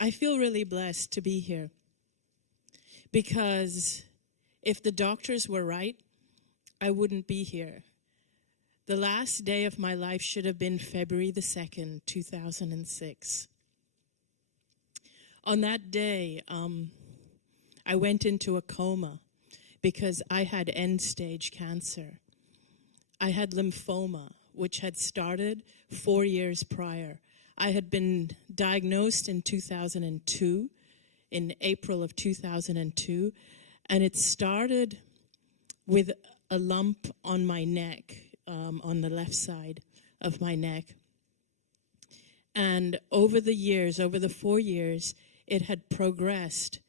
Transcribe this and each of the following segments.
I feel really blessed to be here because if the doctors were right, I wouldn't be here. The last day of my life should have been February the 2nd, 2006. On that day, I went into a coma because I had end-stage cancer. I had lymphoma, which had started 4 years prior. I had been diagnosed in 2002, in April of 2002, and it started with a lump on my neck, on the left side of my neck. And over the years, over the 4 years, it had progressed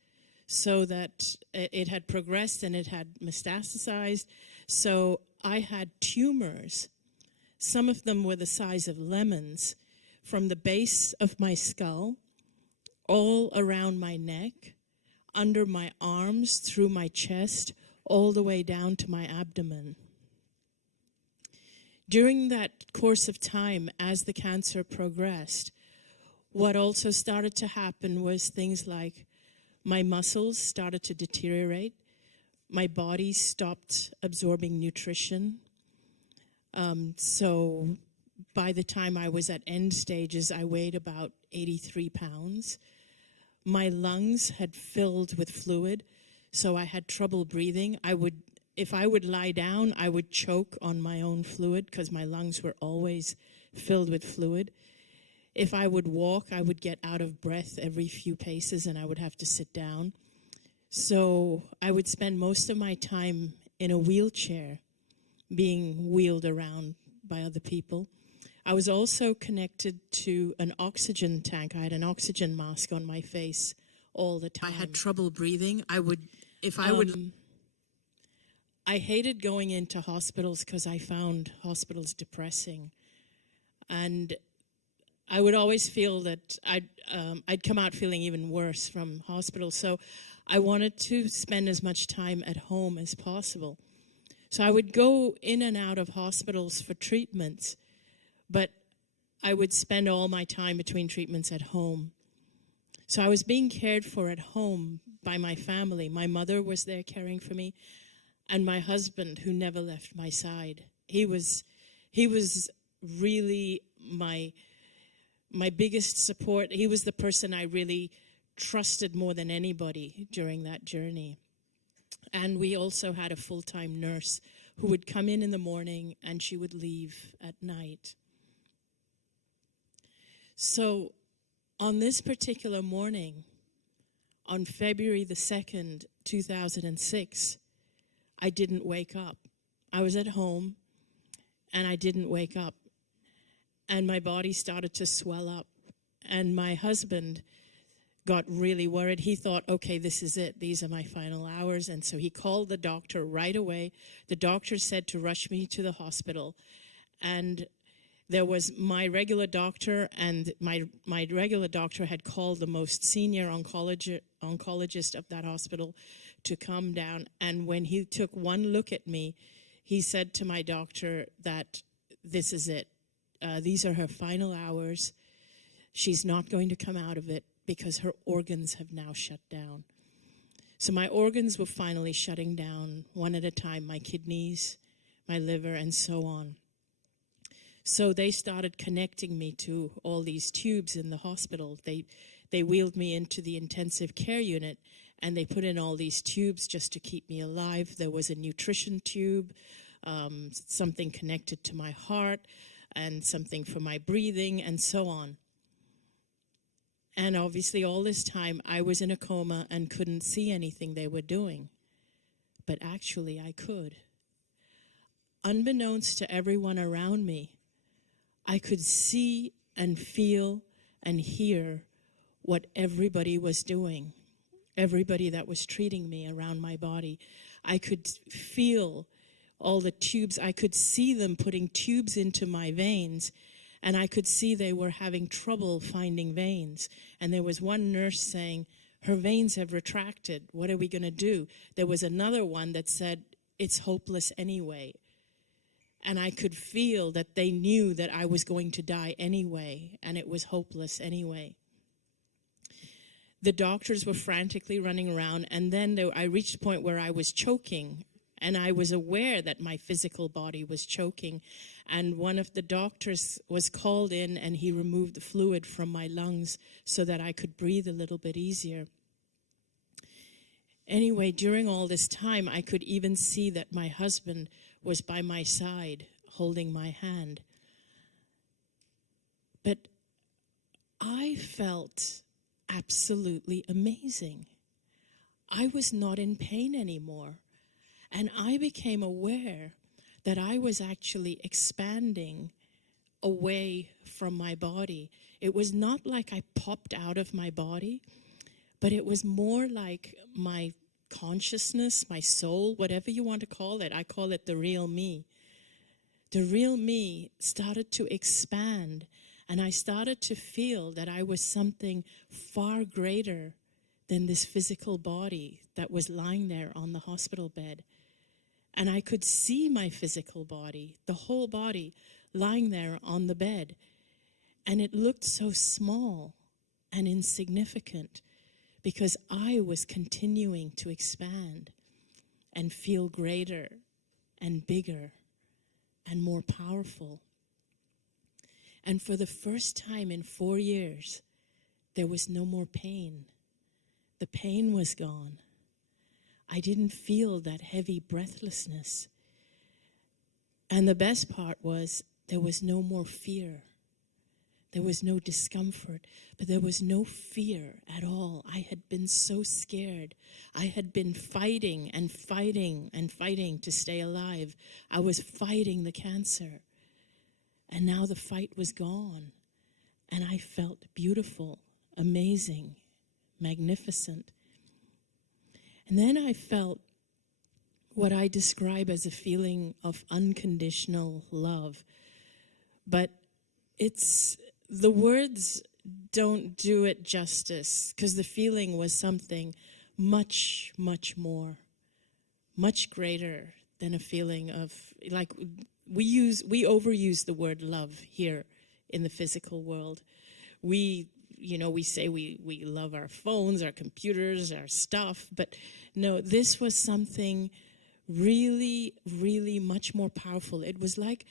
so that it had progressed and it had metastasized. So I had tumors. Some of them were the size of lemons from the base of my skull, all around my neck, under my arms, through my chest, all the way down to my abdomen. During that course of time, as the cancer progressed, what also started to happen was things like my muscles started to deteriorate, my body stopped absorbing nutrition. So by the time I was at end stages, I weighed about 83 pounds. My lungs had filled with fluid, so I had trouble breathing. If I would lie down, I would choke on my own fluid because my lungs were always filled with fluid. If I would walk, I would get out of breath every few paces and I would have to sit down. So I would spend most of my time in a wheelchair, being wheeled around by other people. I was also connected to an oxygen tank. I had an oxygen mask on my face all the time. I had trouble breathing. I hated going into hospitals because I found hospitals depressing. And I would always feel that I'd come out feeling even worse from hospitals. So I wanted to spend as much time at home as possible. So I would go in and out of hospitals for treatments, but I would spend all my time between treatments at home. So I was being cared for at home by my family. My mother was there caring for me, and my husband, who never left my side. He was really my biggest support. He was the person I really trusted more than anybody during that journey. And we also had a full-time nurse who would come in the morning and she would leave at night. So on this particular morning, on February the 2nd, 2006, I didn't wake up. I was at home and I didn't wake up. And my body started to swell up. And my husband got really worried. He thought, okay, this is it. These are my final hours. And so he called the doctor right away. The doctor said to rush me to the hospital. And there was my regular doctor, and my regular doctor had called the most senior oncologist of that hospital to come down. And when he took one look at me, he said to my doctor that this is it. These are her final hours. She's not going to come out of it because her organs have now shut down. So my organs were finally shutting down one at a time, my kidneys, my liver, and so on. So they started connecting me to all these tubes in the hospital. They wheeled me into the intensive care unit, and they put in all these tubes just to keep me alive. There was a nutrition tube, something connected to my heart, and something for my breathing, and so on. And obviously all this time I was in a coma and couldn't see anything they were doing. But actually I could. Unbeknownst to everyone around me, I could see and feel and hear what everybody was doing. Everybody that was treating me around my body. I could feel all the tubes. I could see them putting tubes into my veins, and I could see they were having trouble finding veins. And there was one nurse saying, her veins have retracted. What are we going to do? There was another one that said, it's hopeless anyway. And I could feel that they knew that I was going to die anyway, and it was hopeless anyway. The doctors were frantically running around, and then I reached a point where I was choking, and I was aware that my physical body was choking. And one of the doctors was called in, and he removed the fluid from my lungs so that I could breathe a little bit easier. Anyway, during all this time, I could even see that my husband was by my side, holding my hand. But I felt absolutely amazing. I was not in pain anymore. And I became aware that I was actually expanding away from my body. It was not like I popped out of my body, but it was more like my consciousness, my soul, whatever you want to call it. I call it the real me. The real me started to expand, and I started to feel that I was something far greater than this physical body that was lying there on the hospital bed. And I could see my physical body, the whole body, lying there on the bed. And it looked so small and insignificant because I was continuing to expand and feel greater and bigger and more powerful. And for the first time in 4 years, there was no more pain. The pain was gone. I didn't feel that heavy breathlessness. And the best part was there was no more fear. There was no discomfort, but there was no fear at all. I had been so scared. I had been fighting and fighting and fighting to stay alive. I was fighting the cancer. And now the fight was gone. And I felt beautiful, amazing, magnificent. And then I felt what I describe as a feeling of unconditional love. But the words don't do it justice, because the feeling was something much, much more, much greater than a feeling of, like, we overuse the word love here in the physical world. We say we love our phones, our computers, our stuff, but no, this was something really, really much more powerful. It was like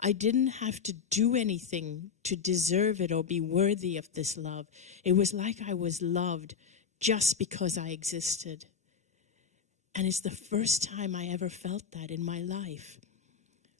I didn't have to do anything to deserve it or be worthy of this love. It was like I was loved just because I existed. And it's the first time I ever felt that in my life.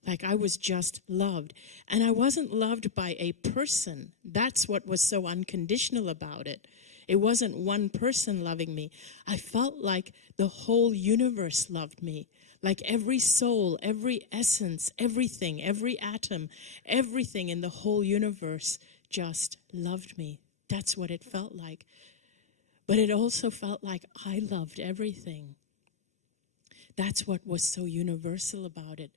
Like I was just loved. And I wasn't loved by a person. That's what was so unconditional about it. It wasn't one person loving me. I felt like the whole universe loved me. Like every soul, every essence, everything, every atom, everything in the whole universe just loved me. That's what it felt like. But it also felt like I loved everything. That's what was so universal about it.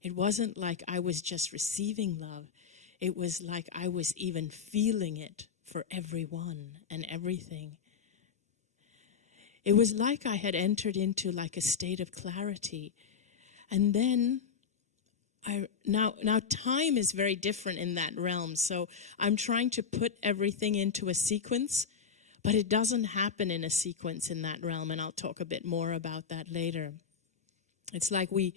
It wasn't like I was just receiving love. It was like I was even feeling it for everyone and everything. It was like I had entered into like a state of clarity. And then, now time is very different in that realm. So I'm trying to put everything into a sequence, but it doesn't happen in a sequence in that realm. And I'll talk a bit more about that later. It's like we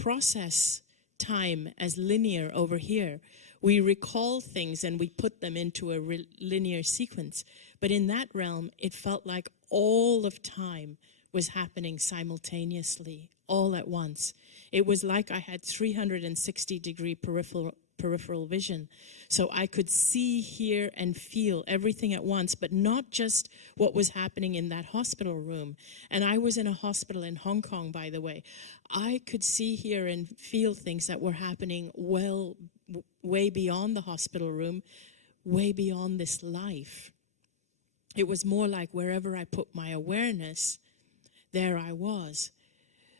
process time as linear over here. We recall things and we put them into a linear sequence. But in that realm, it felt like all of time was happening simultaneously, all at once. It was like I had 360-degree peripheral vision. So I could see, hear, and feel everything at once, but not just what was happening in that hospital room. And I was in a hospital in Hong Kong, by the way. I could see, hear, and feel things that were happening way beyond the hospital room, way beyond this life. It was more like wherever I put my awareness, there I was.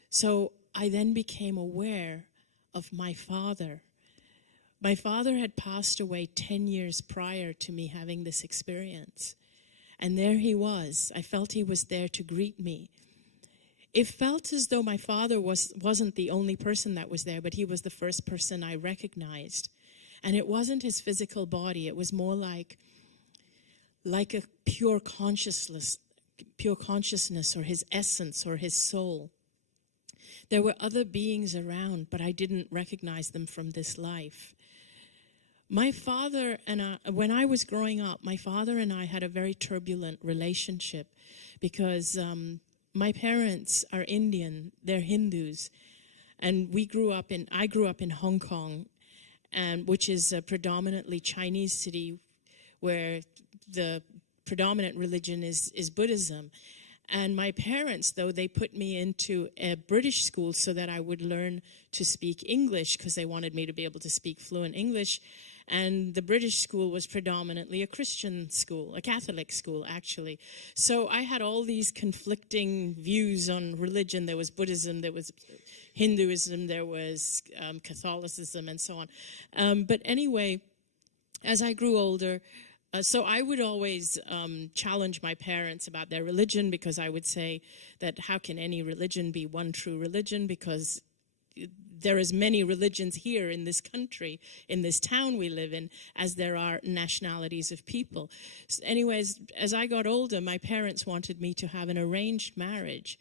So I then became aware of my father. My father had passed away 10 years prior to me having this experience. And there he was. I felt he was there to greet me. It felt as though my father wasn't the only person that was there, but he was the first person I recognized. And it wasn't his physical body. It was more like like a pure consciousness or his essence or his soul. There were other beings around, but I didn't recognize them from this life. My father and I, when I was growing up, my father and I had a very turbulent relationship because my parents are Indian, they're Hindus, and I grew up in Hong Kong, which is a predominantly Chinese city where the predominant religion is Buddhism. And my parents, though, they put me into a British school so that I would learn to speak English because they wanted me to be able to speak fluent English. And the British school was predominantly a Christian school, a Catholic school, actually. So I had all these conflicting views on religion. There was Buddhism, there was Hinduism, there was Catholicism, and so on. But anyway, as I grew older, so I would always challenge my parents about their religion, because I would say that how can any religion be one true religion, because there is many religions here in this country, in this town we live in, as there are nationalities of people. So anyways, as I got older, my parents wanted me to have an arranged marriage,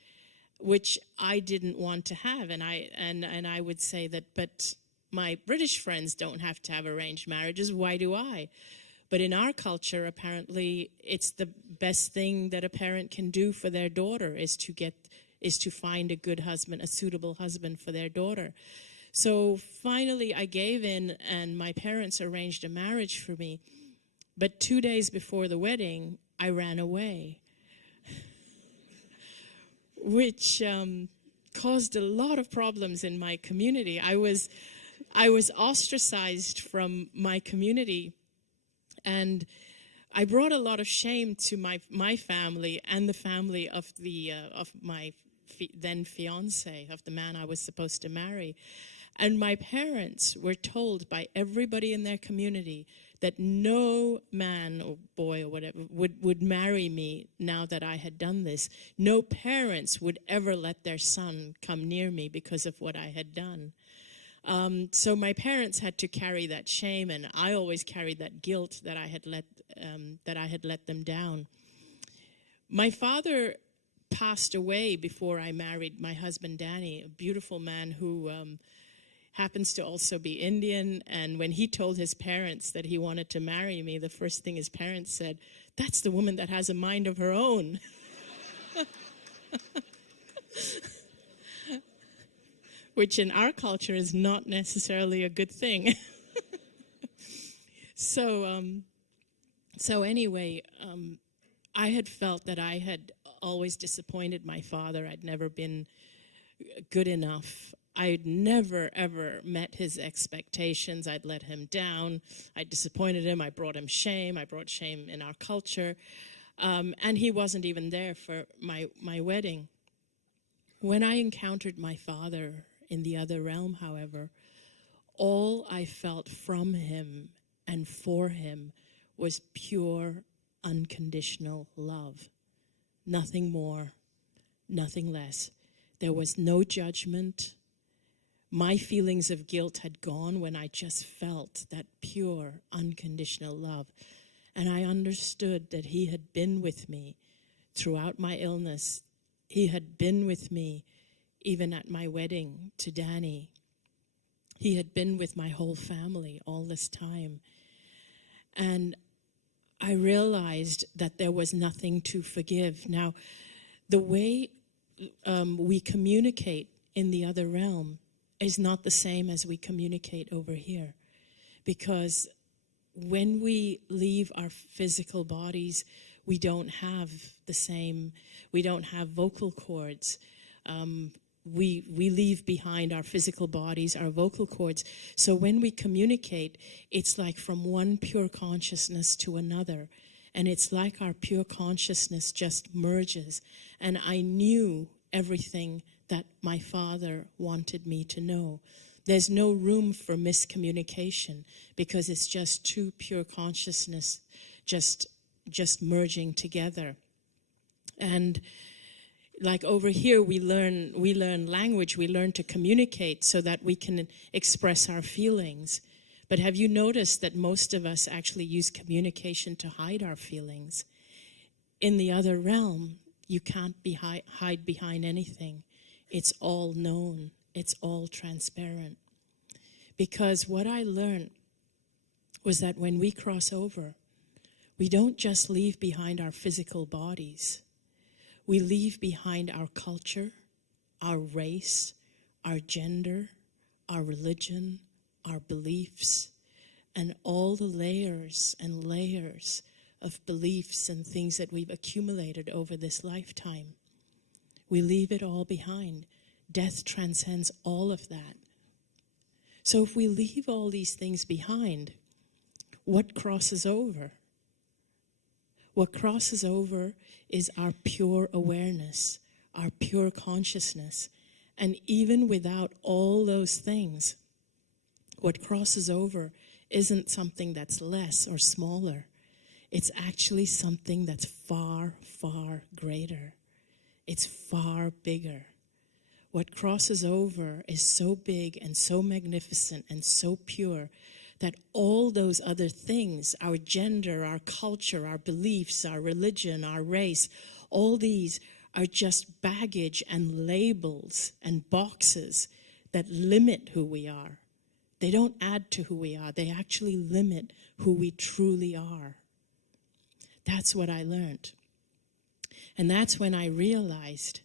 which I didn't want to have. And I would say that, but my British friends don't have to have arranged marriages, why do I? But in our culture, apparently, it's the best thing that a parent can do for their daughter is to find a good husband, a suitable husband for their daughter. So finally, I gave in, and my parents arranged a marriage for me. But 2 days before the wedding, I ran away, which caused a lot of problems in my community. I was ostracized from my community. And I brought a lot of shame to my family and the family of my then fiance, of the man I was supposed to marry. And my parents were told by everybody in their community that no man or boy or whatever would marry me now that I had done this. No parents would ever let their son come near me because of what I had done. So my parents had to carry that shame, and I always carried that guilt that I had let them down. My father passed away before I married my husband Danny, a beautiful man who happens to also be Indian. And when he told his parents that he wanted to marry me, the first thing his parents said, "That's the woman that has a mind of her own." Which in our culture is not necessarily a good thing. So anyway, I had felt that I had always disappointed my father. I'd never been good enough. I'd never, ever met his expectations. I'd let him down. I disappointed him. I brought him shame. I brought shame in our culture. And he wasn't even there for my wedding. When I encountered my father in the other realm, however, all I felt from him and for him was pure, unconditional love. Nothing more, nothing less. There was no judgment. My feelings of guilt had gone when I just felt that pure, unconditional love. And I understood that he had been with me throughout my illness. He had been with me even at my wedding to Danny. He had been with my whole family all this time. And I realized that there was nothing to forgive. Now, the way we communicate in the other realm is not the same as we communicate over here. Because when we leave our physical bodies, we don't have vocal cords. We leave behind our physical bodies, our vocal cords. So when we communicate, it's like from one pure consciousness to another. And it's like our pure consciousness just merges. And I knew everything that my father wanted me to know. There's no room for miscommunication because it's just two pure consciousness just merging together. And like over here, we learn language, we learn to communicate so that we can express our feelings. But have you noticed that most of us actually use communication to hide our feelings? In the other realm, you can't hide behind anything. It's all known. It's all transparent. Because what I learned was that when we cross over, we don't just leave behind our physical bodies. We leave behind our culture, our race, our gender, our religion, our beliefs, and all the layers and layers of beliefs and things that we've accumulated over this lifetime. We leave it all behind. Death transcends all of that. So if we leave all these things behind, what crosses over? What crosses over is our pure awareness, our pure consciousness. And even without all those things, what crosses over isn't something that's less or smaller. It's actually something that's far, far greater. It's far bigger. What crosses over is so big and so magnificent and so pure that all those other things, our gender, our culture, our beliefs, our religion, our race, all these are just baggage and labels and boxes that limit who we are. They don't add to who we are. They actually limit who we truly are. That's what I learned. And that's when I realized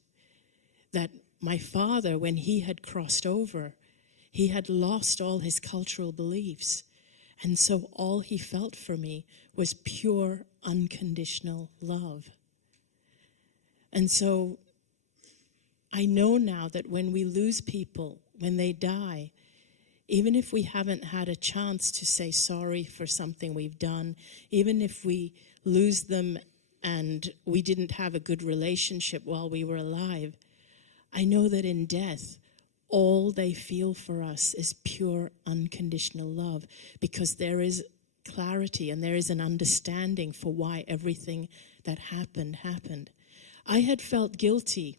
that my father, when he had crossed over, he had lost all his cultural beliefs. And so all he felt for me was pure, unconditional love. And so I know now that when we lose people, when they die, even if we haven't had a chance to say sorry for something we've done, even if we lose them and we didn't have a good relationship while we were alive, I know that in death, all they feel for us is pure, unconditional love, because there is clarity and there is an understanding for why everything that happened. I had felt guilty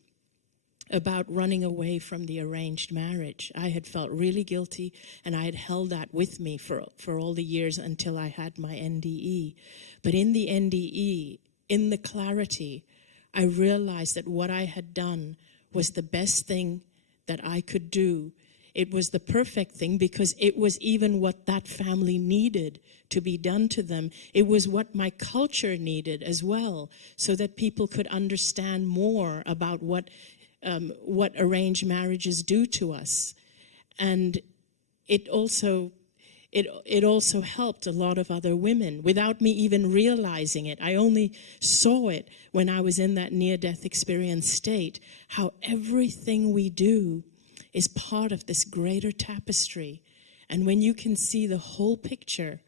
about running away from the arranged marriage. I had felt really guilty, and I had held that with me for all the years until I had my NDE. But in the NDE, in the clarity, I realized that what I had done was the best thing that I could do. It was the perfect thing because it was even what that family needed to be done to them. It was what my culture needed as well, so that people could understand more about what arranged marriages do to us. And it also helped a lot of other women without me even realizing it. I only saw it when I was in that near-death experience state, how everything we do is part of this greater tapestry. And when you can see the whole picture,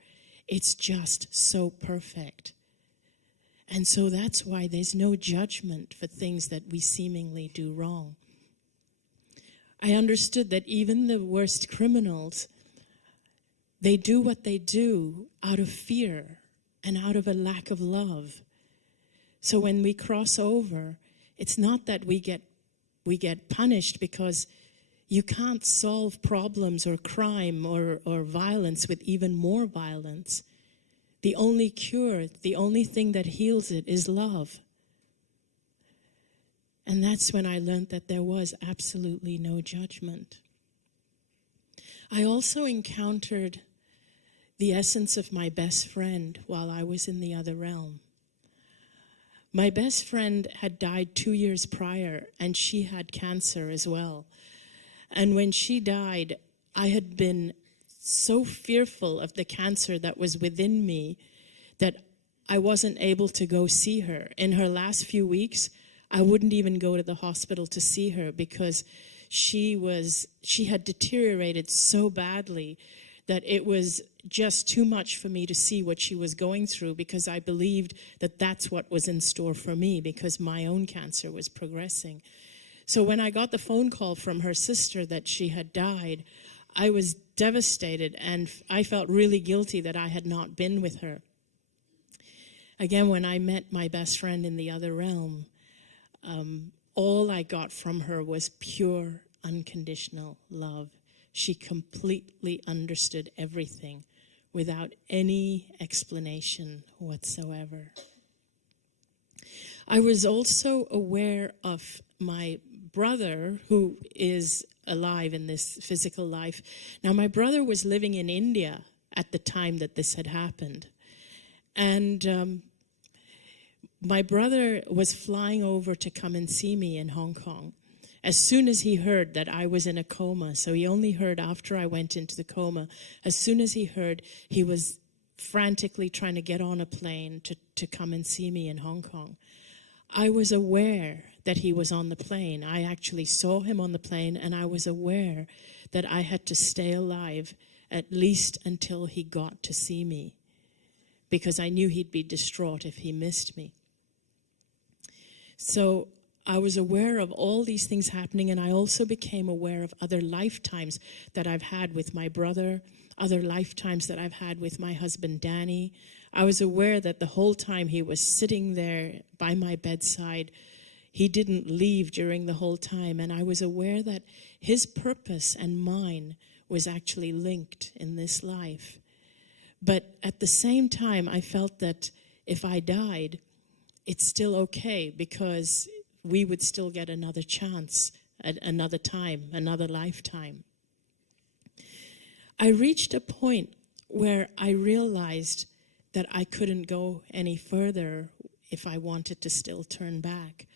it's just so perfect. And so that's why there's no judgment for things that we seemingly do wrong. I understood that even the worst criminals, they do what they do out of fear and out of a lack of love. So when we cross over, it's not that we get punished, because you can't solve problems or crime or violence with even more violence. The only cure, the only thing that heals it is love. And that's when I learned that there was absolutely no judgment. I also encountered the essence of my best friend while I was in the other realm. My best friend had died 2 years prior, and she had cancer as well. And when she died, I had been so fearful of the cancer that was within me that I wasn't able to go see her. In her last few weeks, I wouldn't even go to the hospital to see her because she had deteriorated so badly that it was just too much for me to see what she was going through, because I believed that that's what was in store for me, because my own cancer was progressing. So when I got the phone call from her sister that she had died, I was devastated, and I felt really guilty that I had not been with her. Again, when I met my best friend in the other realm, all I got from her was pure, unconditional love. She completely understood everything without any explanation whatsoever. I was also aware of my brother, who is alive in this physical life. Now, my brother was living in India at the time that this had happened. And my brother was flying over to come and see me in Hong Kong as soon as he heard that I was in a coma. So he only heard after I went into the coma. As soon as he heard, he was frantically trying to get on a plane to come and see me in Hong Kong. I was aware that he was on the plane. I actually saw him on the plane, and I was aware that I had to stay alive at least until he got to see me, because I knew he'd be distraught if he missed me. So I was aware of all these things happening, and I also became aware of other lifetimes that I've had with my brother, other lifetimes that I've had with my husband, Danny. I was aware that the whole time he was sitting there by my bedside, he didn't leave during the whole time. And I was aware that his purpose and mine was actually linked in this life. But at the same time, I felt that if I died, it's still okay, because we would still get another chance at another time, another lifetime. I reached a point where I realized that I couldn't go any further if I wanted to still turn back.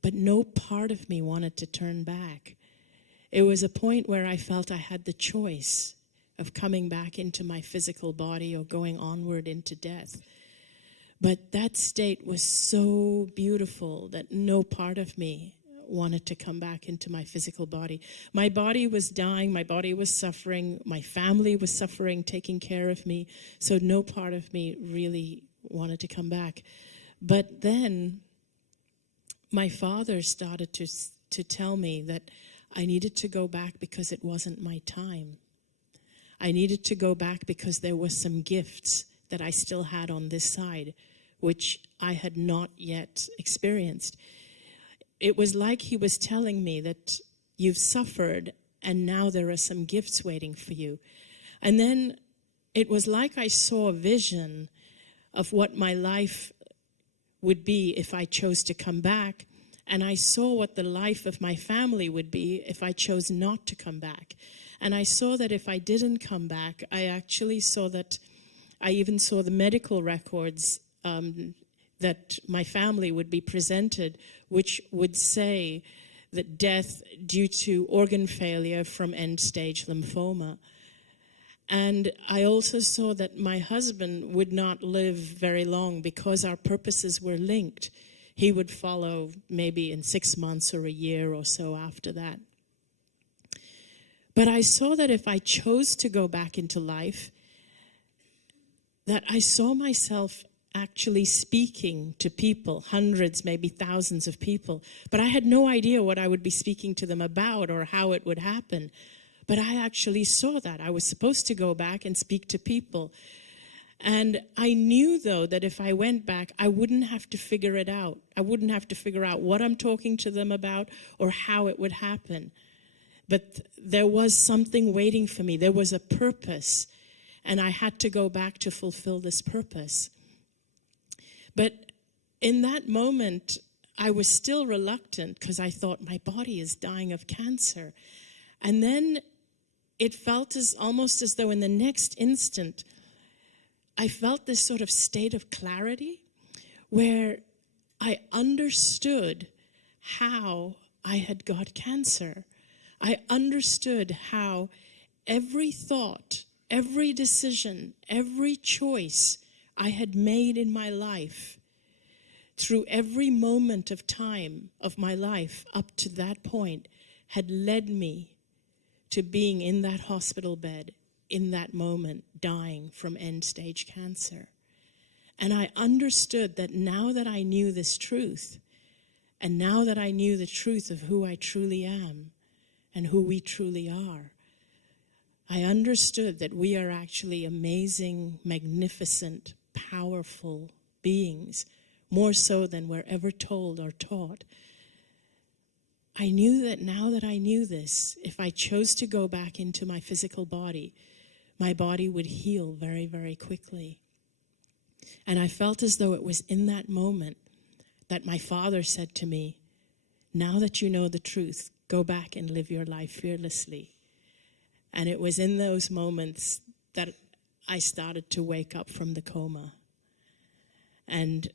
But no part of me wanted to turn back. It was a point where I felt I had the choice of coming back into my physical body or going onward into death. But that state was so beautiful that no part of me wanted to come back into my physical body. My body was dying, my body was suffering, my family was suffering, taking care of me, so no part of me really wanted to come back. But then my father started to tell me that I needed to go back because it wasn't my time. I needed to go back because there were some gifts that I still had on this side, which I had not yet experienced. It was like he was telling me that you've suffered and now there are some gifts waiting for you. And then it was like I saw a vision of what my life would be if I chose to come back. And I saw what the life of my family would be if I chose not to come back. And I saw that if I didn't come back, I actually saw that, I even saw the medical records that my family would be presented, which would say that death due to organ failure from end-stage lymphoma. And I also saw that my husband would not live very long because our purposes were linked. He would follow maybe in 6 months or a year or so after that. But I saw that if I chose to go back into life, that I saw myself actually speaking to people, hundreds, maybe thousands of people. But I had no idea what I would be speaking to them about or how it would happen. But I actually saw that. I was supposed to go back and speak to people. And I knew, though, that if I went back, I wouldn't have to figure it out. I wouldn't have to figure out what I'm talking to them about or how it would happen. But there was something waiting for me. There was a purpose. And I had to go back to fulfill this purpose. But in that moment, I was still reluctant because I thought my body is dying of cancer. And then it felt almost as though in the next instant, I felt this sort of state of clarity where I understood how I had got cancer. I understood how every thought, every decision, every choice I had made in my life, through every moment of time of my life up to that point, had led me to being in that hospital bed in that moment, dying from end-stage cancer. And I understood that now that I knew this truth, and now that I knew the truth of who I truly am and who we truly are, I understood that we are actually amazing, magnificent, powerful beings, more so than we're ever told or taught. I knew that now that I knew this, if I chose to go back into my physical body, my body would heal very, very quickly. And I felt as though it was in that moment that my Father said to me, now that you know the truth, go back and live your life fearlessly. And it was in those moments that I started to wake up from the coma. And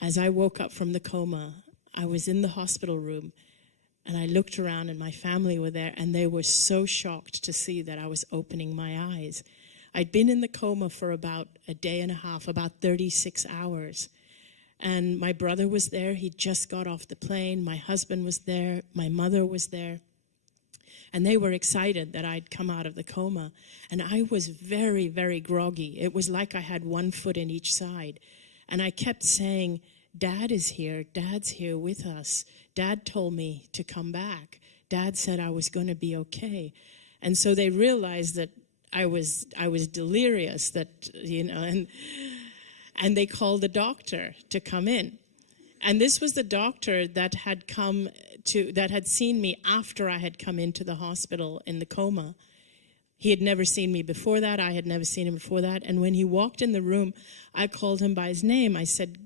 as I woke up from the coma, I was in the hospital room, and I looked around and my family were there, and they were so shocked to see that I was opening my eyes. I'd been in the coma for about a day and a half, about 36 hours. And my brother was there. He just got off the plane. My husband was there. My mother was there. And they were excited that I'd come out of the coma. And I was very, very groggy. It was like I had one foot in each side. And I kept saying, Dad is here. Dad's here with us. Dad told me to come back. Dad said I was going to be okay. And so they realized that I was delirious, that, and they called the doctor to come in. And this was the doctor that had seen me after I had come into the hospital in the coma. He had never seen me before that. I had never seen him before that. And when he walked in the room, I called him by his name. I said,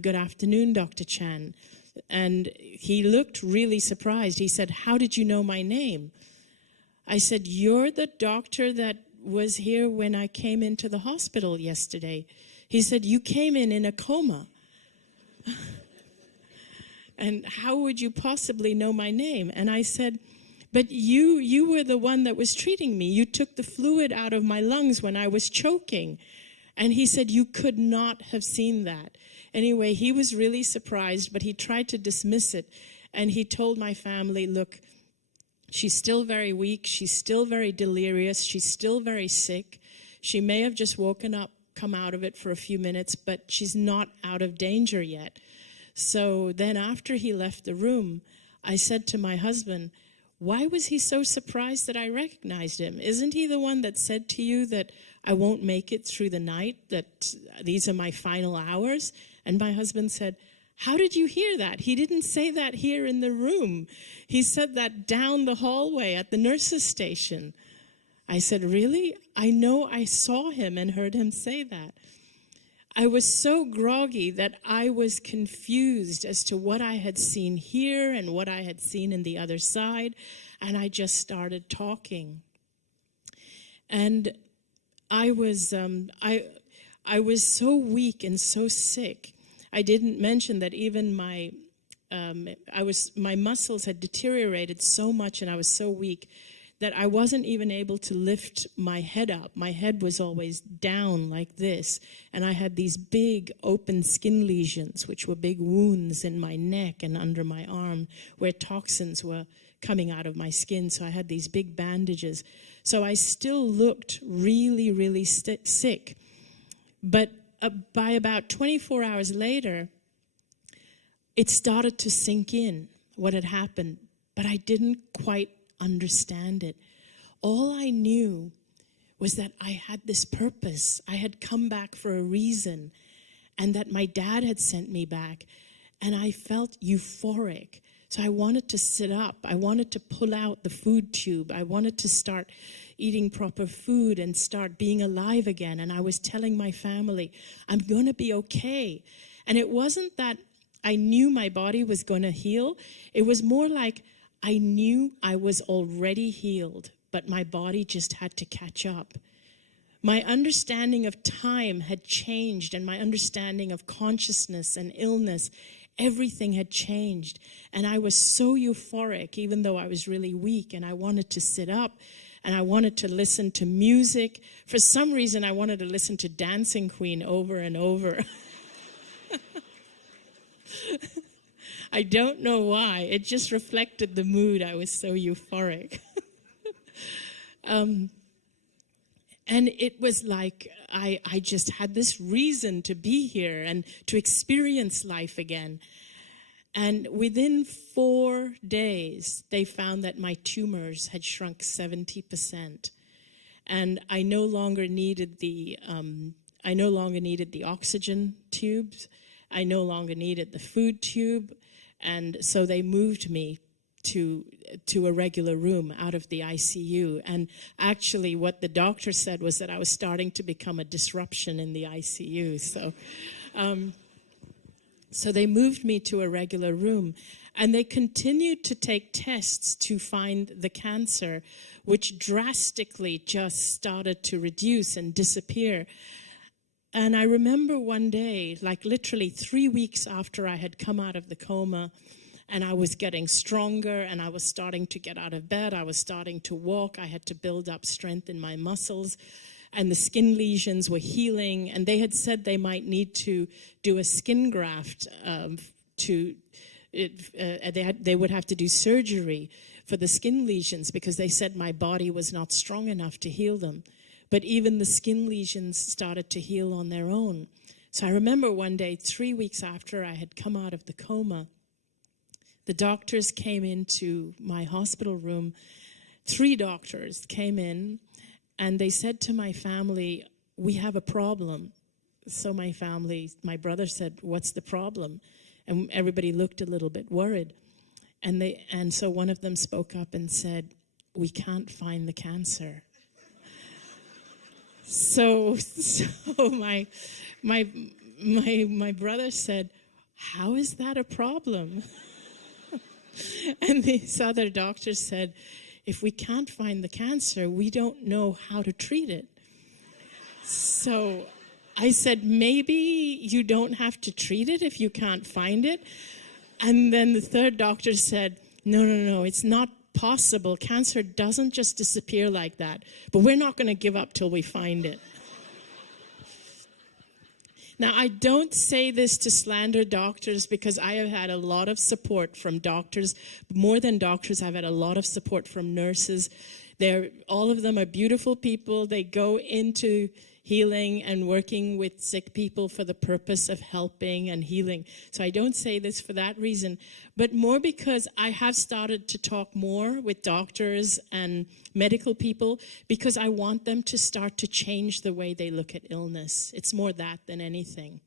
good afternoon, Dr. Chan. And he looked really surprised. He said, how did you know my name? I said, you're the doctor that was here when I came into the hospital yesterday. He said, you came in a coma. And how would you possibly know my name? And I said, but you were the one that was treating me. You took the fluid out of my lungs when I was choking. And he said, you could not have seen that. Anyway, he was really surprised, but he tried to dismiss it. And he told my family, look, she's still very weak. She's still very delirious. She's still very sick. She may have just woken up, come out of it for a few minutes, but she's not out of danger yet. So then after he left the room, I said to my husband, why was he so surprised that I recognized him? Isn't he the one that said to you that I won't make it through the night, that these are my final hours? And my husband said, how did you hear that? He didn't say that here in the room. He said that down the hallway at the nurse's station. I said, really? I know I saw him and heard him say that. I was so groggy that I was confused as to what I had seen here and what I had seen in the other side, and I just started talking. And I was so weak and so sick. I didn't mention that even my muscles had deteriorated so much, and I was so weak that I wasn't even able to lift my head up. My head was always down like this, and I had these big open skin lesions, which were big wounds in my neck and under my arm where toxins were coming out of my skin, so I had these big bandages. So I still looked really, really sick. But by about 24 hours later, it started to sink in what had happened, but I didn't quite understand it. All I knew was that I had this purpose. I had come back for a reason, and that my dad had sent me back, and I felt euphoric. So I wanted to sit up. I wanted to pull out the food tube. I wanted to start eating proper food and start being alive again. And I was telling my family, I'm going to be okay. And it wasn't that I knew my body was going to heal. It was more like I knew I was already healed, but my body just had to catch up. My understanding of time had changed, and my understanding of consciousness and illness, everything had changed. And I was so euphoric, even though I was really weak, and I wanted to sit up, and I wanted to listen to music. For some reason, I wanted to listen to Dancing Queen over and over. I don't know why. It just reflected the mood. I was so euphoric. And it was like I just had this reason to be here and to experience life again. And within 4 days, they found that my tumors had shrunk 70%. And I no longer needed the oxygen tubes. I no longer needed the food tube. And so they moved me to a regular room out of the ICU. And actually what the doctor said was that I was starting to become a disruption in the ICU. So they moved me to a regular room, and they continued to take tests to find the cancer, which drastically just started to reduce and disappear. And I remember one day, like literally 3 weeks after I had come out of the coma, and I was getting stronger, and I was starting to get out of bed, I was starting to walk, I had to build up strength in my muscles, and the skin lesions were healing, and they had said they might need to do a skin graft they would have to do surgery for the skin lesions because they said my body was not strong enough to heal them. But even the skin lesions started to heal on their own. So I remember one day, 3 weeks after I had come out of the coma, the doctors came into my hospital room. 3 doctors came in, and they said to my family, "We have a problem." So my brother said, "What's the problem?" And everybody looked a little bit worried. And so one of them spoke up and said, "We can't find the cancer." So my brother said, "How is that a problem?" And these other doctors said, "If we can't find the cancer, we don't know how to treat it." So I said, "Maybe you don't have to treat it if you can't find it." And then the third doctor said, No, it's not possible. Cancer doesn't just disappear like that, but we're not going to give up till we find it. Now, I don't say this to slander doctors because I have had a lot of support from doctors. More than doctors, I've had a lot of support from nurses. All of them are beautiful people. They go into healing and working with sick people for the purpose of helping and healing. So I don't say this for that reason, but more because I have started to talk more with doctors and medical people because I want them to start to change the way they look at illness. It's more that than anything.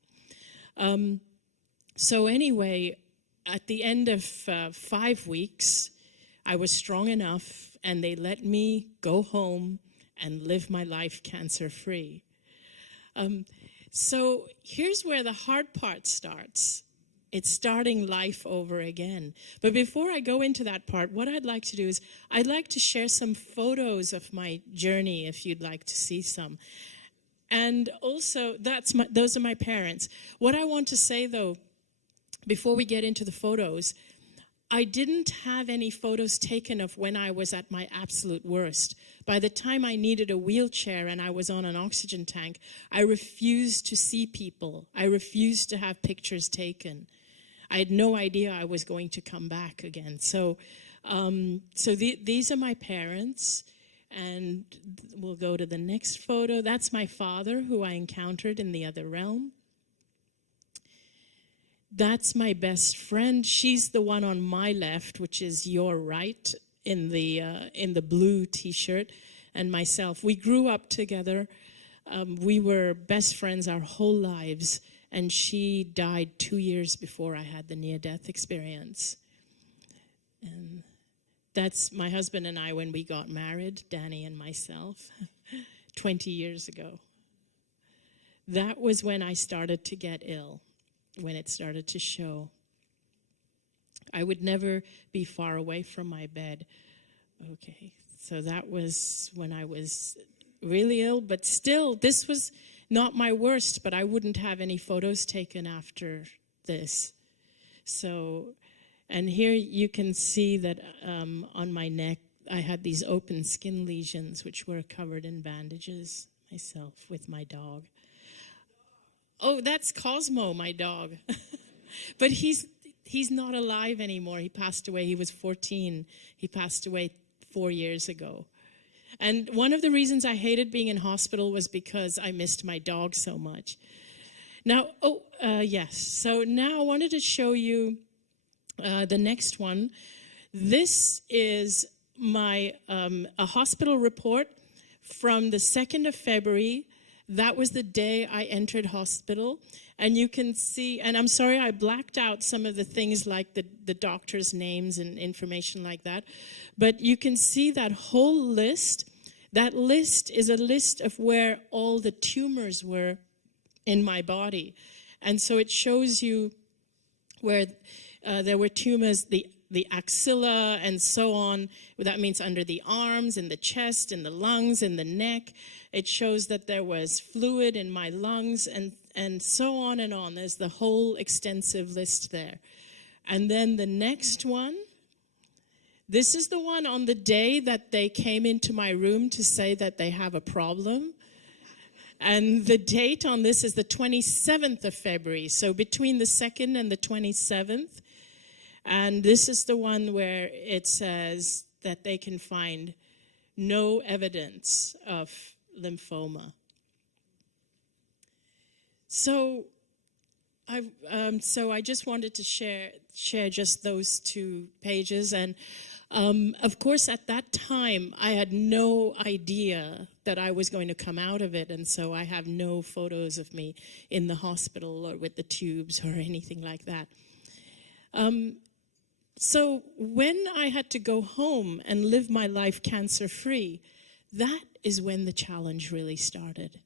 So anyway, at the end of 5 weeks, I was strong enough and they let me go home and live my life cancer-free. So here's where the hard part starts. It's starting life over again. But before I go into that part, what I'd like to do is I'd like to share some photos of my journey if you'd like to see some. And also, those are my parents. What I want to say, though, before we get into the photos, I didn't have any photos taken of when I was at my absolute worst. By the time I needed a wheelchair and I was on an oxygen tank, I refused to see people. I refused to have pictures taken. I had no idea I was going to come back again. So these are my parents, and we'll go to the next photo. That's my father, who I encountered in the other realm. That's my best friend. She's the one on my left, which is your right, in the blue T-shirt, and myself. We grew up together. We were best friends our whole lives, and she died 2 years before I had the near-death experience. And that's my husband and I when we got married, Danny and myself, 20 years ago. That was when I started to get ill, when it started to show. I would never be far away from my bed. Okay, so that was when I was really ill, but still, this was not my worst, but I wouldn't have any photos taken after this. So, and here you can see that on my neck, I had these open skin lesions, which were covered in bandages myself with my dog. Oh, that's Cosmo, my dog. But he's not alive anymore. He passed away. He was 14. He passed away 4 years ago. And one of the reasons I hated being in hospital was because I missed my dog so much. Now, yes. So now I wanted to show you the next one. This is my a hospital report from the 2nd of February. that was the day I entered hospital. And you can see, and I'm sorry I blacked out some of the things like the doctor's names and information like that. But you can see that whole list. That list is a list of where all the tumors were in my body. And so it shows you where there were tumors, the axilla and so on. That means under the arms, in the chest, in the lungs, in the neck. It shows that there was fluid in my lungs and so on and on. There's the whole extensive list there. And then the next one, this is the one on the day that they came into my room to say that they have a problem. And the date on this is the 27th of February, so between the 2nd and the 27th. And this is the one where it says that they can find no evidence of lymphoma. So I just wanted to share just those 2 pages. And of course, at that time, I had no idea that I was going to come out of it. And so I have no photos of me in the hospital or with the tubes or anything like that. So when I had to go home and live my life cancer-free, that is when the challenge really started.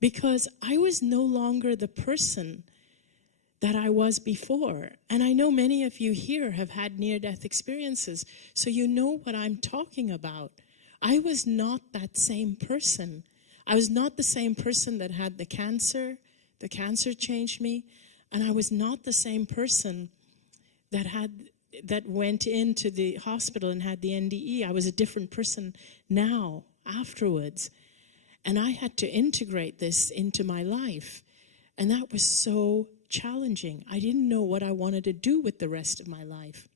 Because I was no longer the person that I was before. And I know many of you here have had near-death experiences, so you know what I'm talking about. I was not that same person. I was not the same person that had the cancer. The cancer changed me. And I was not the same person that went into the hospital and had the NDE. I was a different person now, afterwards. And I had to integrate this into my life. And that was so challenging. I didn't know what I wanted to do with the rest of my life.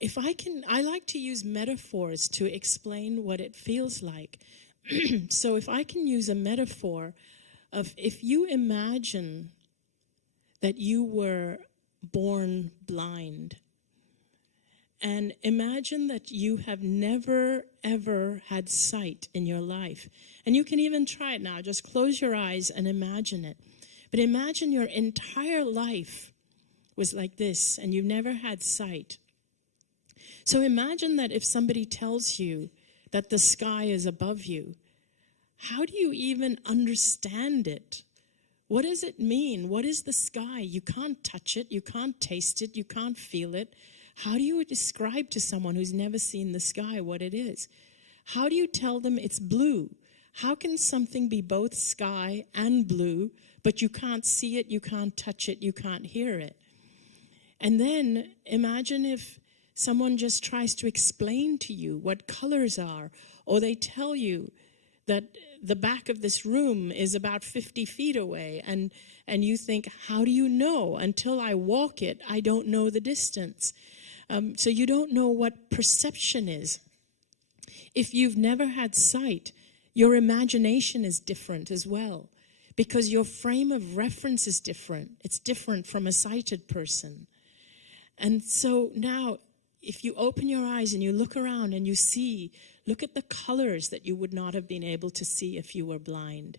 I like to use metaphors to explain what it feels like. So if I can use a metaphor of, if you imagine that you were born blind, and imagine that you have never, ever had sight in your life. And you can even try it now. Just close your eyes and imagine it. But imagine your entire life was like this, and you've never had sight. So imagine that if somebody tells you that the sky is above you, how do you even understand it? What does it mean? What is the sky? You can't touch it, you can't taste it, you can't feel it. How do you describe to someone who's never seen the sky what it is? How do you tell them it's blue? How can something be both sky and blue, but you can't see it, you can't touch it, you can't hear it? And then imagine if someone just tries to explain to you what colors are, or they tell you that the back of this room is about 50 feet away, and you think, how do you know? Until I walk it, I don't know the distance. So you don't know what perception is. If you've never had sight, your imagination is different as well, because your frame of reference is different. It's different from a sighted person. And so now, if you open your eyes and you look around and you see, look at the colors that you would not have been able to see if you were blind.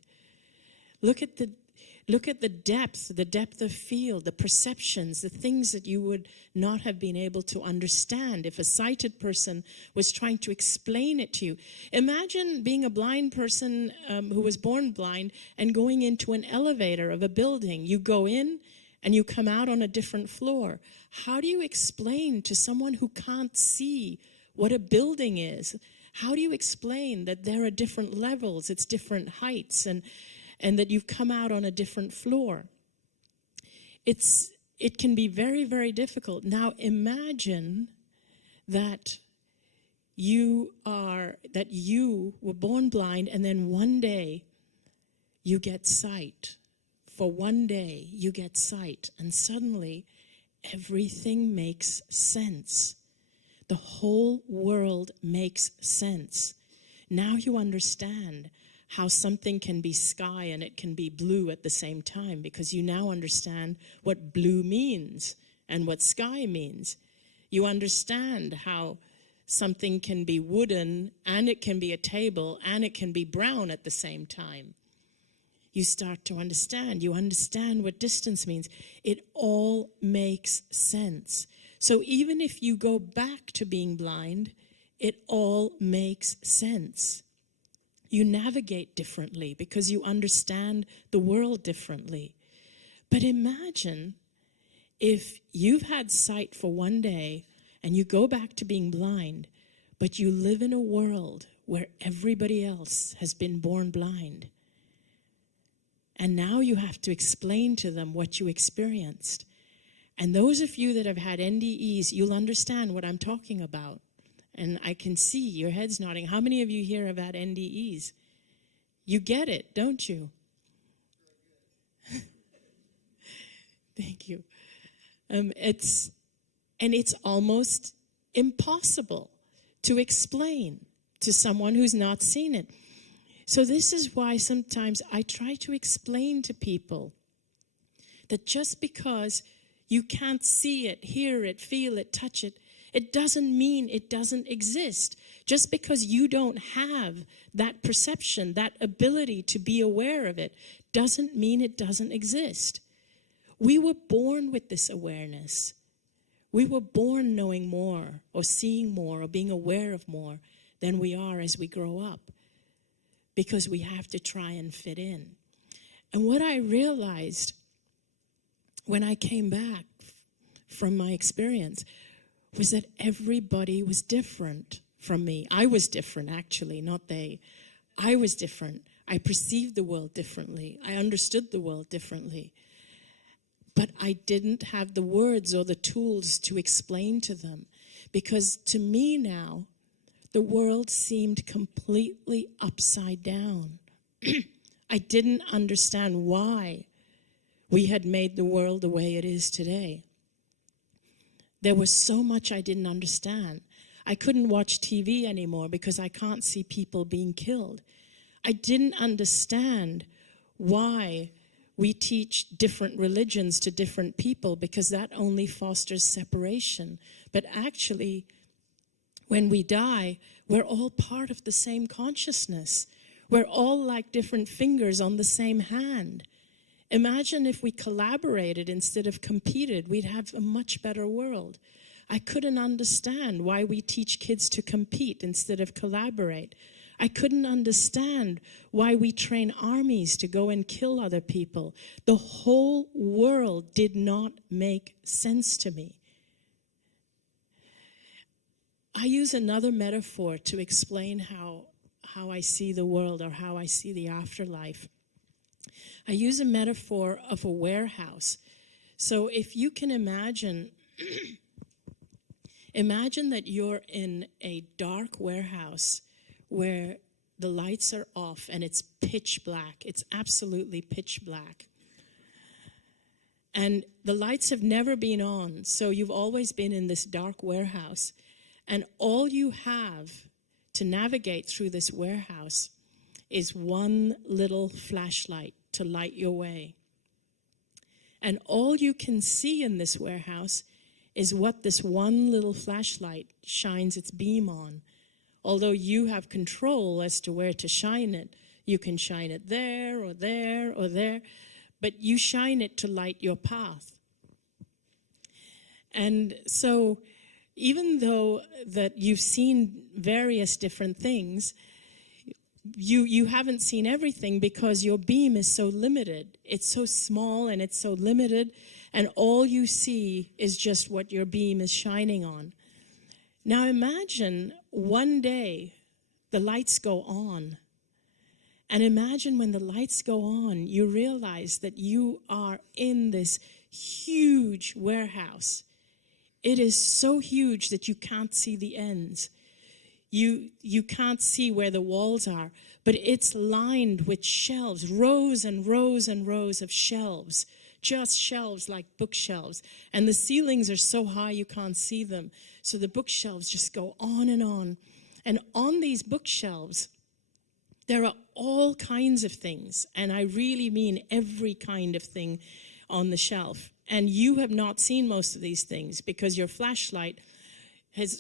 Look at the depth of field, the perceptions, the things that you would not have been able to understand if a sighted person was trying to explain it to you. Imagine being a blind person who was born blind and going into an elevator of a building. You go in and you come out on a different floor. How do you explain to someone who can't see what a building is? How do you explain that there are different levels, it's different heights, and that you've come out on a different floor? It can be very, very difficult. Now imagine that you were born blind, and then one day you get sight. For one day you get sight, and suddenly everything makes sense. The whole world makes sense. Now you understand how something can be sky and it can be blue at the same time, because you now understand what blue means and what sky means. You understand how something can be wooden, and it can be a table, and it can be brown at the same time. You start to understand. You understand what distance means. It all makes sense. So even if you go back to being blind, it all makes sense. You navigate differently because you understand the world differently. But imagine if you've had sight for one day and you go back to being blind, but you live in a world where everybody else has been born blind. And now you have to explain to them what you experienced. And those of you that have had NDEs, you'll understand what I'm talking about. And I can see your heads nodding. How many of you here have had NDEs? You get it, don't you? Thank you. It's almost impossible to explain to someone who's not seen it. So this is why sometimes I try to explain to people that just because you can't see it, hear it, feel it, touch it, it doesn't mean it doesn't exist. Just because you don't have that perception, that ability to be aware of it, doesn't mean it doesn't exist. We were born with this awareness. We were born knowing more or seeing more or being aware of more than we are as we grow up, because we have to try and fit in. And what I realized when I came back from my experience was that everybody was different from me. I was different, actually, not they. I was different. I perceived the world differently. I understood the world differently. But I didn't have the words or the tools to explain to them, because to me now, the world seemed completely upside down. I didn't understand why we had made the world the way it is today. There was so much I didn't understand. I couldn't watch TV anymore because I can't see people being killed. I didn't understand why we teach different religions to different people, because that only fosters separation. But actually, when we die, we're all part of the same consciousness. We're all like different fingers on the same hand. Imagine if we collaborated instead of competed, we'd have a much better world. I couldn't understand why we teach kids to compete instead of collaborate. I couldn't understand why we train armies to go and kill other people. The whole world did not make sense to me. I use another metaphor to explain how I see the world or how I see the afterlife. I use a metaphor of a warehouse. So if you can imagine, imagine that you're in a dark warehouse where the lights are off and it's pitch black. It's absolutely pitch black. And the lights have never been on, so you've always been in this dark warehouse. And all you have to navigate through this warehouse is one little flashlight to light your way. And all you can see in this warehouse is what this one little flashlight shines its beam on. Although you have control as to where to shine it. You can shine it there or there or there, but you shine it to light your path. And so even though that you've seen various different things, you haven't seen everything because your beam is so limited. It's so small and it's so limited, and all you see is just what your beam is shining on. Now imagine one day the lights go on. And imagine when the lights go on, you realize that you are in this huge warehouse. It is so huge that you can't see the ends. You can't see where the walls are, but it's lined with shelves, rows and rows and rows of shelves, just shelves like bookshelves. And the ceilings are so high you can't see them. So the bookshelves just go on and on. And on these bookshelves, there are all kinds of things. And I really mean every kind of thing on the shelf. And you have not seen most of these things because your flashlight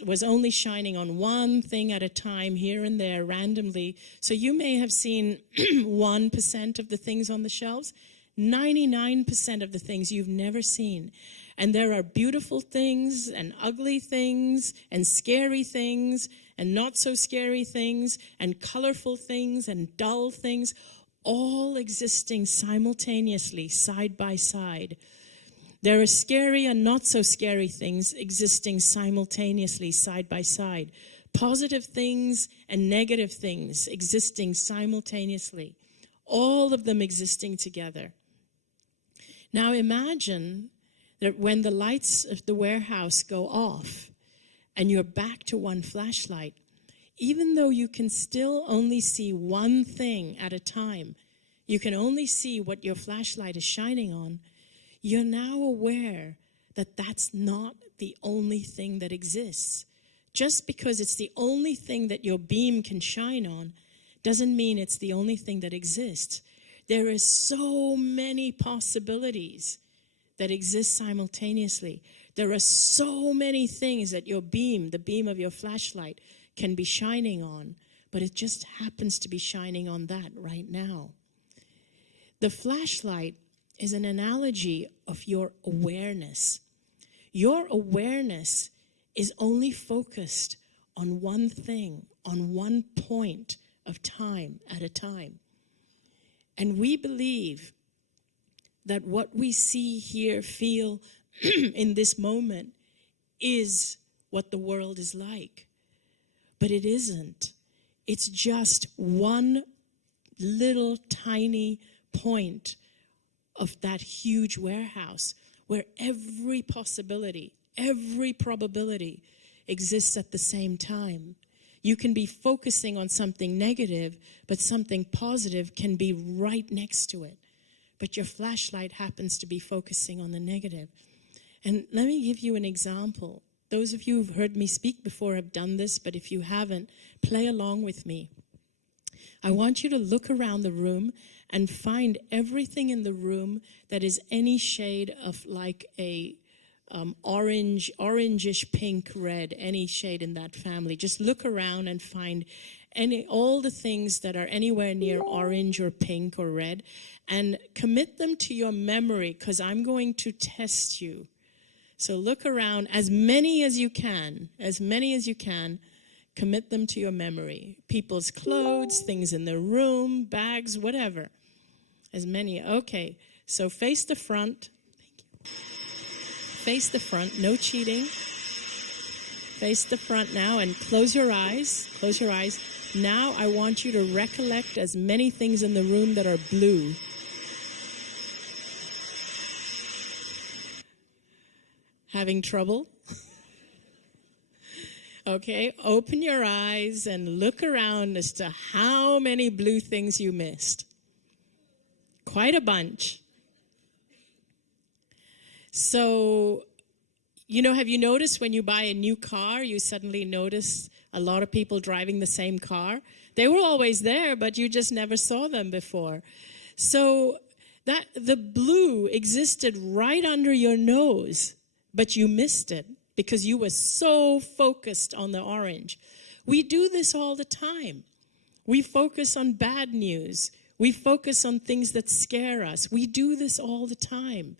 was only shining on one thing at a time, here and there, randomly. So you may have seen 1% of the things on the shelves, 99% of the things you've never seen. And there are beautiful things and ugly things and scary things and not so scary things and colorful things and dull things, all existing simultaneously, side by side. There are scary and not so scary things existing simultaneously, side by side. Positive things and negative things existing simultaneously. All of them existing together. Now imagine that when the lights of the warehouse go off and you're back to one flashlight, even though you can still only see one thing at a time, you can only see what your flashlight is shining on, you're now aware that that's not the only thing that exists. Just because it's the only thing that your beam can shine on doesn't mean it's the only thing that exists. There are so many possibilities that exist simultaneously. There are so many things that your beam, the beam of your flashlight, can be shining on, but it just happens to be shining on that right now. The flashlight is an analogy of your awareness. Your awareness is only focused on one thing, on one point of time at a time. And we believe that what we see, hear, feel in this moment is what the world is like. But it isn't. It's just one little tiny point of that huge warehouse where every possibility, every probability exists at the same time. You can be focusing on something negative, but something positive can be right next to it. But your flashlight happens to be focusing on the negative. And let me give you an example. Those of you who've heard me speak before have done this, but if you haven't, play along with me. I want you to look around the room and find everything in the room that is any shade of like a orangish, pink, red, any shade in that family. Just look around and find all the things that are anywhere near orange or pink or red, and commit them to your memory, because I'm going to test you. So look around, as many as you can, commit them to your memory. People's clothes, things in their room, bags, whatever. As many. Okay, so face the front. Thank you. Face the front, no cheating. Face the front now and close your eyes. Close your eyes. Now I want you to recollect as many things in the room that are blue. Having trouble? Okay, open your eyes and look around as to how many blue things you missed. Quite a bunch. So, have you noticed when you buy a new car, you suddenly notice a lot of people driving the same car? They were always there, but you just never saw them before. So that the blue existed right under your nose, but you missed it because you were so focused on the orange. We do this all the time. We focus on bad news. We focus on things that scare us. We do this all the time.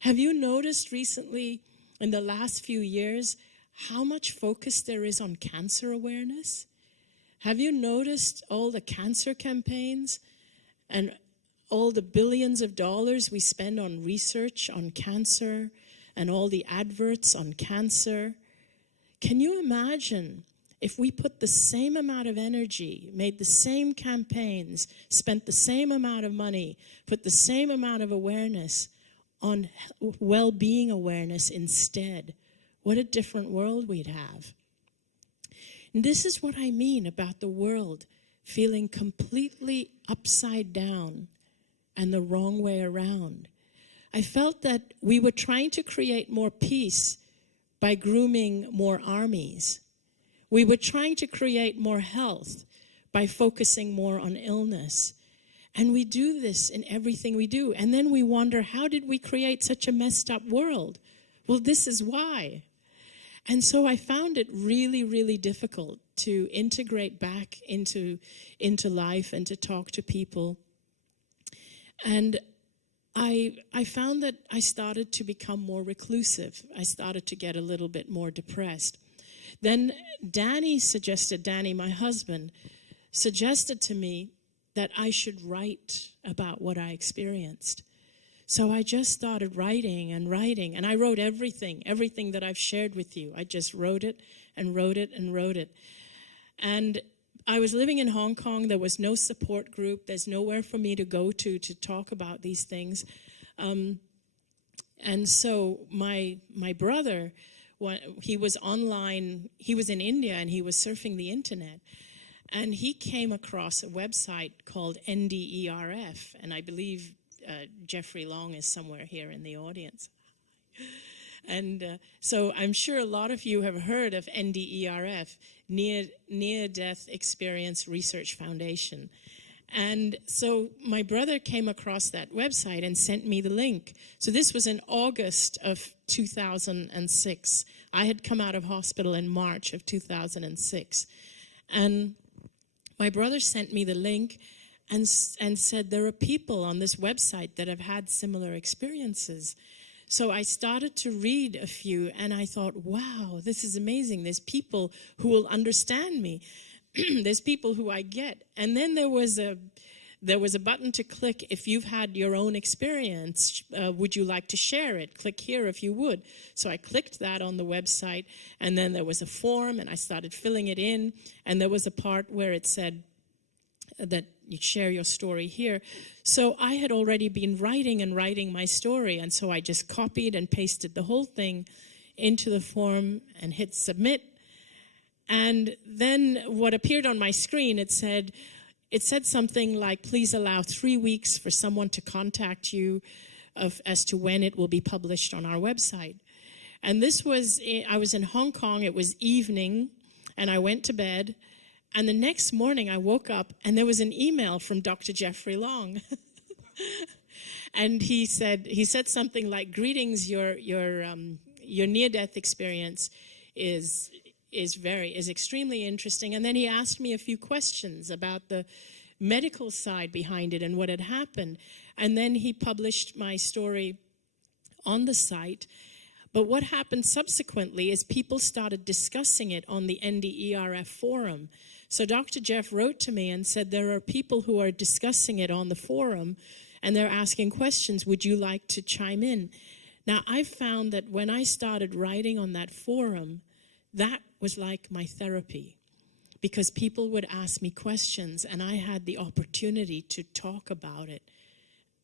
Have you noticed recently, in the last few years, how much focus there is on cancer awareness? Have you noticed all the cancer campaigns and all the billions of dollars we spend on research on cancer and all the adverts on cancer? Can you imagine if we put the same amount of energy, made the same campaigns, spent the same amount of money, put the same amount of awareness on well-being awareness instead? What a different world we'd have. And this is what I mean about the world feeling completely upside down and the wrong way around. I felt that we were trying to create more peace by grooming more armies. We were trying to create more health by focusing more on illness. And we do this in everything we do. And then we wonder, how did we create such a messed up world? Well, this is why. And so I found it really, really difficult to integrate back into life and to talk to people. And I found that I started to become more reclusive. I started to get a little bit more depressed. Then Danny, my husband, suggested to me that I should write about what I experienced. So I just started writing, and I wrote everything that I've shared with you. I just wrote it and wrote it and wrote it. And I was living in Hong Kong. There was no support group. There's nowhere for me to go to talk about these things. And so my brother, he was online. He was in India, and he was surfing the internet. And he came across a website called NDERF, and I believe Jeffrey Long is somewhere here in the audience. And so I'm sure a lot of you have heard of NDERF, Near-Death Experience Research Foundation. And so my brother came across that website and sent me the link. So this was in August of 2006. I had come out of hospital in March of 2006. And my brother sent me the link and said, there are people on this website that have had similar experiences. So I started to read a few, and I thought, wow, this is amazing. There's people who will understand me. There's people who I get. And then there was a button to click. If you've had your own experience, would you like to share it? Click here if you would. So I clicked that on the website, and then there was a form, and I started filling it in. And there was a part where it said that you share your story here. So I had already been writing my story, and so I just copied and pasted the whole thing into the form and hit submit. And then what appeared on my screen, it said something like, please allow 3 weeks for someone to contact you as to when it will be published on our website. And I was in Hong Kong, it was evening, and I went to bed. And the next morning I woke up and there was an email from Dr. Jeffrey Long. And he said something like, greetings, your near-death experience is extremely interesting. And then he asked me a few questions about the medical side behind it and what had happened. And then he published my story on the site. But what happened subsequently is people started discussing it on the NDERF forum. So Dr. Jeff wrote to me and said, there are people who are discussing it on the forum, and they're asking questions. Would you like to chime in? Now, I found that when I started writing on that forum, that was like my therapy, because people would ask me questions, and I had the opportunity to talk about it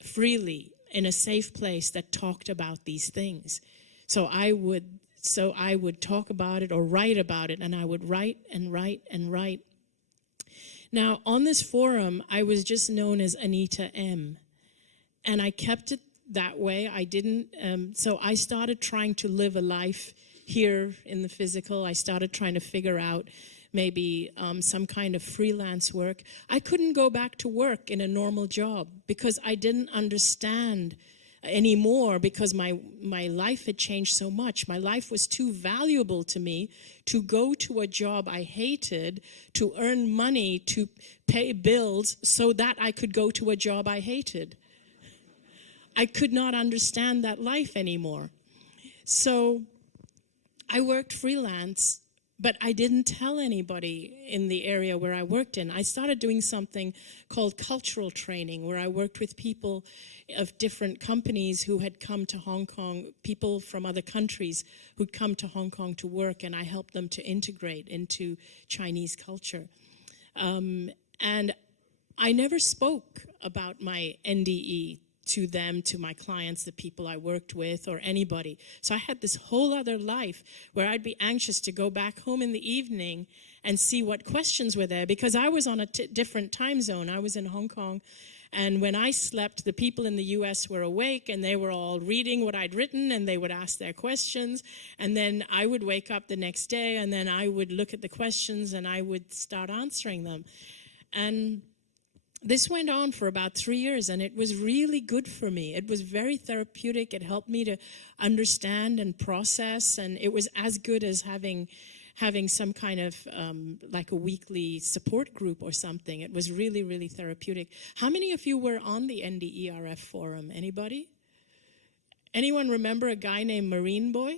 freely in a safe place that talked about these things. So I would talk about it or write about it, and I would write and write and write. Now, on this forum, I was just known as Anita M. And I kept it that way. I didn't, so I started trying to live a life here in the physical. I started trying to figure out maybe some kind of freelance work. I couldn't go back to work in a normal job because I didn't understand anymore, because my life had changed so much. My life was too valuable to me to go to a job I hated, to earn money, to pay bills so that I could go to a job I hated. I could not understand that life anymore. So I worked freelance, but I didn't tell anybody in the area where I worked in. I started doing something called cultural training, where I worked with people of different companies who had come to Hong Kong, people from other countries who'd come to Hong Kong to work, and I helped them to integrate into Chinese culture. And I never spoke about my NDE to them, to my clients, the people I worked with, or anybody. So I had this whole other life where I'd be anxious to go back home in the evening and see what questions were there, because I was on a different time zone. I was in Hong Kong, and when I slept, the people in the US were awake, and they were all reading what I'd written, and they would ask their questions, and then I would wake up the next day, and then I would look at the questions, and I would start answering them. And This went on for about 3 years, and it was really good for me. It was very therapeutic. It helped me to understand and process, and it was as good as having some kind of like a weekly support group or something. It was really, really therapeutic. How many of you were on the NDERF forum? Anybody? Anyone remember a guy named Marine Boy?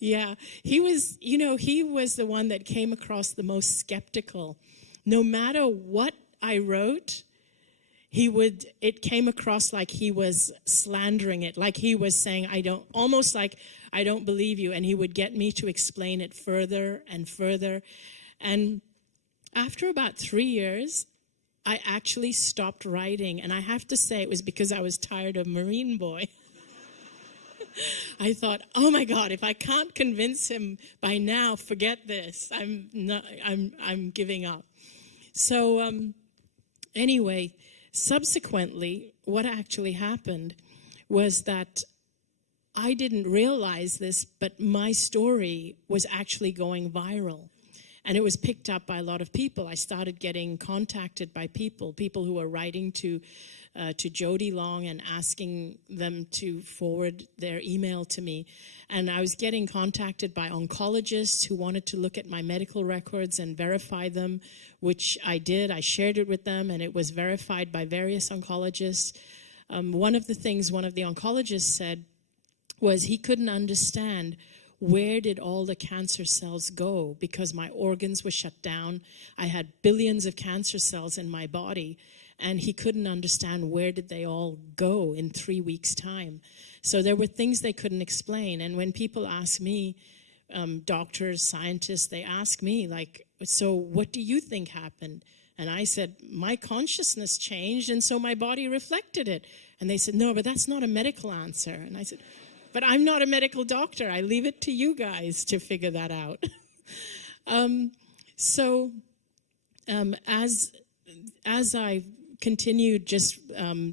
Yeah, he was the one that came across the most skeptical. No matter what I wrote, it came across like he was slandering it, like he was saying, I don't believe you, and he would get me to explain it further and further. And after about 3 years, I actually stopped writing, and I have to say it was because I was tired of Marine Boy. I thought, oh my God, if I can't convince him by now, forget this. I'm giving up. So anyway, subsequently, what actually happened was that I didn't realize this, but my story was actually going viral. And it was picked up by a lot of people. I started getting contacted by people who were writing to Jody Long and asking them to forward their email to me. And I was getting contacted by oncologists who wanted to look at my medical records and verify them, which I did. I shared it with them, and it was verified by various oncologists. One of the things one of the oncologists said was he couldn't understand where did all the cancer cells go, because my organs were shut down. I had billions of cancer cells in my body, and he couldn't understand where did they all go in 3 weeks' time. So there were things they couldn't explain. And when people ask me, doctors, scientists, they ask me, like, so what do you think happened? And I said, my consciousness changed, and so my body reflected it. And they said, no, but that's not a medical answer. And I said, but I'm not a medical doctor. I leave it to you guys to figure that out. As I continued,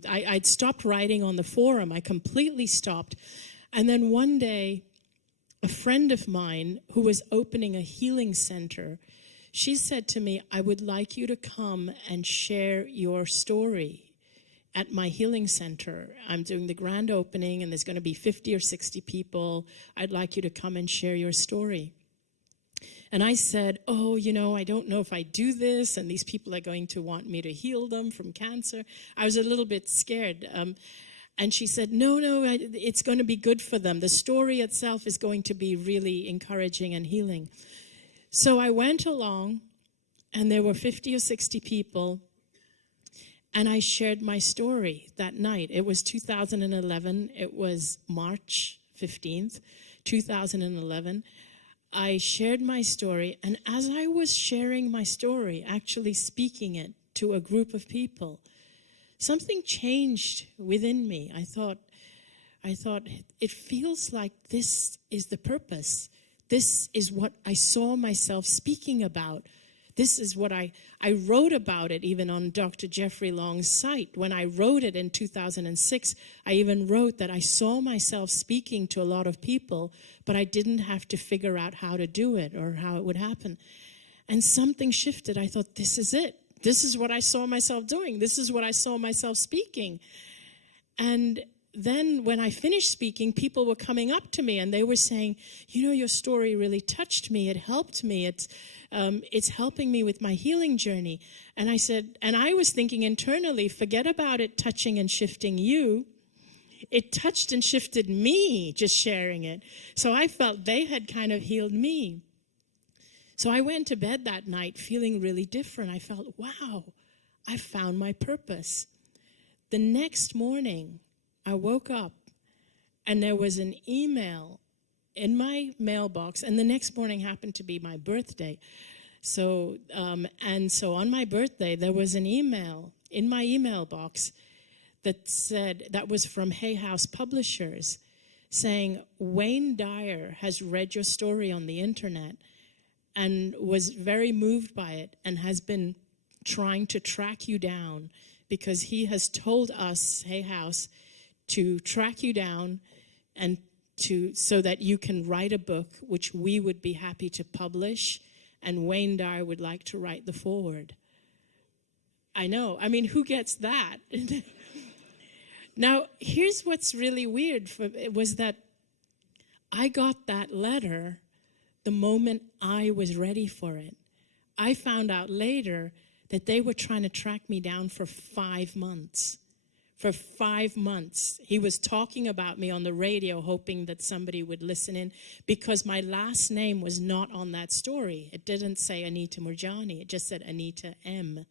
I'd stopped writing on the forum. I completely stopped. And then one day, a friend of mine who was opening a healing center, she said to me, I would like you to come and share your story at my healing center. I'm doing the grand opening, and there's going to be 50 or 60 people. I'd like you to come and share your story. And I said, oh, I don't know if I do this, and these people are going to want me to heal them from cancer. I was a little bit scared. And she said, no, it's going to be good for them. The story itself is going to be really encouraging and healing. So I went along, and there were 50 or 60 people, and I shared my story that night. It was 2011. It was March 15th, 2011. I shared my story, and as I was sharing my story, actually speaking it to a group of people, something changed within me. I thought, it feels like this is the purpose. This is what I saw myself speaking about. This is what I wrote about it even on Dr. Jeffrey Long's site. When I wrote it in 2006, I even wrote that I saw myself speaking to a lot of people, but I didn't have to figure out how to do it or how it would happen. And something shifted. I thought, this is it. This is what I saw myself doing. This is what I saw myself speaking. And then when I finished speaking, people were coming up to me and they were saying, your story really touched me. It helped me. It's helping me with my healing journey. And I said, and I was thinking internally, forget about it touching and shifting you. It touched and shifted me just sharing it. So I felt they had kind of healed me. So I went to bed that night feeling really different. I felt, wow, I found my purpose. The next morning, I woke up and there was an email in my mailbox, and the next morning happened to be my birthday. So on my birthday, there was an email in my email box that was from Hay House Publishers saying, Wayne Dyer has read your story on the internet and was very moved by it and has been trying to track you down because he has told us, Hay House, to track you down and so that you can write a book which we would be happy to publish and Wayne Dyer would like to write the foreword. I know. I mean, who gets that? Now, here's what's really weird was that I got that letter the moment I was ready for it. I found out later that they were trying to track me down for 5 months. For 5 months. He was talking about me on the radio, hoping that somebody would listen in, because my last name was not on that story. It didn't say Anita Moorjani. It just said Anita M.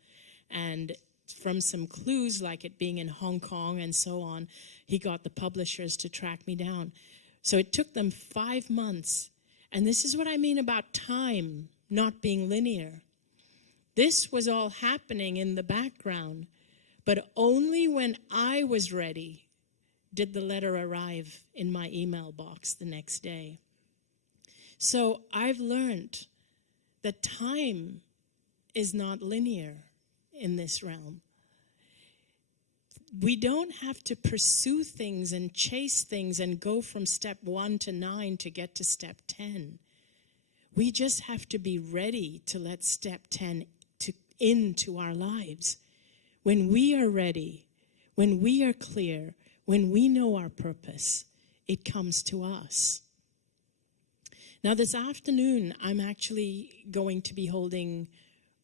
And from some clues, like it being in Hong Kong and so on, he got the publishers to track me down. So it took them 5 months. And this is what I mean about time not being linear. This was all happening in the background, but only when I was ready did the letter arrive in my email box the next day. So I've learned that time is not linear in this realm. We don't have to pursue things and chase things and go from step 1 to 9 to get to step 10. We just have to be ready to let step 10 into our lives. When we are ready, when we are clear, when we know our purpose, it comes to us. Now this afternoon, I'm actually going to be holding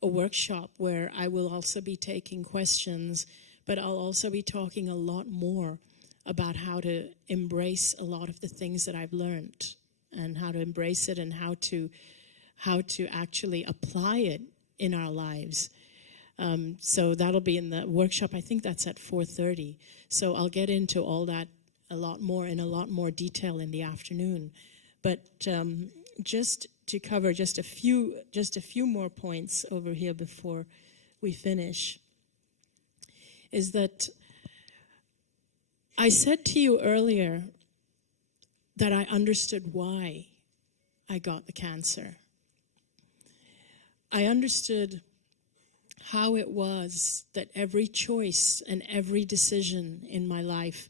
a workshop where I will also be taking questions, but I'll also be talking a lot more about how to embrace a lot of the things that I've learned, and how to embrace it, and how to actually apply it in our lives. So that'll be in the workshop. I think that's at 4:30. So I'll get into all that in a lot more detail in the afternoon. But just to cover just a few more points over here before we finish, is that I said to you earlier that I understood why I got the cancer. I understood how it was that every choice and every decision in my life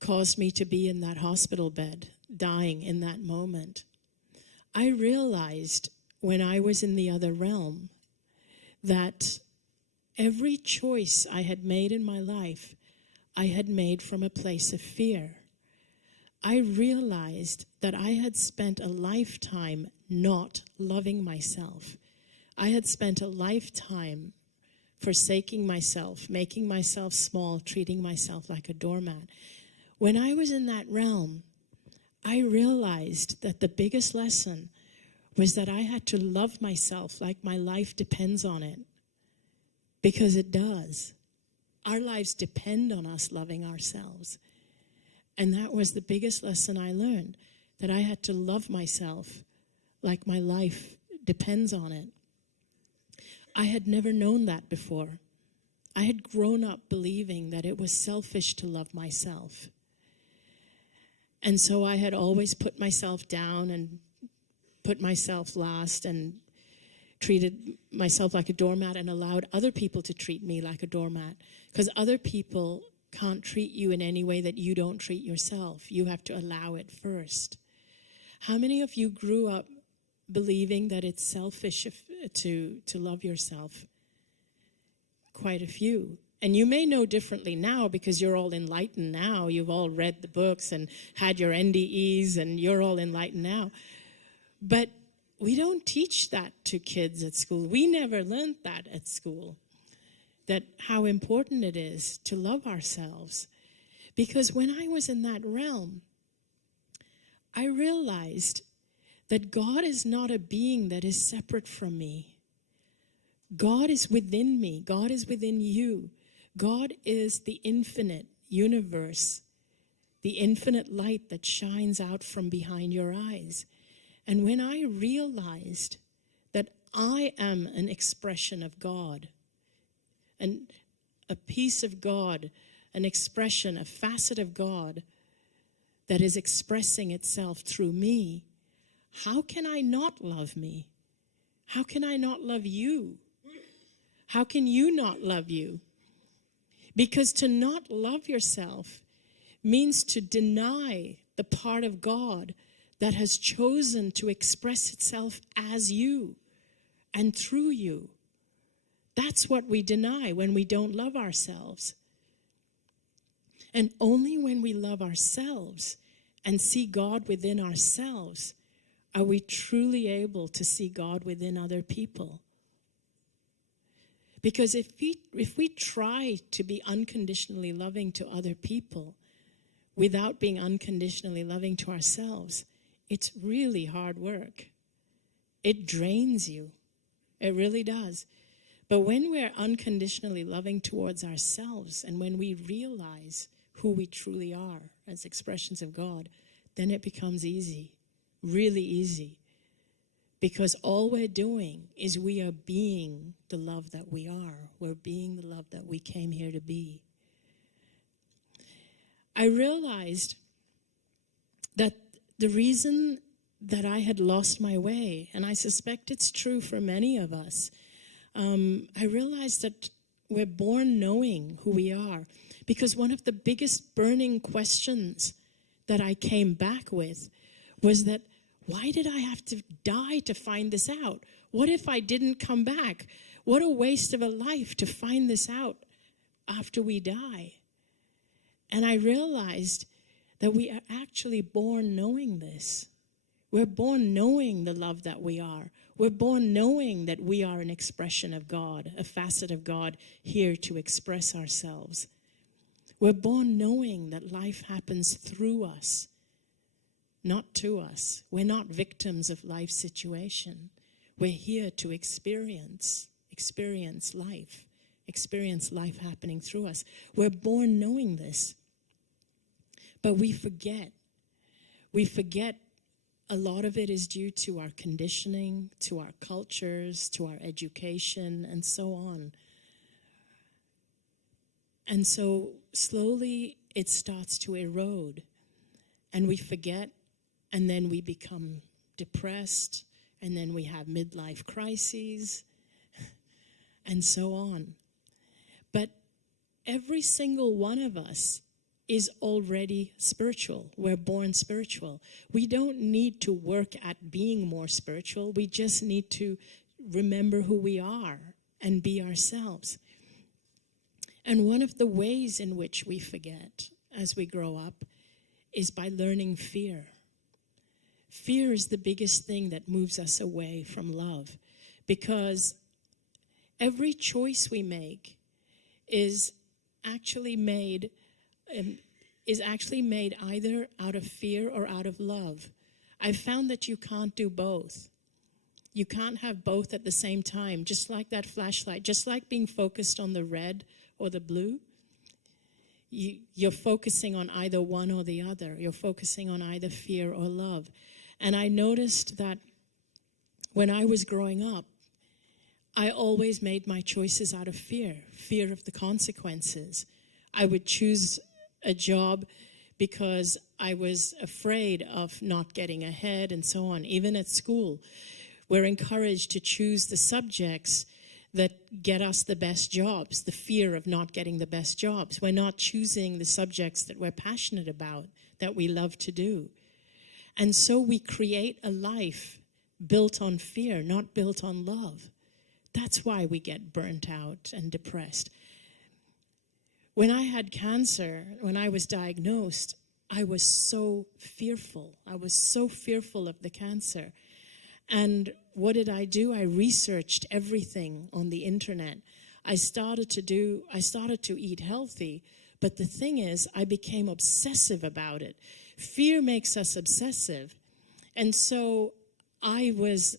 caused me to be in that hospital bed, dying in that moment. I realized when I was in the other realm that every choice I had made in my life, I had made from a place of fear. I realized that I had spent a lifetime not loving myself. I had spent a lifetime forsaking myself, making myself small, treating myself like a doormat. When I was in that realm, I realized that the biggest lesson was that I had to love myself like my life depends on it. Because it does. Our lives depend on us loving ourselves. And that was the biggest lesson I learned, that I had to love myself like my life depends on it. I had never known that before. I had grown up believing that it was selfish to love myself. And so I had always put myself down and put myself last and treated myself like a doormat and allowed other people to treat me like a doormat. Because other people can't treat you in any way that you don't treat yourself. You have to allow it first. How many of you grew up believing that it's selfish to love yourself? Quite a few. And you may know differently now because you're all enlightened now. You've all read the books and had your NDEs and you're all enlightened now. But we don't teach that to kids at school. We never learned that at school, that how important it is to love ourselves. Because when I was in that realm, I realized that God is not a being that is separate from me. God is within me. God is within you. God is the infinite universe, the infinite light that shines out from behind your eyes. And when I realized that I am an expression of God, and a piece of God, an expression, a facet of God that is expressing itself through me, how can I not love me? How can I not love you? How can you not love you? Because to not love yourself means to deny the part of God that has chosen to express itself as you. and through you. That's what we deny when we don't love ourselves. And only when we love ourselves and see God within ourselves are we truly able to see God within other people. Because if we try to be unconditionally loving to other people without being unconditionally loving to ourselves, it's really hard work. It drains you. It really does. But when we're unconditionally loving towards ourselves, and when we realize who we truly are as expressions of God, then it becomes easy, really easy. Because all we're doing is we are being the love that we are. We're being the love that we came here to be. I realized that the reason that I had lost my way, and I suspect it's true for many of us, I realized that we're born knowing who we are. Because one of the biggest burning questions that I came back with was that, why did I have to die to find this out? What if I didn't come back? What a waste of a life to find this out after we die. And I realized that we are actually born knowing this. We're born knowing the love that we are. We're born knowing that we are an expression of God, a facet of God here to express ourselves. We're born knowing that life happens through us, not to us. We're not victims of life's situation. We're here to experience life happening through us. We're born knowing this. But we forget. We forget a lot of it is due to our conditioning, to our cultures, to our education, and so on. And so slowly it starts to erode, and we forget, and then we become depressed, and then we have midlife crises, and so on. But every single one of us is already spiritual. We're born spiritual. We don't need to work at being more spiritual. We just need to remember who we are and be ourselves. And one of the ways in which we forget as we grow up is by learning fear. Fear is the biggest thing that moves us away from love, because every choice we make is actually made either out of fear or out of love. I've found that you can't do both. You can't have both at the same time, just like that flashlight, just like being focused on the red or the blue. You're focusing on either one or the other. You're focusing on either fear or love. And I noticed that when I was growing up, I always made my choices out of fear of the consequences. I would choose a job because I was afraid of not getting ahead and so on. Even at school, we're encouraged to choose the subjects that get us the best jobs, the fear of not getting the best jobs. We're not choosing the subjects that we're passionate about, that we love to do. And so we create a life built on fear, not built on love. That's why we get burnt out and depressed. When I had cancer, when I was diagnosed, I was so fearful. I was so fearful of the cancer. And what did I do? I researched everything on the internet. I started to eat healthy, but the thing is, I became obsessive about it. Fear makes us obsessive. And so I was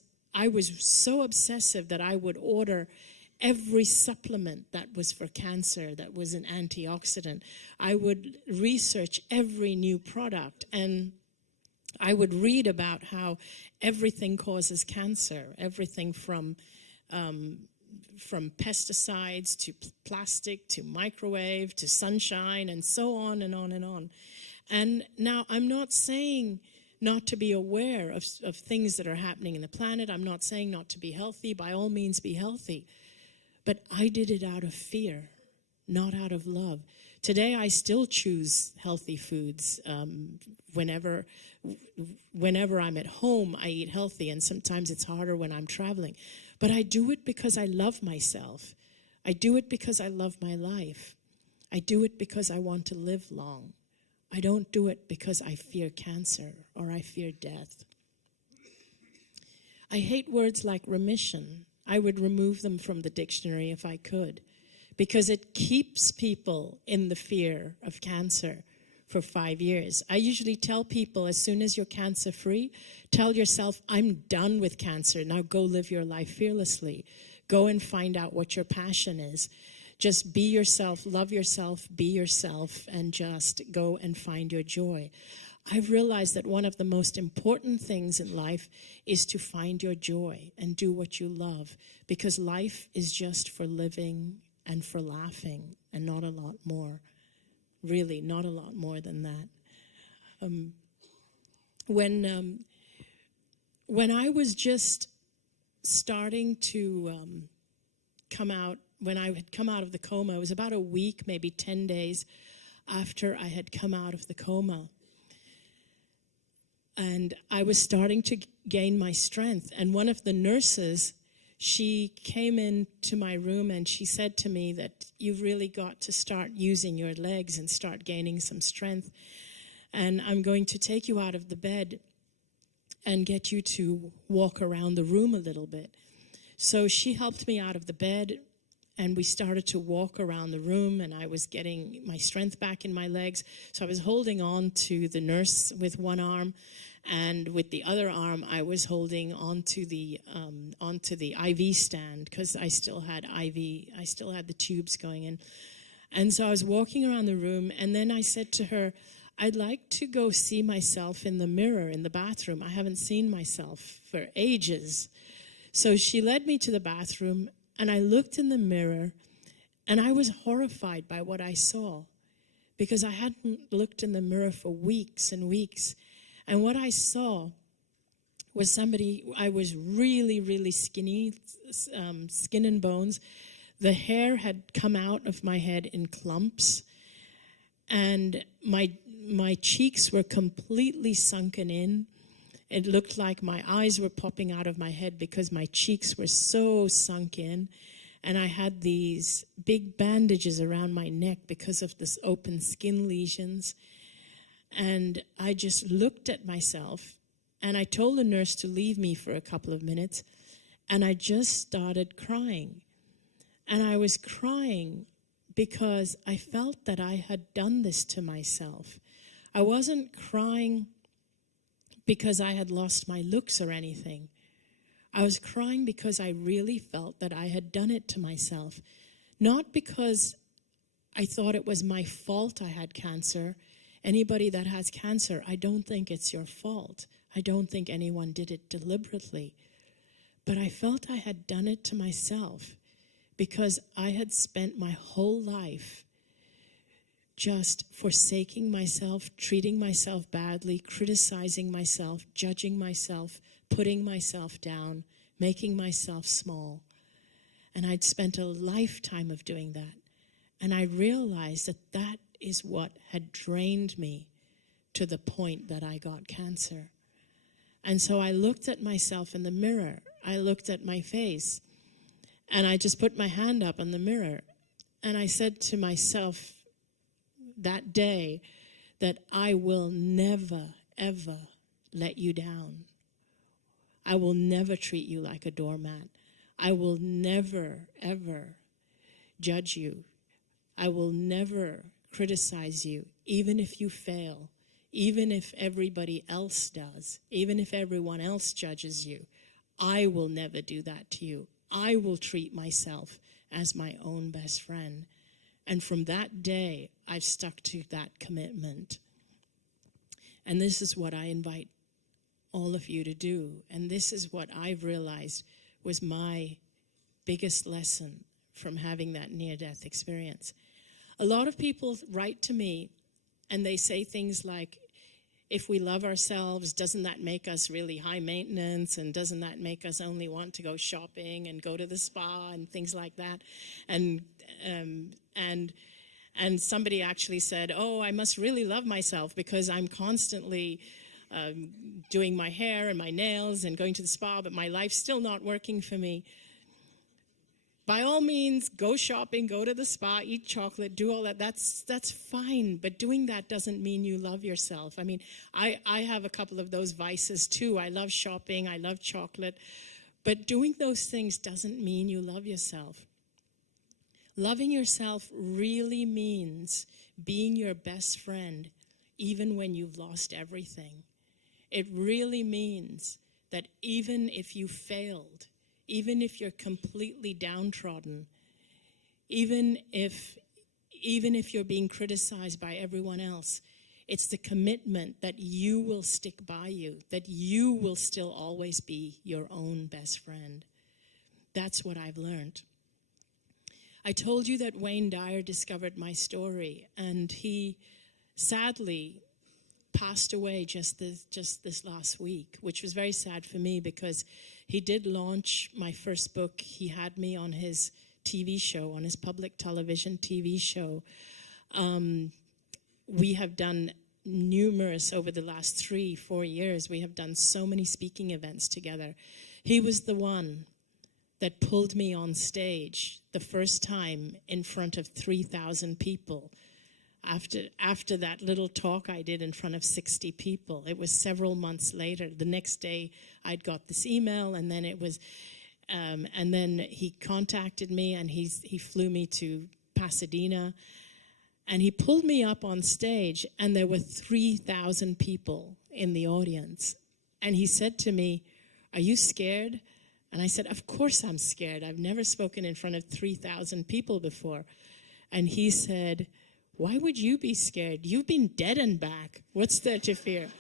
so obsessive that I would order every supplement that was for cancer, that was an antioxidant. I would research every new product, and I would read about how everything causes cancer, everything from pesticides to plastic to microwave to sunshine and so on and on and on. And now I'm not saying not to be aware of things that are happening in the planet. I'm not saying not to be healthy. By all means, be healthy. But I did it out of fear, not out of love. Today, I still choose healthy foods. Whenever I'm at home, I eat healthy, and sometimes it's harder when I'm traveling. But I do it because I love myself. I do it because I love my life. I do it because I want to live long. I don't do it because I fear cancer or I fear death. I hate words like remission. I would remove them from the dictionary if I could, because it keeps people in the fear of cancer for 5 years. I usually tell people, as soon as you're cancer-free, tell yourself, I'm done with cancer. Now go live your life fearlessly. Go and find out what your passion is. Just be yourself, love yourself, be yourself, and just go and find your joy. I've realized that one of the most important things in life is to find your joy and do what you love, because life is just for living and for laughing and not a lot more. Really, not a lot more than that. When I was just starting to come out, when I had come out of the coma, it was about a week, maybe 10 days after I had come out of the coma. And I was starting to gain my strength. And one of the nurses, she came into my room and she said to me that you've really got to start using your legs and start gaining some strength. And I'm going to take you out of the bed and get you to walk around the room a little bit. So she helped me out of the bed, and we started to walk around the room, and I was getting my strength back in my legs. So I was holding on to the nurse with one arm, and with the other arm, I was holding onto the IV stand, because I still had the tubes going in. And so I was walking around the room, and then I said to her, I'd like to go see myself in the mirror in the bathroom. I haven't seen myself for ages. So she led me to the bathroom, and I looked in the mirror, and I was horrified by what I saw, because I hadn't looked in the mirror for weeks and weeks. And what I saw was somebody, I was really, really skinny, skin and bones. The hair had come out of my head in clumps, and my cheeks were completely sunken in. It looked like my eyes were popping out of my head because my cheeks were so sunk in. And I had these big bandages around my neck because of this open skin lesions. And I just looked at myself, and I told the nurse to leave me for a couple of minutes, and I just started crying. And I was crying because I felt that I had done this to myself. I wasn't crying because I had lost my looks or anything. I was crying because I really felt that I had done it to myself. Not because I thought it was my fault I had cancer. Anybody that has cancer, I don't think it's your fault. I don't think anyone did it deliberately. But I felt I had done it to myself because I had spent my whole life just forsaking myself, treating myself badly, criticizing myself, judging myself, putting myself down, making myself small. And I'd spent a lifetime of doing that. And I realized that that is what had drained me to the point that I got cancer. And so I looked at myself in the mirror. I looked at my face, and I just put my hand up in the mirror. And I said to myself that day that I will never, ever let you down. I will never treat you like a doormat. I will never, ever judge you. I will never criticize you, even if you fail, even if everybody else does, even if everyone else judges you. I will never do that to you. I will treat myself as my own best friend. And from that day, I've stuck to that commitment. And this is what I invite all of you to do. And this is what I've realized was my biggest lesson from having that near-death experience. A lot of people write to me and they say things like, if we love ourselves, doesn't that make us really high maintenance? And doesn't that make us only want to go shopping and go to the spa and things like that? And And somebody actually said, oh, I must really love myself because I'm constantly doing my hair and my nails and going to the spa, but my life's still not working for me. By all means, go shopping, go to the spa, eat chocolate, do all that. That's fine, but doing that doesn't mean you love yourself. I mean, I have a couple of those vices too. I love shopping, I love chocolate, but doing those things doesn't mean you love yourself. Loving yourself really means being your best friend, even when you've lost everything. It really means that even if you failed, even if you're completely downtrodden, even if you're being criticized by everyone else, it's the commitment that you will stick by you, that you will still always be your own best friend. That's what I've learned. I told you that Wayne Dyer discovered my story, and he sadly passed away just this last week, which was very sad for me because he did launch my first book. He had me on his TV show, on his public television TV show. We have done numerous, over the last 3-4 years, we have done so many speaking events together. He was the one that pulled me on stage the first time in front of 3,000 people. After that little talk I did in front of 60 people, it was several months later. The next day, I'd got this email, and then and then he contacted me, and he flew me to Pasadena, and he pulled me up on stage, and there were 3,000 people in the audience, and he said to me, "Are you scared?" And I said, "Of course I'm scared. I've never spoken in front of 3,000 people before." And he said, "Why would you be scared? You've been dead and back. What's there to fear?"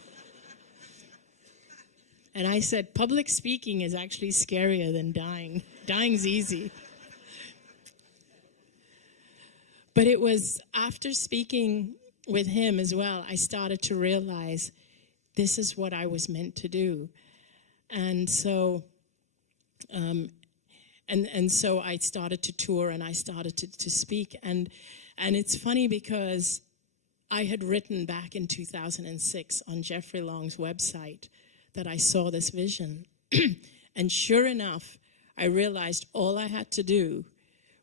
And I said, public speaking is actually scarier than dying. Dying's easy. But it was after speaking with him as well, I started to realize this is what I was meant to do. And so, so I started to tour, and I started to speak. And it's funny because I had written back in 2006 on Jeffrey Long's website that I saw this vision. And sure enough, I realized all I had to do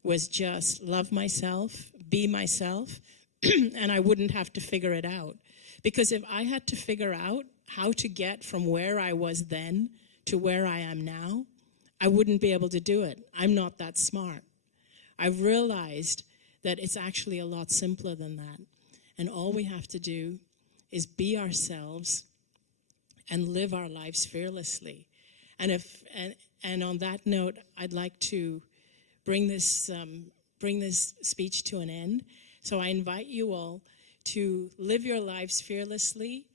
was just love myself, be myself, and I wouldn't have to figure it out. Because if I had to figure out how to get from where I was then to where I am now, I wouldn't be able to do it. I'm not that smart. I've realized that it's actually a lot simpler than that. And all we have to do is be ourselves and live our lives fearlessly. And on that note, I'd like to bring this speech to an end. So I invite you all to live your lives fearlessly.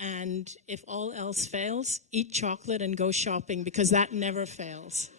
And if all else fails, eat chocolate and go shopping, because that never fails.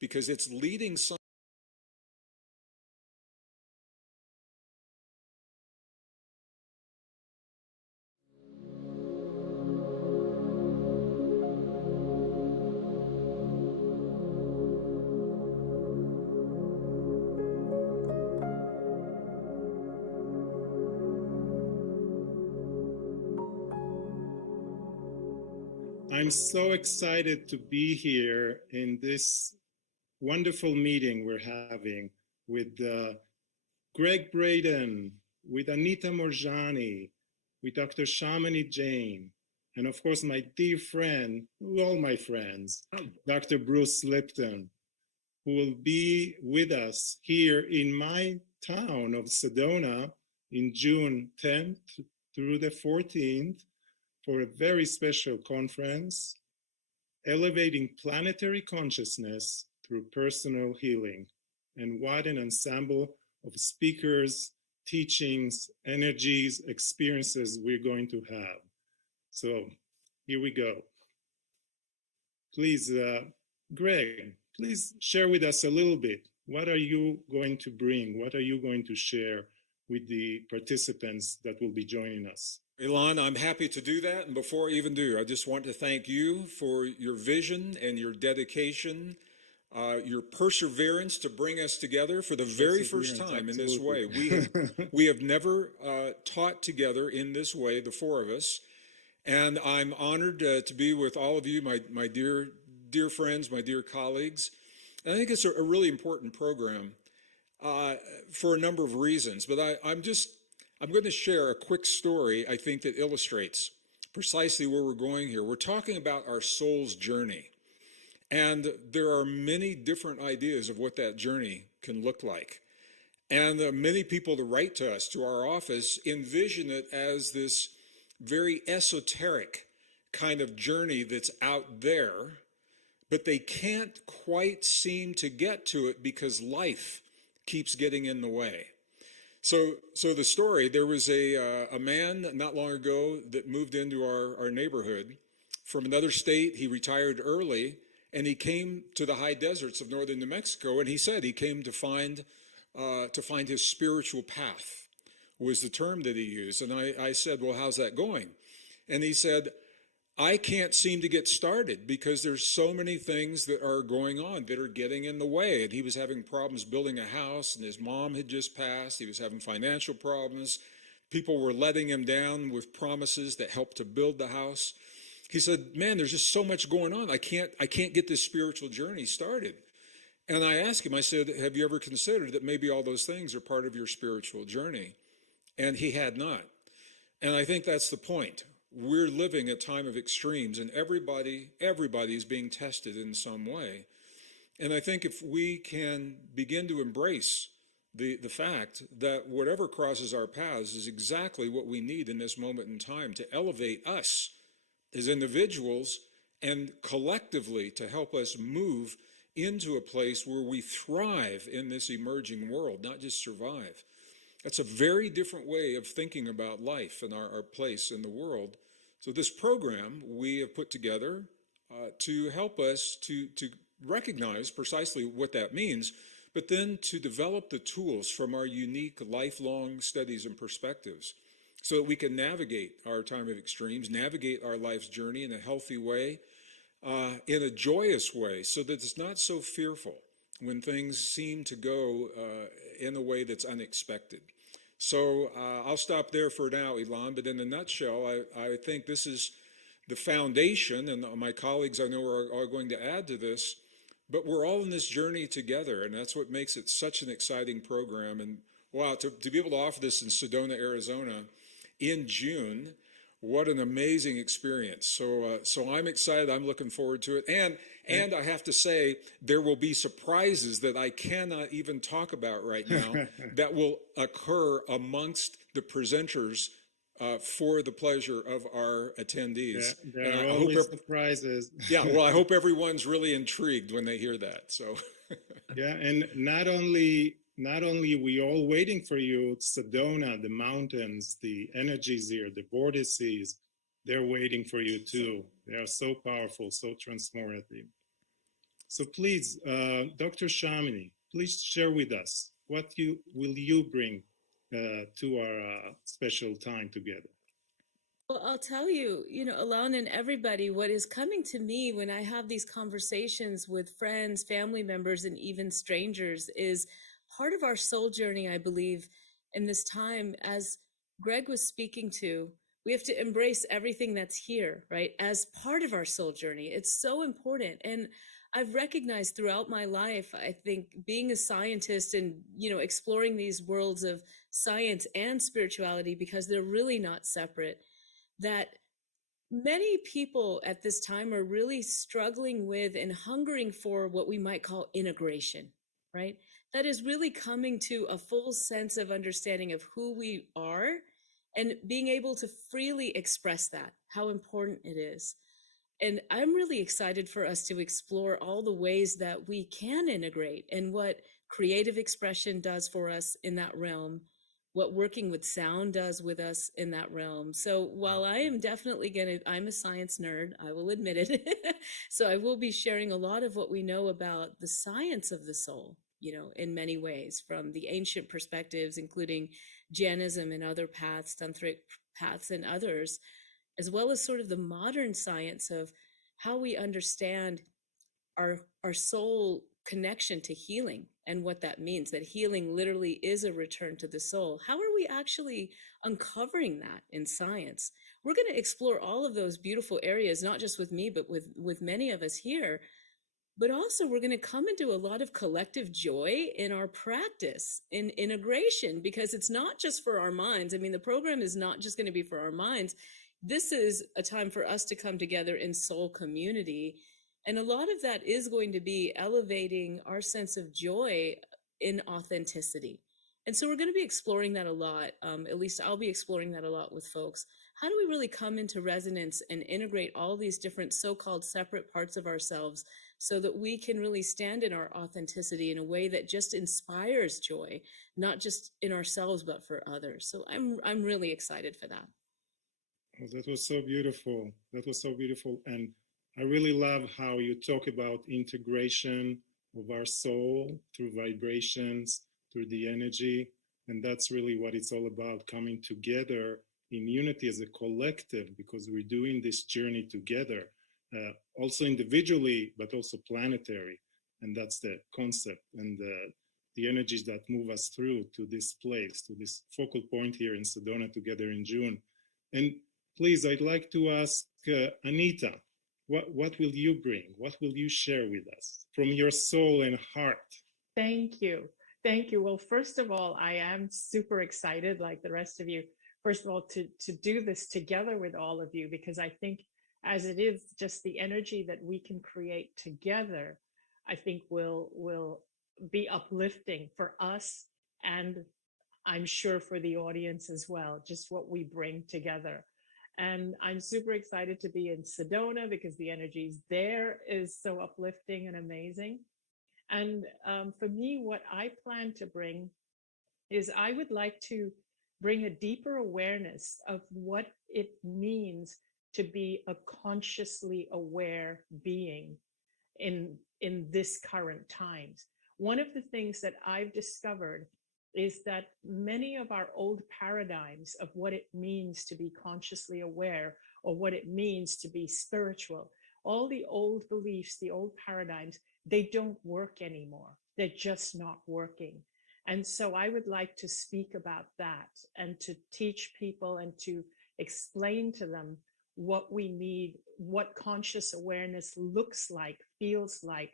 because it's leading some. I'm so excited to be here in this wonderful meeting we're having with Greg Braden, with Anita Moorjani, with Dr. Shamini Jain, and of course my dear friend, all my friends, Dr. Bruce Lipton, who will be with us here in my town of Sedona in June 10th through the 14th for a very special conference, Elevating Planetary Consciousness Through Personal Healing. And what an ensemble of speakers, teachings, energies, experiences we're going to have. So here we go. Please, Greg, please share with us a little bit. What are you going to bring? What are you going to share with the participants that will be joining us? Ilan, I'm happy to do that. And before I even do, I just want to thank you for your vision and your dedication, your perseverance to bring us together for the very first time in this way. We have never taught together in this way, the four of us. And I'm honored to be with all of you, my dear friends, my dear colleagues. And I think it's a really important program for a number of reasons. But I'm going to share a quick story, I think, that illustrates precisely where we're going here. We're talking about our soul's journey. And there are many different ideas of what that journey can look like. And many people that write to us, to our office, envision it as this very esoteric kind of journey that's out there, but they can't quite seem to get to it because life keeps getting in the way. So the story, there was a man not long ago that moved into our neighborhood from another state. He retired early, and he came to the high deserts of northern New Mexico, and he said he came to find his spiritual path, was the term that he used. And I said, well, how's that going? And he said, I can't seem to get started because there's so many things that are going on that are getting in the way. And he was having problems building a house, and his mom had just passed. He was having financial problems. People were letting him down with promises that helped to build the house. He said, man, there's just so much going on. I can't get this spiritual journey started. And I asked him, I said, have you ever considered that maybe all those things are part of your spiritual journey? And he had not. And I think that's the point. We're living a time of extremes, and everybody is being tested in some way. And I think if we can begin to embrace the fact that whatever crosses our paths is exactly what we need in this moment in time to elevate us as individuals and collectively to help us move into a place where we thrive in this emerging world, not just survive. That's a very different way of thinking about life and our place in the world. So this program we have put together to help us to recognize precisely what that means, but then to develop the tools from our unique lifelong studies and perspectives so that we can navigate our time of extremes, navigate our life's journey in a healthy way, in a joyous way, so that it's not so fearful when things seem to go in a way that's unexpected. So I'll stop there for now, Ilan, but in a nutshell, I think this is the foundation, and my colleagues I know are going to add to this, but we're all in this journey together, and that's what makes it such an exciting program. And wow, to be able to offer this in Sedona, Arizona in June, what an amazing experience. So I'm excited. I'm looking forward to it. And I have to say, there will be surprises that I cannot even talk about right now that will occur amongst the presenters for the pleasure of our attendees. There are always surprises. Yeah, well, I hope everyone's really intrigued when they hear that. So yeah, and not only we all waiting for you, Sedona, the mountains, the energies here, the vortices, they're waiting for you too. They are so powerful, so transformative. So please, Dr. Shamini, please share with us what will you bring to our special time together. Well, I'll tell you, Alon and everybody, what is coming to me when I have these conversations with friends, family members, and even strangers is part of our soul journey, I believe, in this time, as Greg was speaking to, we have to embrace everything that's here, right? As part of our soul journey. It's so important. And I've recognized throughout my life, I think being a scientist and, exploring these worlds of science and spirituality, because they're really not separate, that many people at this time are really struggling with and hungering for what we might call integration, right? That is really coming to a full sense of understanding of who we are and being able to freely express that, how important it is. And I'm really excited for us to explore all the ways that we can integrate and what creative expression does for us in that realm, what working with sound does with us in that realm. So while I am definitely I'm a science nerd, I will admit it. So I will be sharing a lot of what we know about the science of the soul, in many ways, from the ancient perspectives, including Jainism and other paths, tantric paths and others, as well as sort of the modern science of how we understand our soul connection to healing and what that means, that healing literally is a return to the soul. How are we actually uncovering that in science? We're going to explore all of those beautiful areas, not just with me, but with many of us here. But also we're going to come into a lot of collective joy in our practice, in integration, because it's not just for our minds. I mean, the program is not just going to be for our minds. This is a time for us to come together in soul community. And a lot of that is going to be elevating our sense of joy in authenticity. And so we're going to be exploring that a lot. At least I'll be exploring that a lot with folks. How do we really come into resonance and integrate all these different so-called separate parts of ourselves so that we can really stand in our authenticity in a way that just inspires joy, not just in ourselves, but for others. So I'm really excited for that. Oh, that was so beautiful. That was so beautiful. And I really love how you talk about integration of our soul through vibrations, through the energy. And that's really what it's all about, coming together in unity as a collective, because we're doing this journey together, also individually, but also planetary. And that's the concept and the energies that move us through to this place, to this focal point here in Sedona together in June. And please, I'd like to ask Anita, what will you bring? What will you share with us from your soul and heart? Thank you. Thank you. Well, first of all, I am super excited, like the rest of you, first of all, to do this together with all of you, because I think as it is just the energy that we can create together, I think will be uplifting for us, and I'm sure for the audience as well, just what we bring together. And I'm super excited to be in Sedona because the energies there is so uplifting and amazing. And for me, what I plan to bring is I would like to bring a deeper awareness of what it means to be a consciously aware being in this current times. One of the things that I've discovered is that many of our old paradigms of what it means to be consciously aware or what it means to be spiritual, all the old beliefs, the old paradigms, they don't work anymore. They're just not working. And so I would like to speak about that and to teach people and to explain to them what we need, what conscious awareness looks like, feels like,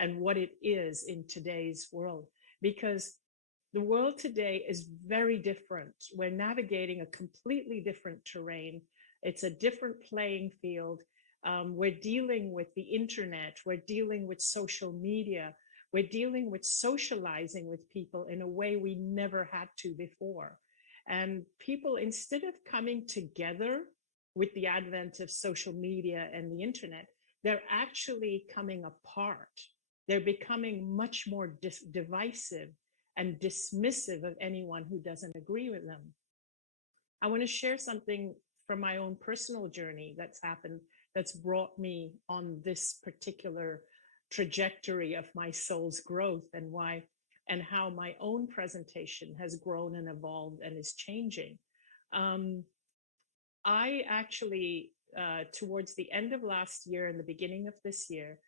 and what it is in today's world. Because the world today is very different. We're navigating a completely different terrain. It's a different playing field. We're dealing with the internet. We're dealing with social media. We're dealing with socializing with people in a way we never had to before. And people, instead of coming together with the advent of social media and the internet, they're actually coming apart. They're becoming much more divisive and dismissive of anyone who doesn't agree with them. I want to share something from my own personal journey that's happened, that's brought me on this particular trajectory of my soul's growth and how my own presentation has grown and evolved and is changing. I actually, towards the end of last year and the beginning of this year,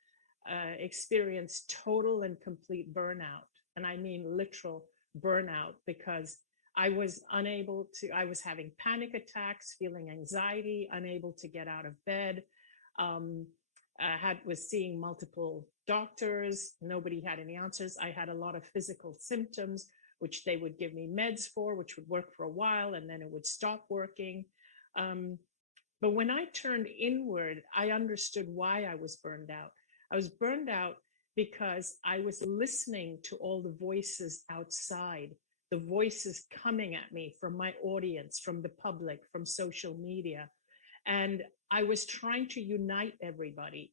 experienced total and complete burnout. And I mean literal burnout, because I was having panic attacks, feeling anxiety, unable to get out of bed. Was seeing multiple doctors. Nobody had any answers. I had a lot of physical symptoms, which they would give me meds for, which would work for a while, and then it would stop working. But when I turned inward, I understood why I was burned out. I was burned out because I was listening to all the voices outside, the voices coming at me from my audience, from the public, from social media. And I was trying to unite everybody.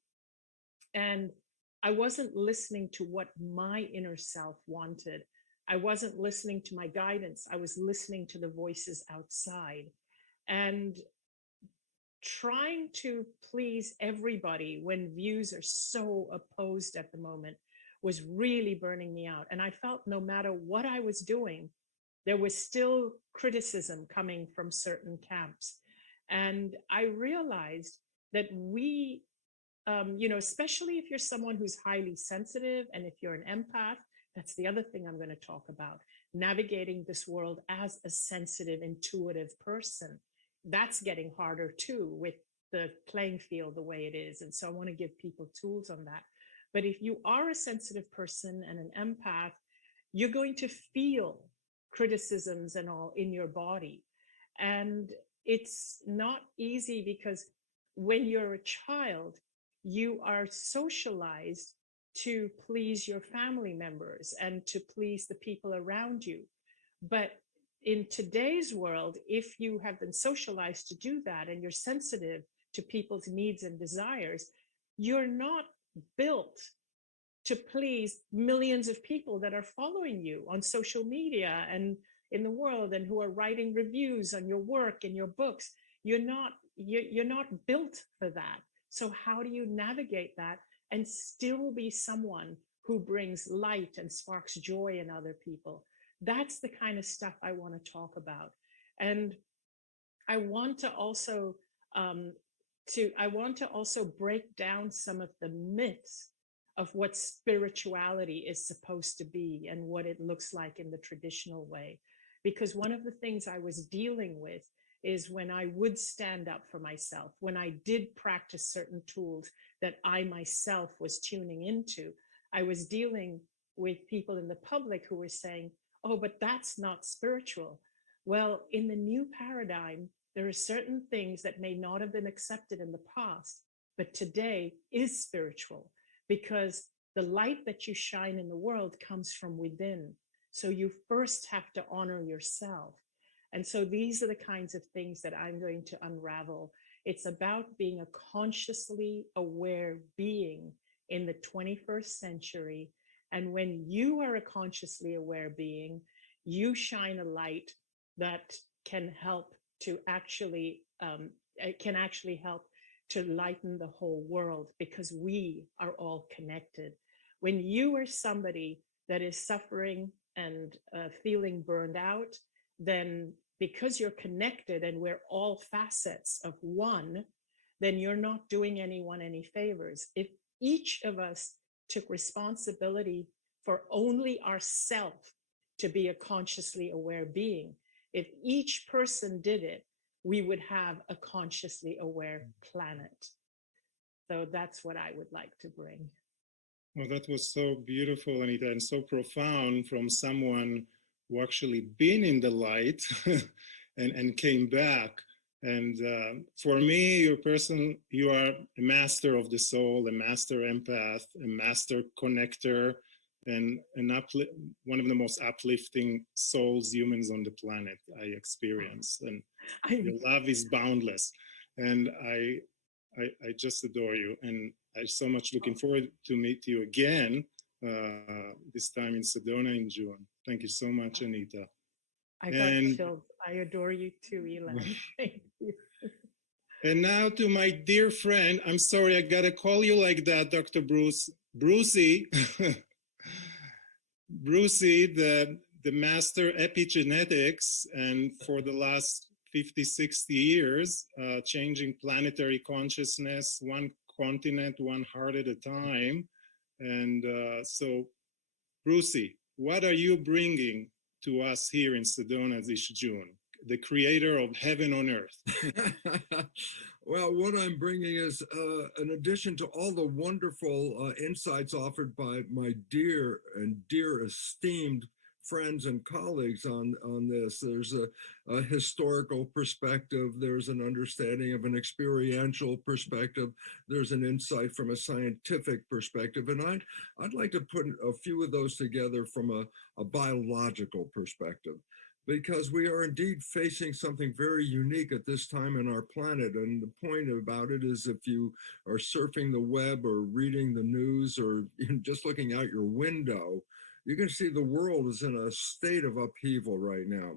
And I wasn't listening to what my inner self wanted. I wasn't listening to my guidance. I was listening to the voices outside. And trying to please everybody when views are so opposed at the moment was really burning me out. And I felt no matter what I was doing, there was still criticism coming from certain camps. And I realized that we, especially if you're someone who's highly sensitive and if you're an empath, that's the other thing I'm going to talk about, navigating this world as a sensitive, intuitive person. That's getting harder too with the playing field the way it is. And so I want to give people tools on that. But if you are a sensitive person and an empath, you're going to feel criticisms and all in your body. And it's not easy because when you're a child, you are socialized to please your family members and to please the people around you. But in today's world, if you have been socialized to do that and you're sensitive to people's needs and desires, you're not built to please millions of people that are following you on social media and in the world and who are writing reviews on your work and your books. You're not built for that. So how do you navigate that and still be someone who brings light and sparks joy in other people? That's the kind of stuff I want to talk about. And I want to also break down some of the myths of what spirituality is supposed to be and what it looks like in the traditional way. Because one of the things I was dealing with is when I would stand up for myself, when I did practice certain tools that I myself was tuning into, I was dealing with people in the public who were saying, oh, but that's not spiritual. Well, in the new paradigm, there are certain things that may not have been accepted in the past, but today is spiritual, because the light that you shine in the world comes from within. So you first have to honor yourself. And so these are the kinds of things that I'm going to unravel. It's about being a consciously aware being in the 21st century. And when you are a consciously aware being, you shine a light that can help to actually help to lighten the whole world, because we are all connected. When you are somebody that is suffering and feeling burned out, then because you're connected and we're all facets of one, then you're not doing anyone any favors. If each of us took responsibility for only ourself to be a consciously aware being, if each person did it, we would have a consciously aware planet. So that's what I would like to bring. Well, that was so beautiful, Anita, and so profound from someone who actually been in the light and came back. And for me, you are a master of the soul, a master empath, a master connector, and one of the most uplifting souls humans on the planet I experience. And your love is boundless. And I just adore you. And I'm so much looking forward to meet you again, this time in Sedona in June. Thank you so much, Anita. I got chills. I adore you too, Elon. Thank you. And now to my dear friend, I'm sorry, I gotta call you like that, Dr. Bruce. Brucey, Brucey, the master epigenetics, and for the last 50, 60 years, changing planetary consciousness, one continent, one heart at a time. And so, Brucey, what are you bringing to us here in Sedona this June, the creator of heaven on earth? Well, what I'm bringing is an addition to all the wonderful insights offered by my dear and dear esteemed friends and colleagues on this. There's a historical perspective. There's an understanding of an experiential perspective. There's an insight from a scientific perspective. And I'd like to put a few of those together from a biological perspective, because we are indeed facing something very unique at this time in our planet. And the point about it is, if you are surfing the web or reading the news or just looking out your window, you can see the world is in a state of upheaval right now.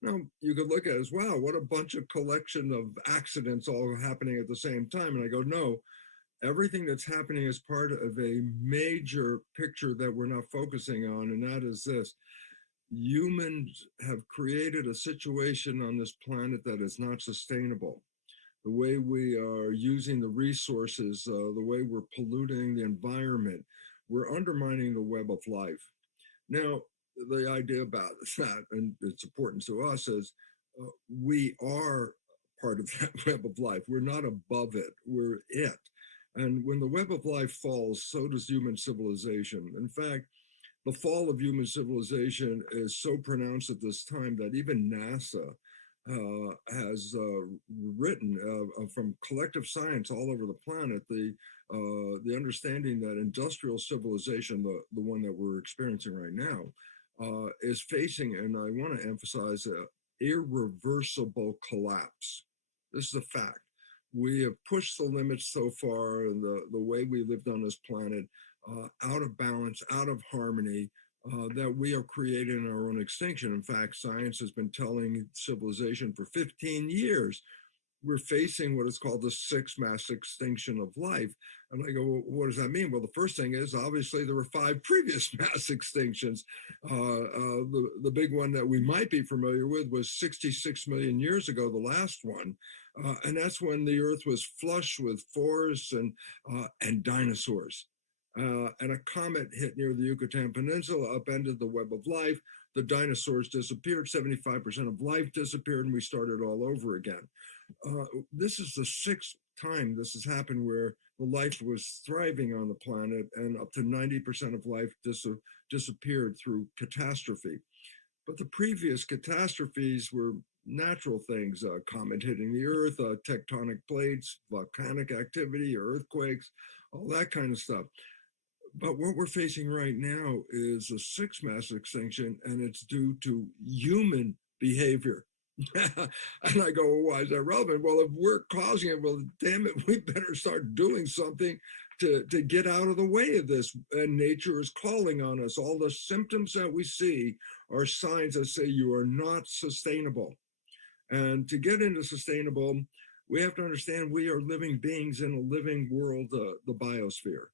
Now, you could look at it as, wow, what a bunch of collection of accidents all happening at the same time. And I go, no, everything that's happening is part of a major picture that we're not focusing on. And that is this: humans have created a situation on this planet that is not sustainable. The way we are using the resources, the way we're polluting the environment, we're undermining the web of life. Now, the idea about that, and its importance to us, is we are part of that web of life. We're not above it, we're it. And when the web of life falls, so does human civilization. In fact, the fall of human civilization is so pronounced at this time that even NASA has written from collective science all over the planet the understanding that industrial civilization, the one that we're experiencing right now, is facing, and I want to emphasize, a irreversible collapse. This is a fact. We have pushed the limits so far, and the way we lived on this planet, out of balance, out of harmony, that we are creating our own extinction. In fact, science has been telling civilization for 15 years, we're facing what is called the sixth mass extinction of life. And I go, well, what does that mean? Well, the first thing is, obviously, there were 5 previous mass extinctions. The big one that we might be familiar with was 66 million years ago, the last one. And that's when the Earth was flush with forests and dinosaurs. And a comet hit near the Yucatan Peninsula, upended the web of life. The dinosaurs disappeared, 75% of life disappeared, and we started all over again. This is the 6th time this has happened where the life was thriving on the planet, and up to 90% of life disappeared through catastrophe. But the previous catastrophes were natural things: comet hitting the Earth, tectonic plates, volcanic activity, earthquakes, all that kind of stuff. But what we're facing right now is a 6th mass extinction, and it's due to human behavior. And I go, well, why is that relevant? Well, if we're causing it, well, damn it, we better start doing something to get out of the way of this. And nature is calling on us. All the symptoms that we see are signs that say you are not sustainable. And to get into sustainable, we have to understand we are living beings in a living world, the biosphere.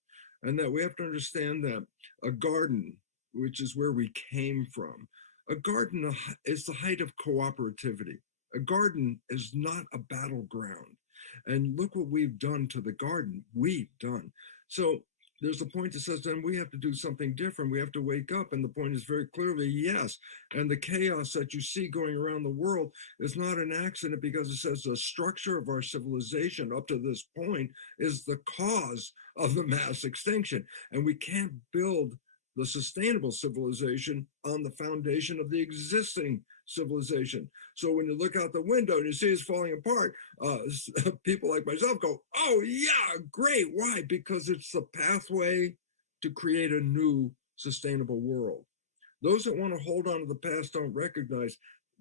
And that we have to understand that a garden, which is where we came from, a garden is the height of cooperativity. A garden is not a battleground. And look what we've done to the garden. We've done. So there's a point that says then we have to do something different. We have to wake up. And the point is very clearly, yes. And the chaos that you see going around the world is not an accident, because it says the structure of our civilization up to this point is the cause of the mass extinction. And we can't build the sustainable civilization on the foundation of the existing civilization. So when you look out the window and you see it's falling apart, people like myself go, oh yeah, great. Why? Because it's the pathway to create a new sustainable world. Those that want to hold on to the past don't recognize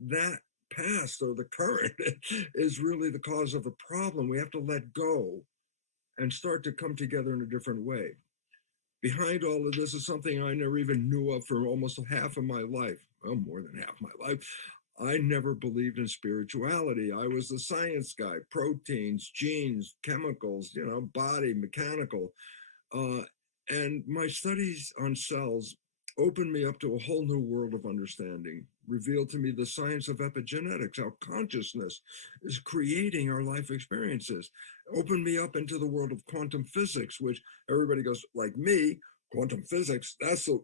that past, or the current, is really the cause of the problem. We have to let go and start to come together in a different way. Behind all of this is something I never even knew of for almost half of my life. Well, more than half my life. I never believed in spirituality. I was the science guy: proteins, genes, chemicals, body, mechanical. And my studies on cells opened me up to a whole new world of understanding, revealed to me the science of epigenetics, how consciousness is creating our life experiences, opened me up into the world of quantum physics, which everybody goes, like me, quantum physics, that's the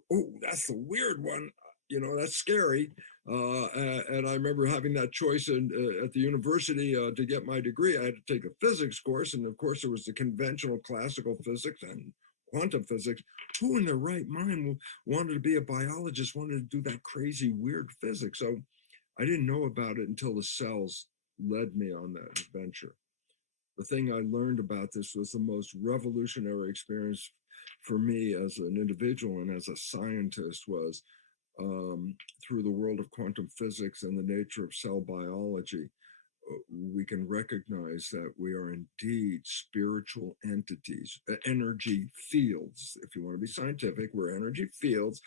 weird one, that's scary. And I remember having that choice at the university to get my degree. I had to take a physics course, and of course there was the conventional classical physics and quantum physics. Who in their right mind wanted to be a biologist, wanted to do that crazy, weird physics? So I didn't know about it until the cells led me on that adventure. The thing I learned about this was the most revolutionary experience for me as an individual and as a scientist was through the world of quantum physics and the nature of cell biology. We can recognize that we are indeed spiritual entities, energy fields. If you want to be scientific, we're energy fields,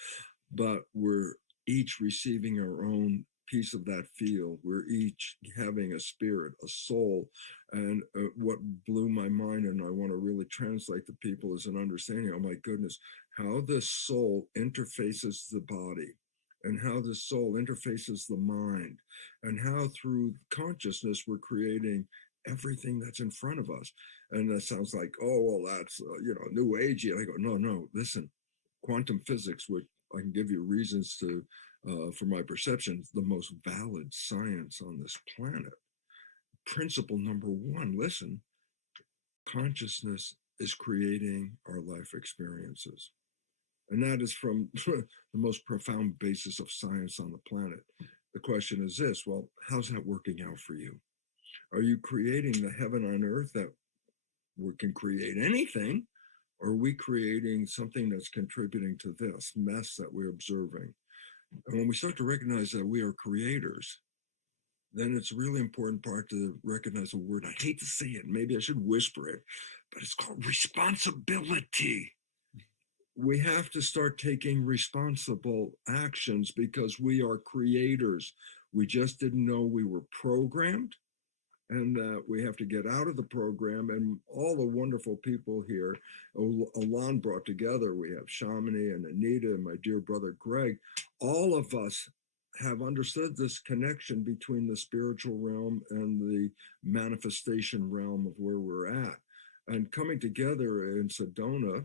but we're each receiving our own piece of that field. We're each having a spirit, a soul. And what blew my mind, and I want to really translate to people, is an understanding, oh my goodness, how this soul interfaces the body, and how this soul interfaces the mind, and how through consciousness we're creating everything that's in front of us. And that sounds like, oh, well, that's, new agey. And I go, no, listen, quantum physics, which I can give you reasons to, for my perception, the most valid science on this planet. Principle number one, listen, consciousness is creating our life experiences. And that is from the most profound basis of science on the planet. The question is this, well, how's that working out for you? Are you creating the heaven on earth that we can create anything? Or are we creating something that's contributing to this mess that we're observing? And when we start to recognize that we are creators, then it's a really important part to recognize a word. I hate to say it, maybe I should whisper it, but it's called responsibility. We have to start taking responsible actions because we are creators. We just didn't know we were programmed, and we have to get out of the program. And all the wonderful people here, Alon brought together, we have Shamini and Anita and my dear brother Greg, all of us have understood this connection between the spiritual realm and the manifestation realm of where we're at. And coming together in Sedona,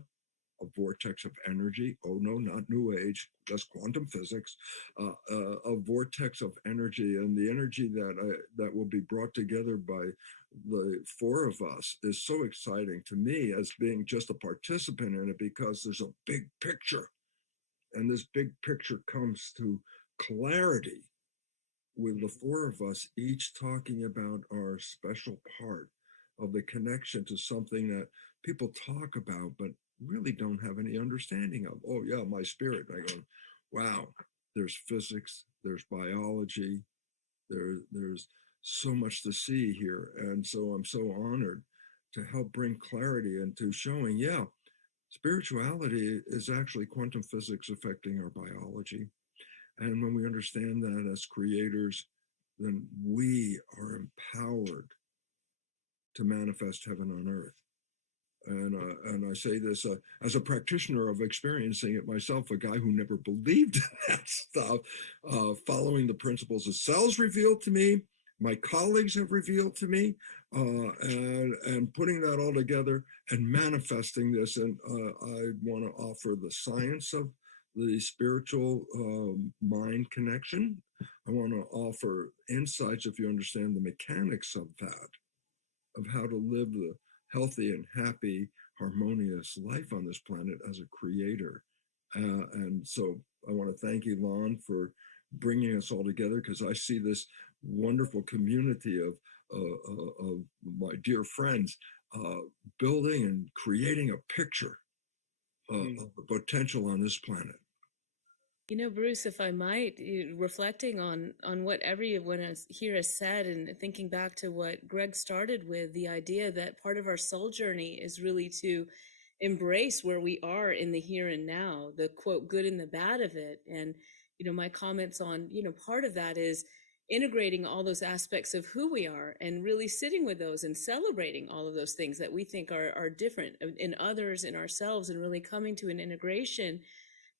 a vortex of energy. Oh no, not new age, just quantum physics. A vortex of energy, and the energy that will be brought together by the four of us is so exciting to me as being just a participant in it, because there's a big picture, and this big picture comes to clarity with the four of us each talking about our special part of the connection to something that people talk about but really don't have any understanding of. Oh yeah, my spirit. I go, wow, there's physics, there's biology, there's so much to see here. And so I'm so honored to help bring clarity into showing, yeah, spirituality is actually quantum physics affecting our biology. And when we understand that as creators, then we are empowered to manifest heaven on earth. And I say this as a practitioner of experiencing it myself, a guy who never believed in that stuff, following the principles the cells revealed to me, my colleagues have revealed to me, and putting that all together and manifesting this. And I want to offer the science of the spiritual mind connection. I want to offer insights, if you understand the mechanics of that, of how to live the healthy and happy, harmonious life on this planet as a creator. And so I want to thank Elon for bringing us all together, because I see this wonderful community of my dear friends building and creating a picture of the potential on this planet. Bruce, if I might, reflecting on what everyone here has said, and thinking back to what Greg started with, the idea that part of our soul journey is really to embrace where we are in the here and now, the quote, good and the bad of it. And, my comments on, part of that is, integrating all those aspects of who we are and really sitting with those and celebrating all of those things that we think are different in others, in ourselves, and really coming to an integration,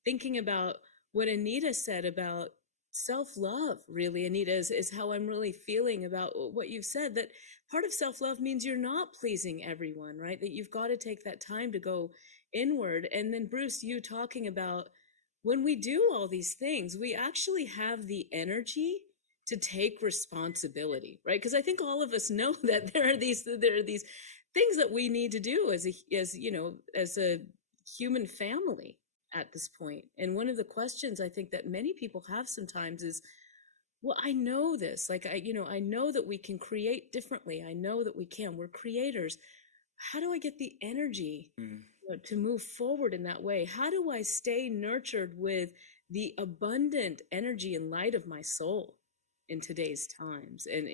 thinking about what Anita said about self-love. Really, Anita, is how I'm really feeling about what you've said, that part of self-love means you're not pleasing everyone, right? That you've got to take that time to go inward. And then Bruce, you talking about when we do all these things, we actually have the energy to take responsibility, right? Because I think all of us know that there are these things that we need to do as a human family at this point. And one of the questions I think that many people have sometimes is, well, I know this, like I know that we can create differently. I know that we can. We're creators. How do I get the energy to move forward in that way? How do I stay nurtured with the abundant energy and light of my soul in today's times? And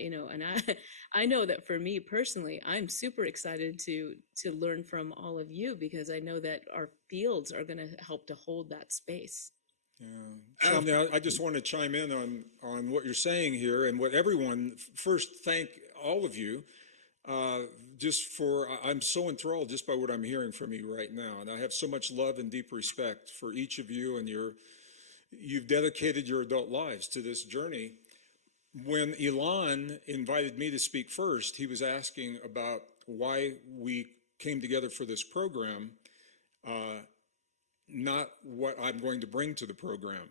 I know that for me personally, I'm super excited to learn from all of you, because I know that our fields are going to help to hold that space. Yeah. Now, I just want to chime in on what you're saying here, and what everyone, first thank all of you I'm so enthralled just by what I'm hearing from you right now. And I have so much love and deep respect for each of you, and you've dedicated your adult lives to this journey. When Elon invited me to speak first, he was asking about why we came together for this program, not what I'm going to bring to the program.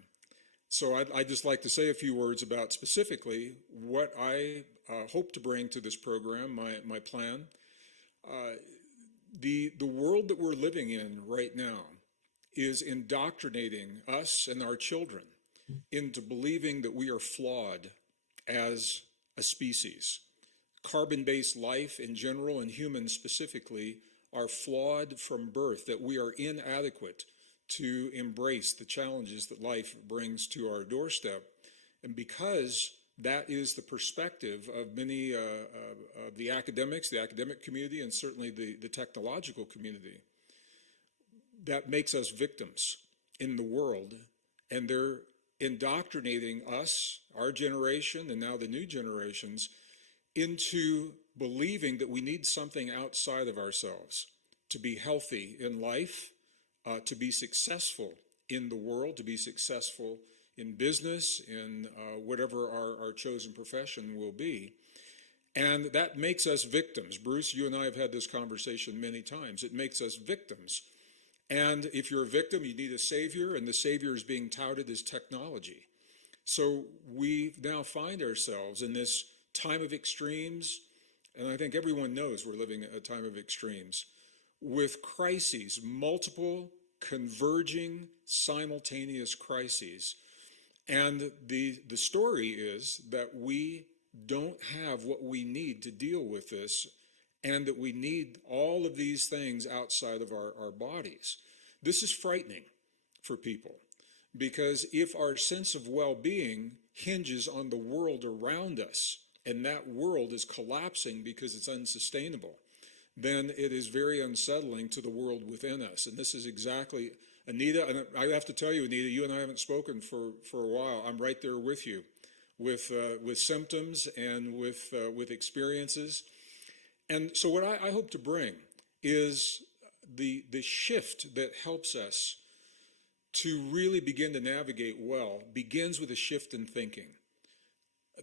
So I'd just like to say a few words about specifically what I hope to bring to this program, my plan. The world that we're living in right now is indoctrinating us and our children into believing that we are flawed as a species. Carbon-based life in general and humans specifically are flawed from birth, that we are inadequate to embrace the challenges that life brings to our doorstep. And because that is the perspective of many of the academics, the academic community, and certainly the technological community, that makes us victims in the world. And they're indoctrinating us, our generation, and now the new generations, into believing that we need something outside of ourselves to be healthy in life, to be successful in the world, to be successful in business, in whatever our chosen profession will be. And that makes us victims. Bruce, you and I have had this conversation many times. It makes us victims. And if you're a victim, you need a savior, and the savior is being touted as technology. So we now find ourselves in this time of extremes, and I think everyone knows we're living a time of extremes, with crises, multiple converging simultaneous crises. And the story is that we don't have what we need to deal with this, and that we need all of these things outside of our bodies. This is frightening for people, because if our sense of well-being hinges on the world around us, and that world is collapsing because it's unsustainable, then it is very unsettling to the world within us. And this is exactly, Anita, and I have to tell you, Anita, you and I haven't spoken for a while. I'm right there with you, with symptoms and with experiences. And so what I hope to bring is the shift that helps us to really begin to navigate well begins with a shift in thinking.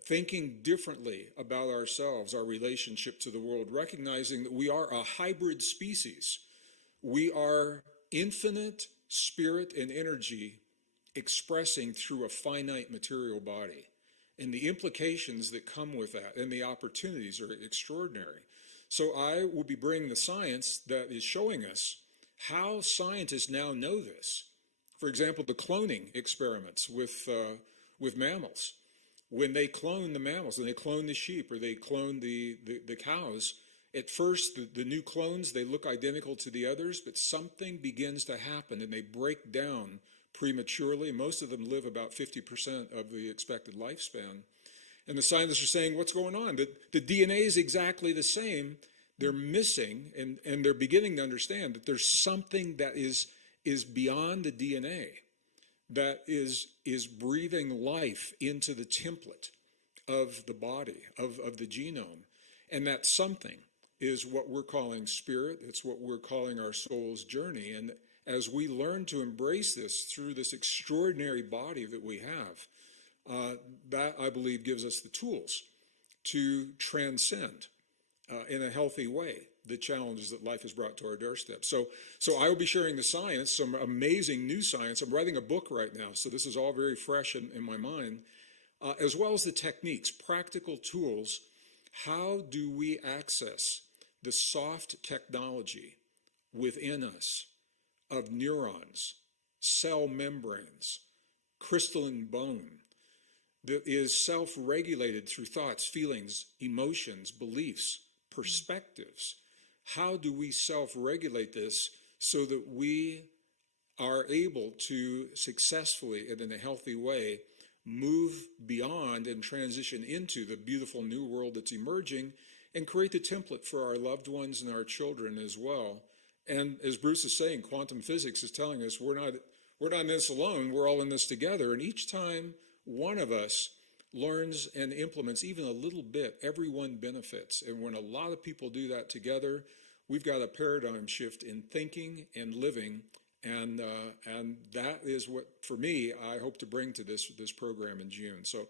Thinking differently about ourselves, our relationship to the world, recognizing that we are a hybrid species. We are infinite spirit and energy expressing through a finite material body. And the implications that come with that and the opportunities are extraordinary. So I will be bringing the science that is showing us how scientists now know this. For example, the cloning experiments with mammals. When they clone the mammals, and they clone the sheep, or they clone the cows, at first the new clones, they look identical to the others, but something begins to happen and they break down prematurely. Most of them live about 50% of the expected lifespan. And the scientists are saying, what's going on? The DNA is exactly the same. They're missing, and they're beginning to understand that there's something that is beyond the DNA, that is breathing life into the template of the body, of the genome. And that something is what we're calling spirit. It's what we're calling our soul's journey. And as we learn to embrace this through this extraordinary body that we have, that I believe gives us the tools to transcend in a healthy way the challenges that life has brought to our doorstep. So I will be sharing the science, some amazing new science. I'm writing a book right now, so this is all very fresh in my mind, as well as the techniques, practical tools. How do we access the soft technology within us of neurons, cell membranes, crystalline bone, that is self-regulated through thoughts, feelings, emotions, beliefs, perspectives? How do we self-regulate this so that we are able to successfully and in a healthy way move beyond and transition into the beautiful new world that's emerging and create the template for our loved ones and our children as well? And as Bruce is saying, quantum physics is telling us we're not in this alone, we're all in this together. And each time one of us learns and implements even a little bit, everyone benefits. And when a lot of people do that together, we've got a paradigm shift in thinking and living. And that is what, for me, I hope to bring to this program in June. So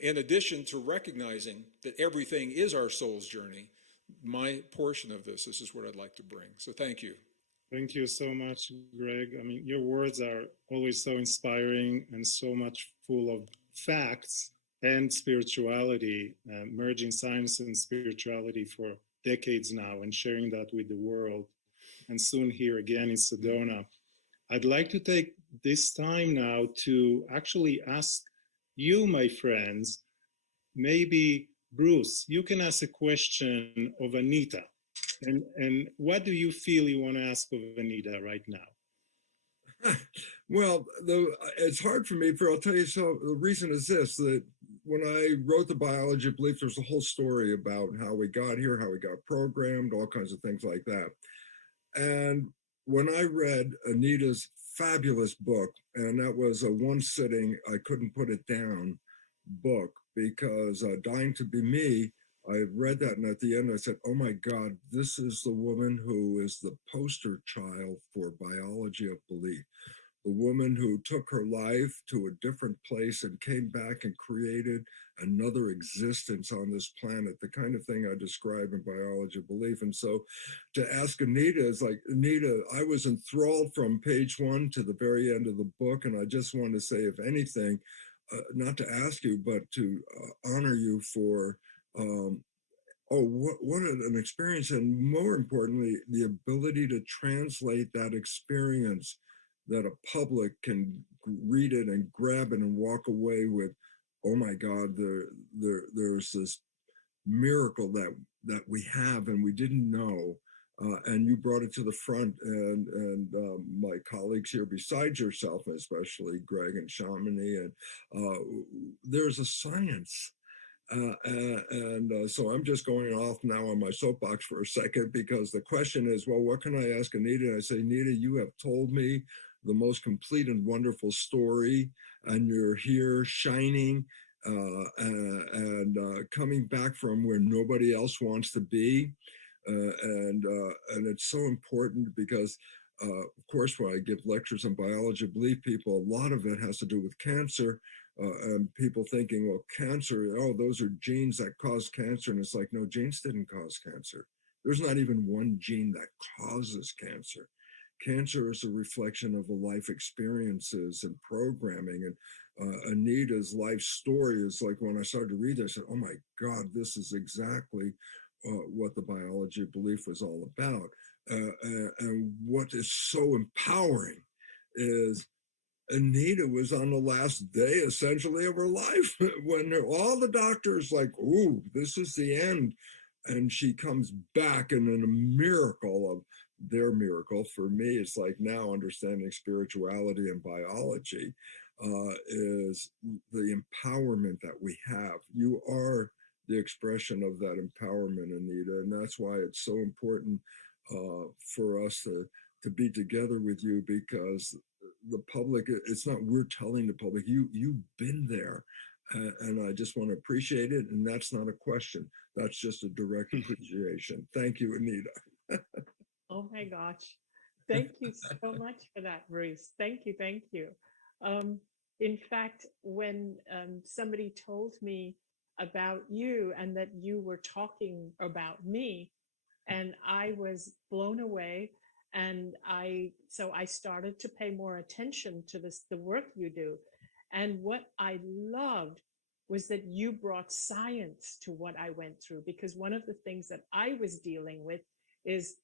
in addition to recognizing that everything is our soul's journey, my portion of this is what I'd like to bring. So thank you. Thank you so much, Greg. I mean, your words are always so inspiring and so much full of facts and spirituality, merging science and spirituality for decades now and sharing that with the world, and soon here again in Sedona. I'd like to take this time now to actually ask you, my friends, maybe Bruce, you can ask a question of Anita. And what do you feel you want to ask of Anita right now? Well, it's hard for me, but I'll tell you, so the reason is this, that when I wrote the biology of belief, there's a whole story about how we got here, how we got programmed, all kinds of things like that. And when I read Anita's fabulous book, and that was a one sitting, I couldn't put it down book, because Dying to Be Me, I read that, and at the end I said, oh my God, this is the woman who is the poster child for biology of belief. The woman who took her life to a different place and came back and created another existence on this planet, the kind of thing I describe in biology of belief. And so to ask Anita is like, Anita, I was enthralled from page 1 to the very end of the book. And I just want to say, if anything, not to ask you, but to honor you for, what an experience. And more importantly, the ability to translate that experience, that a public can read it and grab it and walk away with, oh my God, there's this miracle that we have and we didn't know. And you brought it to the front, and my colleagues here besides yourself, especially Greg and Shamini, and there's a science. So I'm just going off now on my soapbox for a second, because the question is, well, what can I ask Anita? And I say, Anita, you have told me the most complete and wonderful story, and you're here shining and coming back from where nobody else wants to be. And it's so important because, of course, when I give lectures on biology of belief, people, a lot of it has to do with cancer. And people thinking, well, cancer, oh, those are genes that cause cancer. And it's like, no, genes didn't cause cancer. There's not even one gene that causes cancer. Cancer is a reflection of the life experiences and programming. And Anita's life story is like, when I started to read this, I said, oh my God, this is exactly what the biology of belief was all about. And what is so empowering is Anita was on the last day, essentially, of her life when all the doctors like, ooh, this is the end. And she comes back, and in a miracle of their miracle, for me, it's like now understanding spirituality and biology is the empowerment that we have. You are the expression of that empowerment, Anita. And that's why it's so important for us to be together with you, because the public, it's not we're telling the public, you've been there. And I just want to appreciate it. And that's not a question. That's just a direct appreciation. Thank you, Anita. Oh my gosh. Thank you so much for that, Bruce. Thank you. Thank you. In fact, when somebody told me about you and that you were talking about me, and I was blown away. And so I started to pay more attention to the work you do. And what I loved was that you brought science to what I went through, because one of the things that I was dealing with is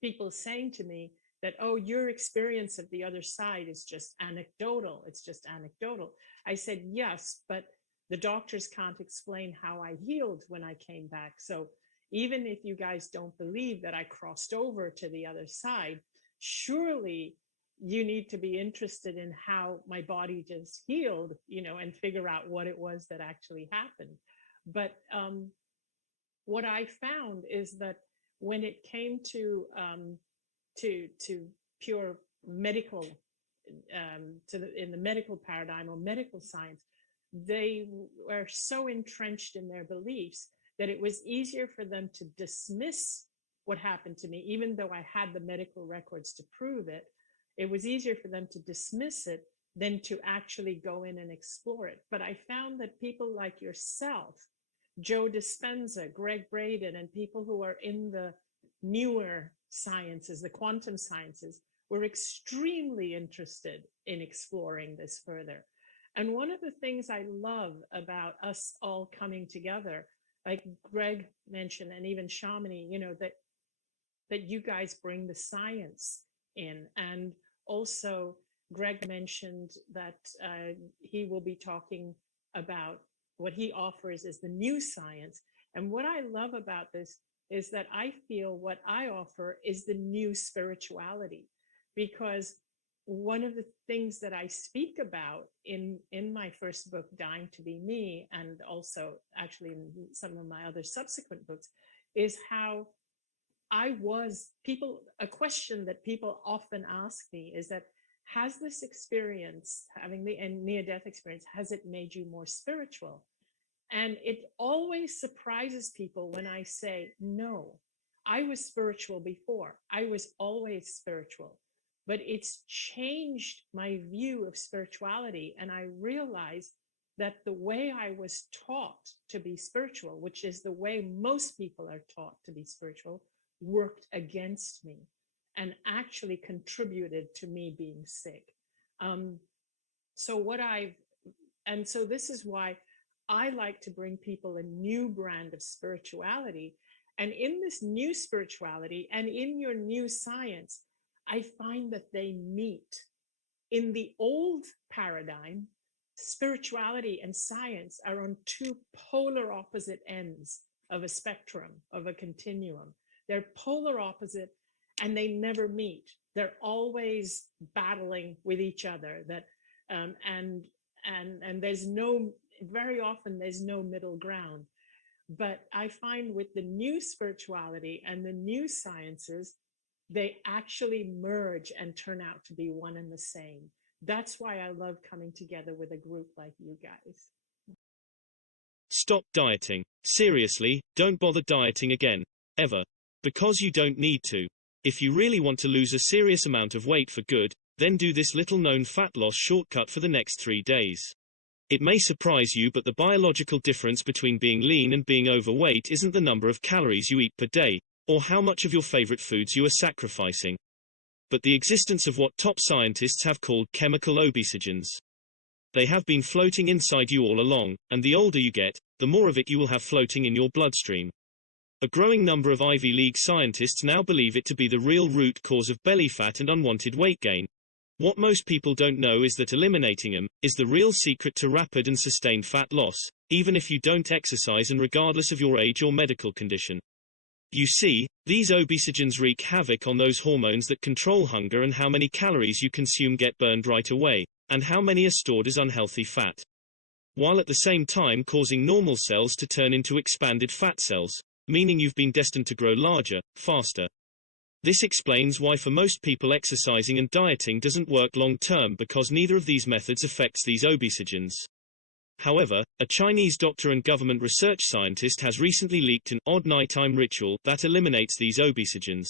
people saying to me that, oh, your experience of the other side is just anecdotal. It's just anecdotal. I said, yes, but the doctors can't explain how I healed when I came back. So even if you guys don't believe that I crossed over to the other side, surely you need to be interested in how my body just healed, and figure out what it was that actually happened. But what I found is that when it came to pure medical, in the medical paradigm or medical science, they were so entrenched in their beliefs that it was easier for them to dismiss what happened to me, even though I had the medical records to prove it. It was easier for them to dismiss it than to actually go in and explore it. But I found that people like yourself, Joe Dispenza, Greg Braden, and people who are in the newer sciences, the quantum sciences, were extremely interested in exploring this further. And one of the things I love about us all coming together, like Greg mentioned, and even Shamini, that you guys bring the science in. And also Greg mentioned that he will be talking about what he offers is the new science. And what I love about this is that I feel what I offer is the new spirituality, because one of the things that I speak about in my first book, Dying to Be Me, and also actually in some of my other subsequent books, is how a question that people often ask me is that, has this experience, having the near-death experience, has it made you more spiritual? And it always surprises people when I say, no, I was spiritual before. I was always spiritual, but it's changed my view of spirituality. And I realized that the way I was taught to be spiritual, which is the way most people are taught to be spiritual, worked against me and actually contributed to me being sick. So this is why I like to bring people a new brand of spirituality. And in this new spirituality and in your new science, I find that they meet. In the old paradigm, spirituality and science are on two polar opposite ends of a spectrum, of a continuum. They're polar opposite and they never meet. They're always battling with each other. And very often there's no middle ground. But I find with the new spirituality and the new sciences, they actually merge and turn out to be one and the same. That's why I love coming together with a group like you guys. Stop dieting. Seriously, don't bother dieting again. Ever. Because you don't need to. If you really want to lose a serious amount of weight for good, then do this little-known fat loss shortcut for the next 3 days. It may surprise you, but the biological difference between being lean and being overweight isn't the number of calories you eat per day, or how much of your favorite foods you are sacrificing, but the existence of what top scientists have called chemical obesogens. They have been floating inside you all along, and the older you get, the more of it you will have floating in your bloodstream. A growing number of Ivy League scientists now believe it to be the real root cause of belly fat and unwanted weight gain. What most people don't know is that eliminating them is the real secret to rapid and sustained fat loss, even if you don't exercise and regardless of your age or medical condition. You see, these obesogens wreak havoc on those hormones that control hunger and how many calories you consume get burned right away, and how many are stored as unhealthy fat, while at the same time causing normal cells to turn into expanded fat cells, meaning you've been destined to grow larger, faster. This explains why for most people exercising and dieting doesn't work long term, because neither of these methods affects these obesogens. However, a Chinese doctor and government research scientist has recently leaked an odd nighttime ritual that eliminates these obesogens.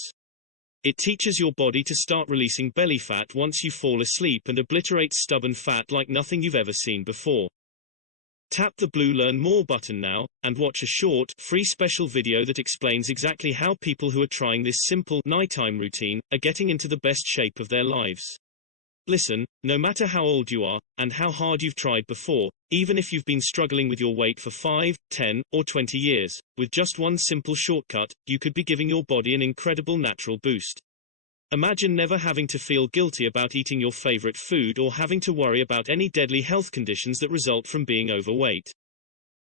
It teaches your body to start releasing belly fat once you fall asleep and obliterates stubborn fat like nothing you've ever seen before. Tap the blue Learn More button now, and watch a short, free special video that explains exactly how people who are trying this simple, nighttime routine are getting into the best shape of their lives. Listen, no matter how old you are, and how hard you've tried before, even if you've been struggling with your weight for 5, 10, or 20 years, with just one simple shortcut, you could be giving your body an incredible natural boost. Imagine never having to feel guilty about eating your favorite food or having to worry about any deadly health conditions that result from being overweight.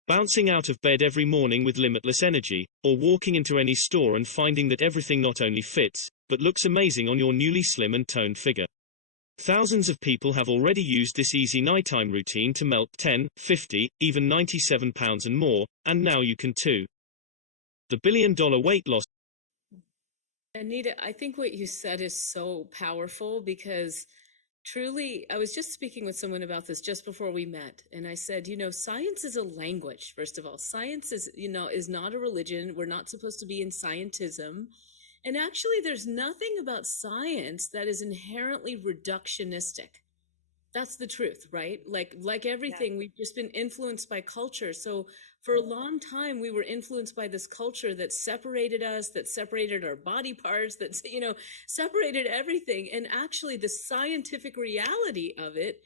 Bouncing out of bed every morning with limitless energy, or walking into any store and finding that everything not only fits, but looks amazing on your newly slim and toned figure. Thousands of people have already used this easy nighttime routine to melt 10, 50, even 97 pounds and more, and now you can too. The billion-dollar weight loss. Anita, I think what you said is so powerful because truly, I was just speaking with someone about this just before we met. And I said, science is a language, first of all. Science is not a religion. We're not supposed to be in scientism. And actually, there's nothing about science that is inherently reductionistic. That's the truth, right? Like everything, we've just been influenced by culture. So for a long time, we were influenced by this culture that separated us, that separated our body parts, that, separated everything. And actually, the scientific reality of it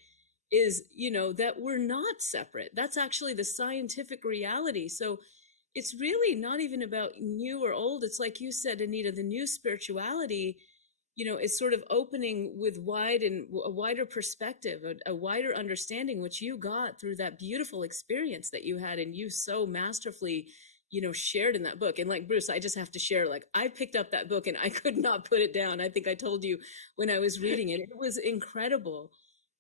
is, that we're not separate. That's actually the scientific reality. So it's really not even about new or old. It's like you said, Anita, the new spirituality, it's sort of opening with a wider perspective, a wider understanding, which you got through that beautiful experience that you had and you so masterfully, shared in that book. And like Bruce, I just have to share, I picked up that book and I could not put it down. I think I told you when I was reading it, it was incredible.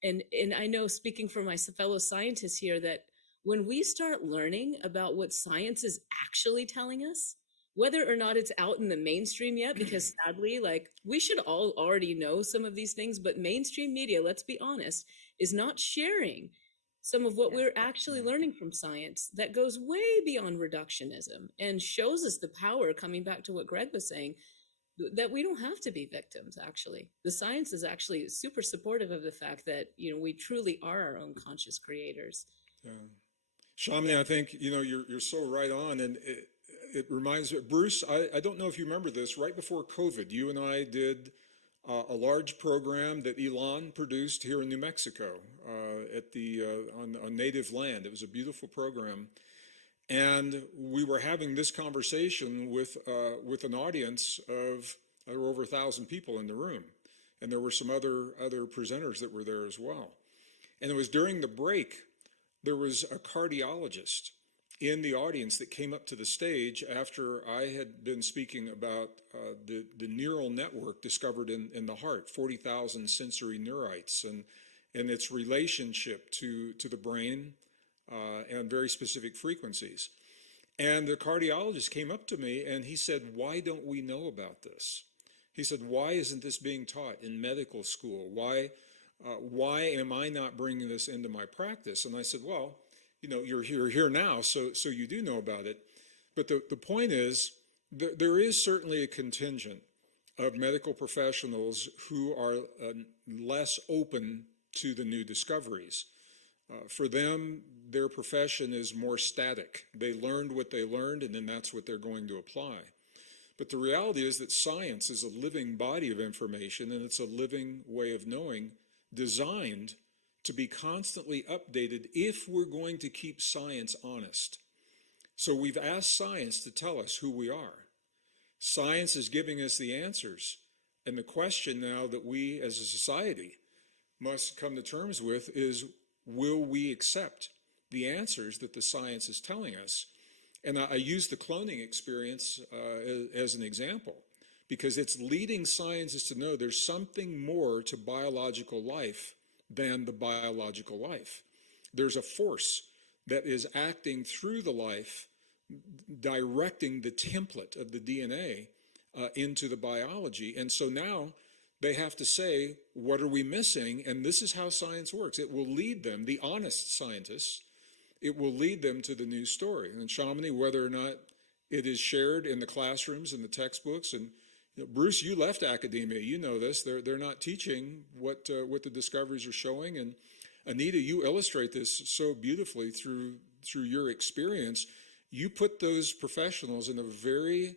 And I know, speaking for my fellow scientists here, that when we start learning about what science is actually telling us, whether or not it's out in the mainstream yet, because sadly, we should all already know some of these things, but mainstream media, let's be honest, is not sharing some of what we're actually learning from science that goes way beyond reductionism and shows us the power, coming back to what Greg was saying, that we don't have to be victims, actually. The science is actually super supportive of the fact that, we truly are our own conscious creators. Yeah. Shamini, I think, you're so right on. And it reminds me, Bruce, I don't know if you remember this, right before COVID, you and I did a large program that Elon produced here in New Mexico on native land. It was a beautiful program. And we were having this conversation with an audience of, there were over 1,000 people in the room. And there were some other presenters that were there as well. And it was during the break, there was a cardiologist in the audience that came up to the stage after I had been speaking about the neural network discovered in the heart, 40,000 sensory neurites, and its relationship to the brain and very specific frequencies. And the cardiologist came up to me and he said, "Why don't we know about this?" He said, "Why isn't this being taught in medical school? Why am I not bringing this into my practice?" And I said, "Well, you're here now, so you do know about it. But the point is, there is certainly a contingent of medical professionals who are less open to the new discoveries. For them, their profession is more static. They learned what they learned, and then that's what they're going to apply. But the reality is that science is a living body of information, and it's a living way of knowing, designed to be constantly updated if we're going to keep science honest. So we've asked science to tell us who we are. Science is giving us the answers. And the question now that we as a society must come to terms with is, will we accept the answers that the science is telling us? And I use the cloning experience as an example, because it's leading scientists to know there's something more to biological life than the biological life. There's a force that is acting through the life, directing the template of the DNA into the biology. And so now they have to say, what are we missing? And this is how science works. It will lead them, the honest scientists, it will lead them to the new story. And in shamanic, whether or not it is shared in the classrooms and the textbooks, and Bruce, you left academia. You know this. They're not teaching what the discoveries are showing. And Anita, you illustrate this so beautifully through your experience. You put those professionals in a very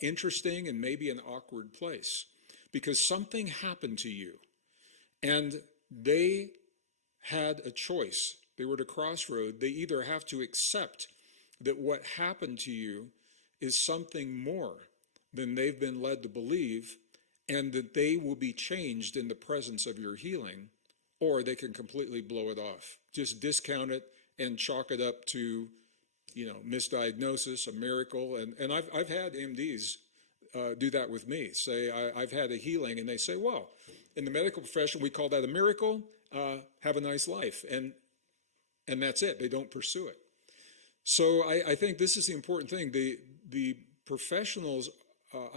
interesting and maybe an awkward place because something happened to you, and they had a choice. They were at a crossroad. They either have to accept that what happened to you is something more than they've been led to believe, and that they will be changed in the presence of your healing, or they can completely blow it off, just discount it and chalk it up to, misdiagnosis, a miracle. And I've had MDs do that with me, say, I've had a healing, and they say, well, in the medical profession, we call that a miracle, have a nice life. And that's it. They don't pursue it. So I think this is the important thing. The professionals,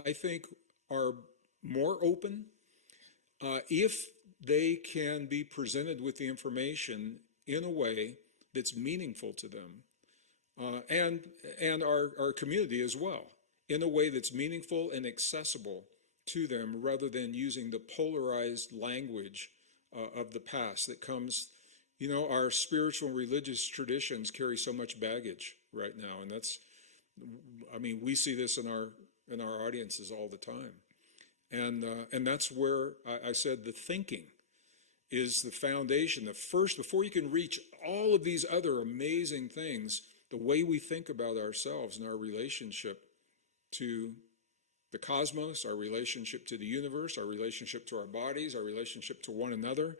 I think, are more open if they can be presented with the information in a way that's meaningful to them, and our community as well, in a way that's meaningful and accessible to them, rather than using the polarized language of the past that comes. Our spiritual and religious traditions carry so much baggage right now, and we see this in our audiences all the time, and that's where I said the thinking is the foundation. The first, before you can reach all of these other amazing things, the way we think about ourselves and our relationship to the cosmos, our relationship to the universe, our relationship to our bodies, our relationship to one another.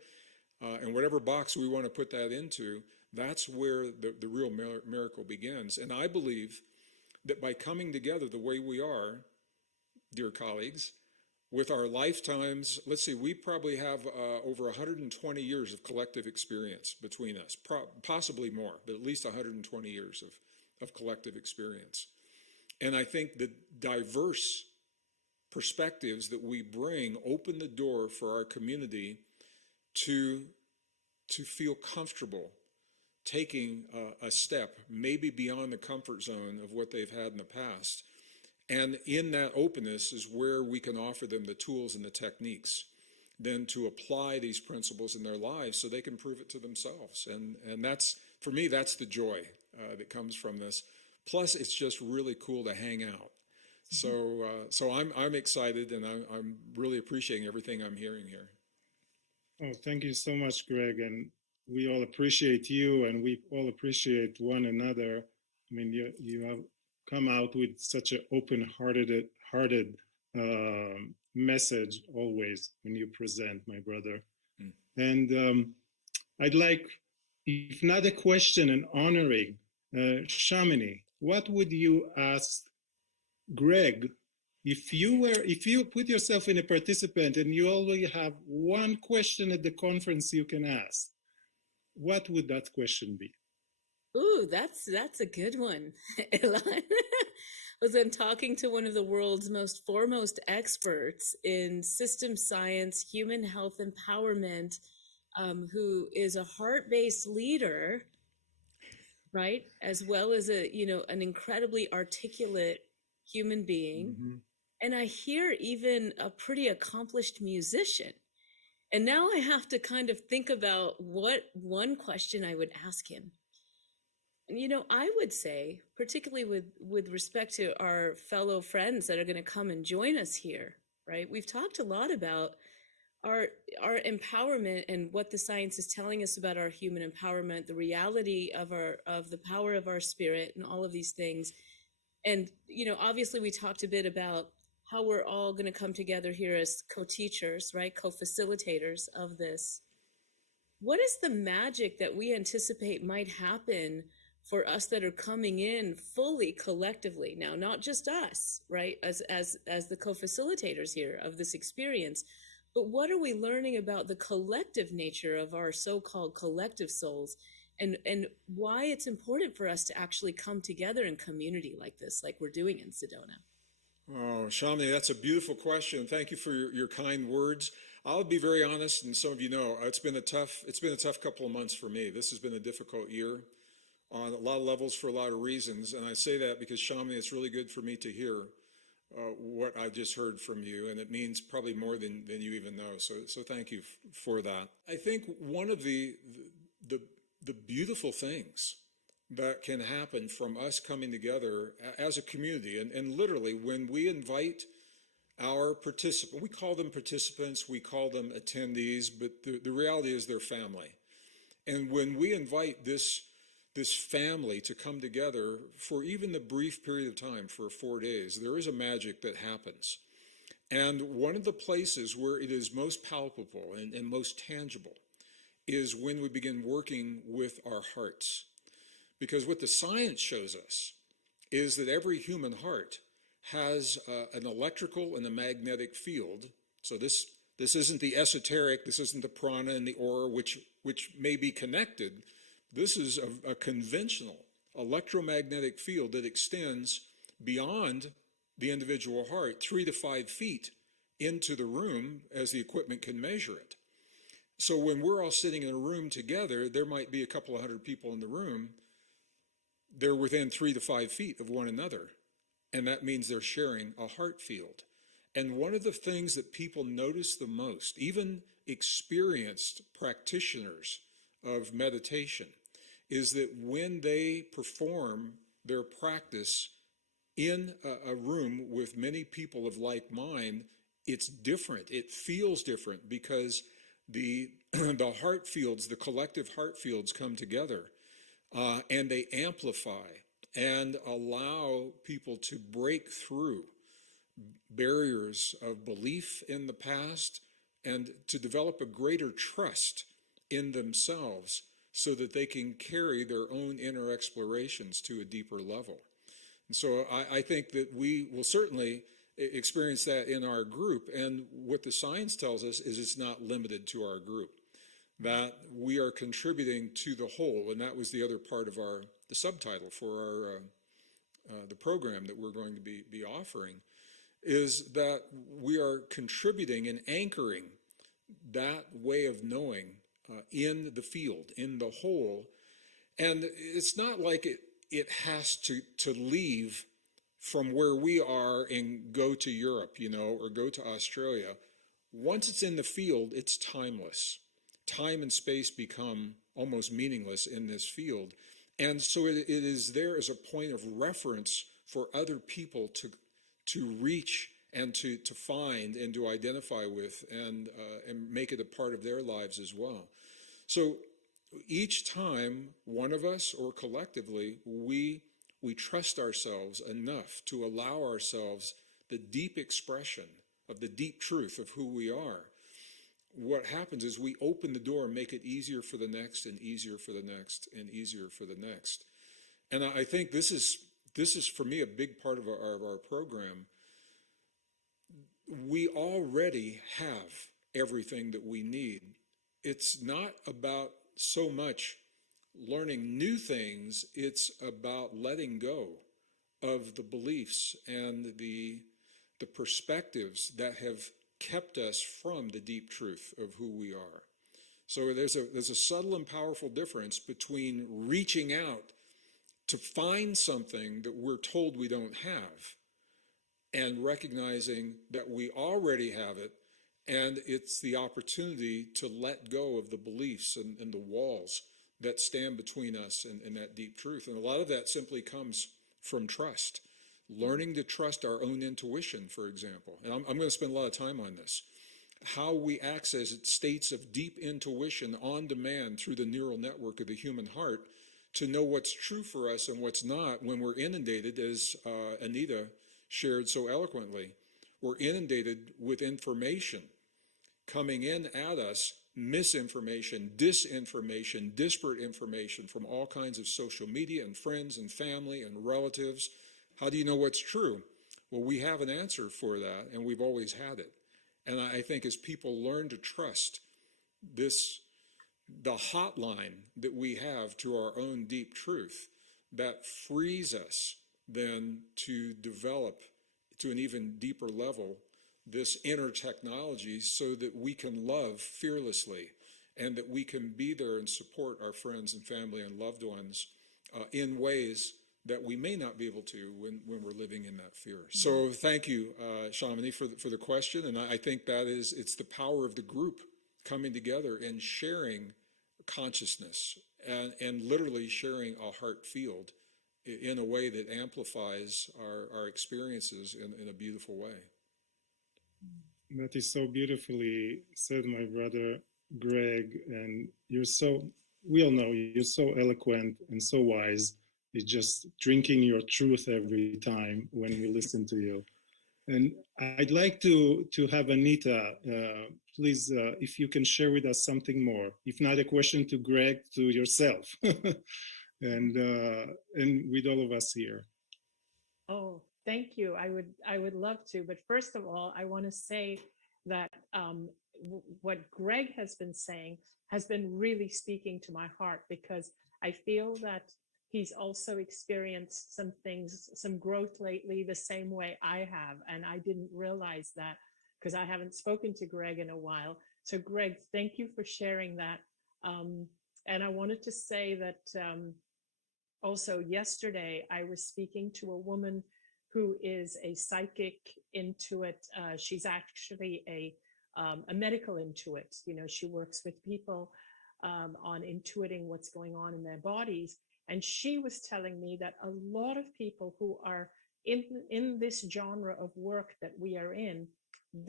And whatever box we want to put that into, that's where the real miracle begins. And I believe that by coming together the way we are, dear colleagues, with our lifetimes, let's see, we probably have over 120 years of collective experience between us, possibly more, but at least 120 years of collective experience. And I think the diverse perspectives that we bring open the door for our community to feel comfortable taking a step, maybe beyond the comfort zone of what they've had in the past. And in that openness is where we can offer them the tools and the techniques then to apply these principles in their lives so they can prove it to themselves. And that's, for me, that's the joy that comes from this. Plus, it's just really cool to hang out. So I'm excited, and I'm really appreciating everything I'm hearing here. Oh, thank you so much, Greg. And we all appreciate you, and we all appreciate one another. I mean, you have come out with such an open-hearted message always when you present, my brother. And I'd like, if not a question, an honoring. Shamini, what would you ask Greg if you put yourself in a participant and you only have one question at the conference you can ask? What would that question be? Ooh, that's a good one, Elon. Was I'm talking to one of the world's most foremost experts in system science, human health empowerment, who is a heart-based leader, right? As well as an incredibly articulate human being. Mm-hmm. And I hear even a pretty accomplished musician. And now I have to kind of think about what one question I would ask him. I would say, particularly with respect to our fellow friends that are going to come and join us here, right? We've talked a lot about our empowerment and what the science is telling us about our human empowerment, the reality of the power of our spirit, and all of these things. And obviously we talked a bit about how we're all going to come together here as co-teachers, right? Co-facilitators of this. What is the magic that we anticipate might happen for us that are coming in fully collectively now, not just us, right, as the co-facilitators here of this experience, but what are we learning about the collective nature of our so-called collective souls, and why it's important for us to actually come together in community like this, like we're doing in Sedona? Oh, Shamini, that's a beautiful question. Thank you for your kind words. I'll be very honest, and some of you know, it's been a tough couple of months for me. This has been a difficult year. on a lot of levels for a lot of reasons. And I say that because, Shami, it's really good for me to hear what I just heard from you, and it means probably more than you even know. So thank you for that. I think one of the beautiful things that can happen from us coming together as a community, and literally when we invite our participants, we call them participants, we call them attendees, but the reality is they're family. And when we invite this family to come together for even the brief period of time, for 4 days, there is a magic that happens. And one of the places where it is most palpable and most tangible is when we begin working with our hearts. Because what the science shows us is that every human heart has an electrical and a magnetic field. So this isn't the esoteric, this isn't the prana and the aura, which may be connected. This is a conventional electromagnetic field that extends beyond the individual heart 3 to 5 feet into the room as the equipment can measure it. So when we're all sitting in a room together, there might be a couple of hundred people in the room. They're within 3 to 5 feet of one another. And that means they're sharing a heart field. And one of the things that people notice the most, even experienced practitioners of meditation, is that when they perform their practice in a room with many people of like mind, it's different. It feels different because the heart fields, the collective heart fields come together and they amplify and allow people to break through barriers of belief in the past and to develop a greater trust in themselves so that they can carry their own inner explorations to a deeper level. And so I think that we will certainly experience that in our group. And what the science tells us is it's not limited to our group, that we are contributing to the whole. And that was the other part of the subtitle for the program that we're going to be offering, is that we are contributing and anchoring that way of knowing in the field, in the whole. And it's not like it has to leave from where we are and go to Europe, or go to Australia. Once it's in the field, it's timeless. Time and space become almost meaningless in this field. And so it is there as a point of reference for other people to reach and to find and to identify with and make it a part of their lives as well. So each time one of us or collectively, we trust ourselves enough to allow ourselves the deep expression of the deep truth of who we are. What happens is we open the door and make it easier for the next and easier for the next and easier for the next. And I think this is for me a big part of our program. We already have everything that we need. It's not about so much learning new things, it's about letting go of the beliefs and the perspectives that have kept us from the deep truth of who we are. So there's a subtle and powerful difference between reaching out to find something that we're told we don't have and recognizing that we already have it, and it's the opportunity to let go of the beliefs and the walls that stand between us and that deep truth. And a lot of that simply comes from trust. Learning to trust our own intuition, for example. And I'm going to spend a lot of time on this. How we access states of deep intuition on demand through the neural network of the human heart to know what's true for us and what's not when we're inundated, as Anita shared so eloquently. We're inundated with information coming in at us, misinformation, disinformation, disparate information from all kinds of social media and friends and family and relatives. How do you know what's true? Well, we have an answer for that, and we've always had it. And I think as people learn to trust the hotline that we have to our own deep truth, that frees us then to develop to an even deeper level this inner technology so that we can love fearlessly and that we can be there and support our friends and family and loved ones in ways that we may not be able to when we're living in that fear. So thank you, Shamini, for the question. And I think it's the power of the group coming together and sharing consciousness and literally sharing a heart field in a way that amplifies our experiences in a beautiful way. That is so beautifully said, my brother Greg. And we all know you're so eloquent and so wise. It's just drinking your truth every time when we listen to you. And I'd like to have Anita, please, if you can share with us something more. If not a question to Greg, to yourself, and with all of us here. Oh, thank you. I would love to. But first of all, I want to say that what Greg has been saying has been really speaking to my heart, because I feel that he's also experienced some things, some growth lately, the same way I have. And I didn't realize that because I haven't spoken to Greg in a while. So Greg, thank you for sharing that. And I wanted to say that also yesterday I was speaking to a woman who is a psychic intuit. She's actually a medical intuit. You know, she works with people on intuiting what's going on in their bodies. And she was telling me that a lot of people who are in this genre of work that we are in,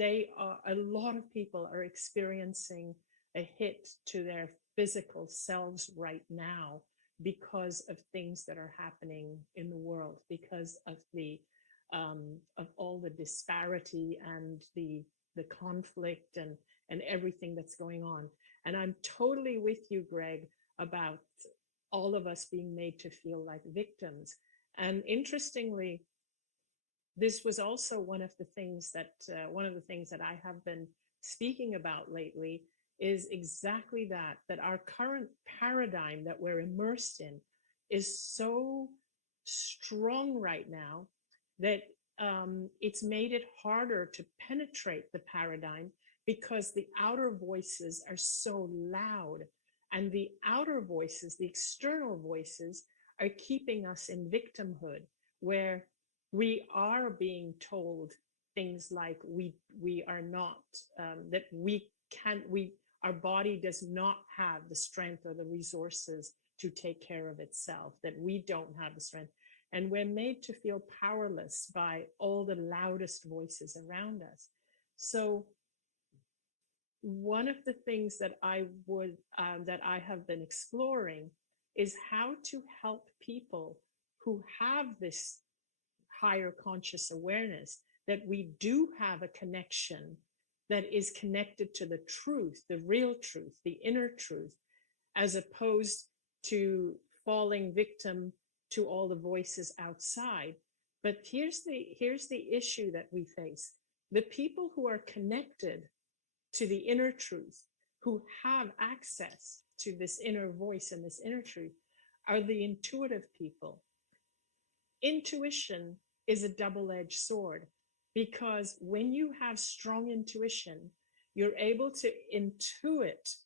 a lot of people are experiencing a hit to their physical selves right now because of things that are happening in the world, because of of all the disparity and the conflict and everything that's going on. And I'm totally with you, Greg, about all of us being made to feel like victims. And interestingly, this was also one of the things that I have been speaking about lately is exactly that our current paradigm that we're immersed in is so strong right now that it's made it harder to penetrate the paradigm because the outer voices are so loud. And the outer voices, the external voices, are keeping us in victimhood, where we are being told things like we are not, that our body does not have the strength or the resources to take care of itself, that we don't have the strength. And we're made to feel powerless by all the loudest voices around us. So one of the things that I have been exploring is how to help people who have this higher conscious awareness that we do have a connection that is connected to the truth, the real truth, the inner truth, as opposed to falling victim to all the voices outside. But here's the issue that we face. The people who are connected to the inner truth, who have access to this inner voice and this inner truth, are the intuitive people. Intuition is a double-edged sword, because when you have strong intuition, you're able to intuit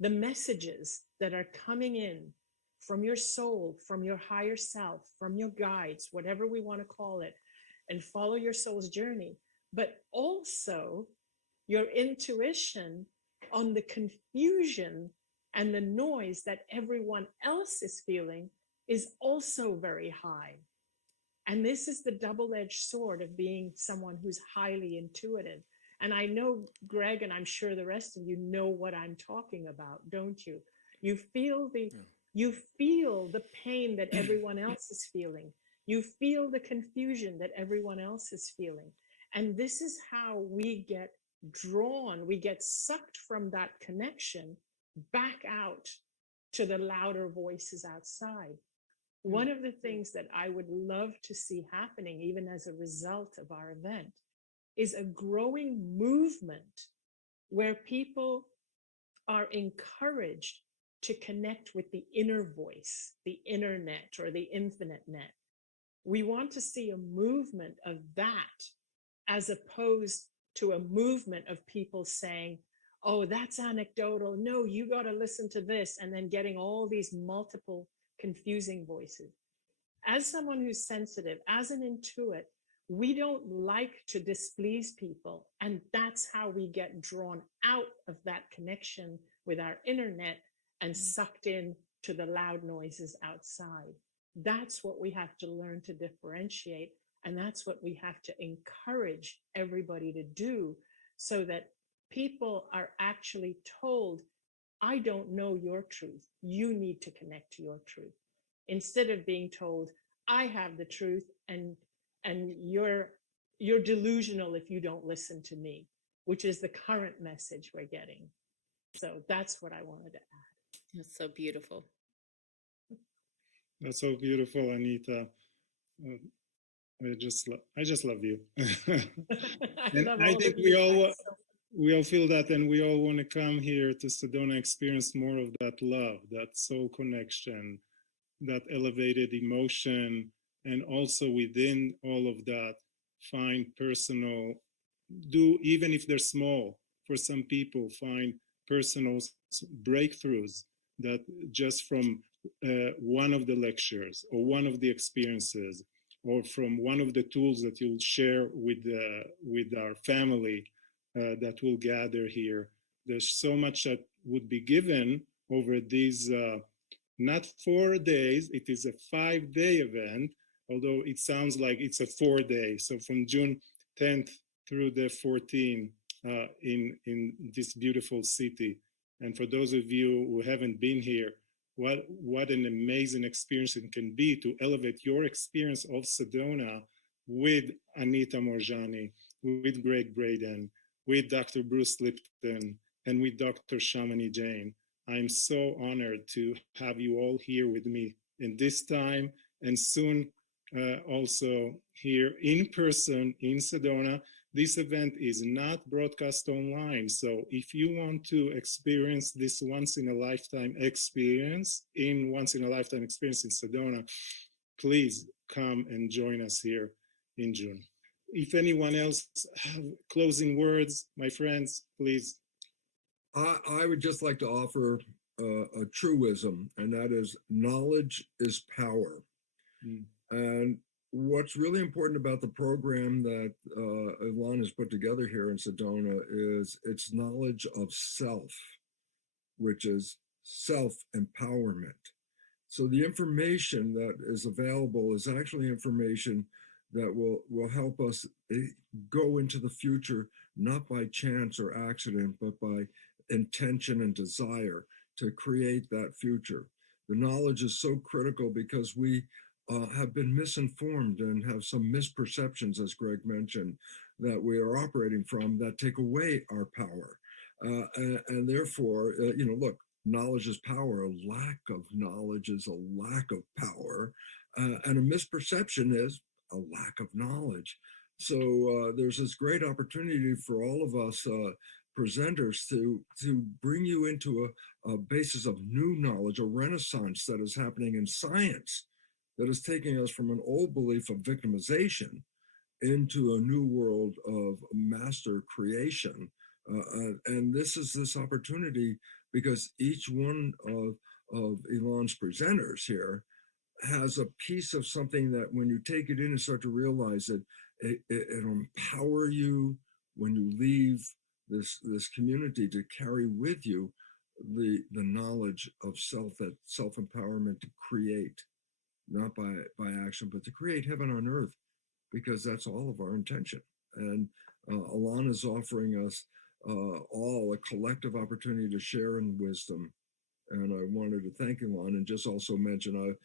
the messages that are coming in from your soul, from your higher self, from your guides, whatever we want to call it, and follow your soul's journey. But also your intuition on the confusion and the noise that everyone else is feeling is also very high. And this is the double-edged sword of being someone who's highly intuitive. And I know, Greg, and I'm sure the rest of you know what I'm talking about, don't you? You feel the pain that everyone else is feeling. You feel the confusion that everyone else is feeling. And this is how we get drawn, we get sucked from that connection back out to the louder voices outside. One of the things that I would love to see happening, even as a result of our event, is a growing movement where people are encouraged to connect with the inner voice, the internet or the infinite net. We want to see a movement of that, as opposed to a movement of people saying, oh, that's anecdotal. No, you got to listen to this. And then getting all these multiple confusing voices. As someone who's sensitive, as an intuit, we don't like to displease people. And that's how we get drawn out of that connection with our internet and sucked in to the loud noises outside. That's what we have to learn to differentiate. And that's what we have to encourage everybody to do so that people are actually told, I don't know your truth. You need to connect to your truth. Instead of being told, I have the truth and you're delusional if you don't listen to me, which is the current message we're getting. So that's what I wanted to add. That's so beautiful. That's so beautiful, Anita. I just love you. And I think we all feel that, and we all want to come here to Sedona, experience more of that love, that soul connection, that elevated emotion, and also within all of that, find personal, even if they're small, for some people, find personal breakthroughs that just from one of the lectures or one of the experiences or from one of the tools that you'll share with our family that will gather here. There's so much that would be given over these not 4 days. It is a 5-day event, although it sounds like it's a 4-day. So from June 10th through the 14th in this beautiful city. And for those of you who haven't been here, what an amazing experience it can be to elevate your experience of Sedona with Anita Moorjani, with Greg Braden, with Dr. Bruce Lipton, and with Dr. Shamini Jain. I'm so honored to have you all here with me in this time, and soon also here in person in Sedona. This event is not broadcast online. So if you want to experience this once-in-a-lifetime experience in Sedona, please come and join us here in June. If anyone else have closing words, my friends, please. I would just like to offer a truism, and that is knowledge is power. And what's really important about the program that Ilan has put together here in Sedona is its knowledge of self, which is self-empowerment. So the information that is available is actually information that will help us go into the future, not by chance or accident, but by intention and desire to create that future. The knowledge is so critical because we have been misinformed and have some misperceptions, as Greg mentioned, that we are operating from that take away our power. And therefore, look, knowledge is power. A lack of knowledge is a lack of power. And a misperception is a lack of knowledge. So there's this great opportunity for all of us presenters to bring you into a basis of new knowledge, a renaissance that is happening in science that is taking us from an old belief of victimization into a new world of master creation. And this is this opportunity because each one of Ilan's presenters here has a piece of something that when you take it in and start to realize that it'll empower you when you leave this community to carry with you the knowledge of self, that self-empowerment to create, not by action, but to create heaven on earth, because that's all of our intention. And Ilan is offering us all a collective opportunity to share in wisdom. And I wanted to thank Ilan and just also mention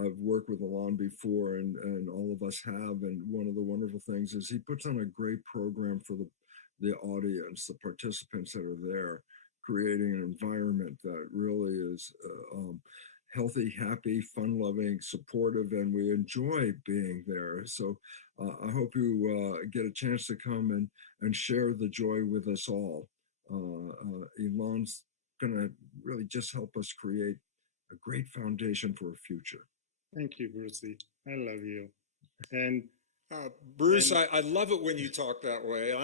I've worked with Ilan before, and all of us have. And one of the wonderful things is he puts on a great program for the audience, the participants that are there, creating an environment that really is healthy, happy, fun-loving, supportive, and we enjoy being there. So I hope you get a chance to come and share the joy with us all. Ilan's going to really just help us create a great foundation for a future. Thank you, Brucey. I love you. And Bruce, And- I love it when you talk that way.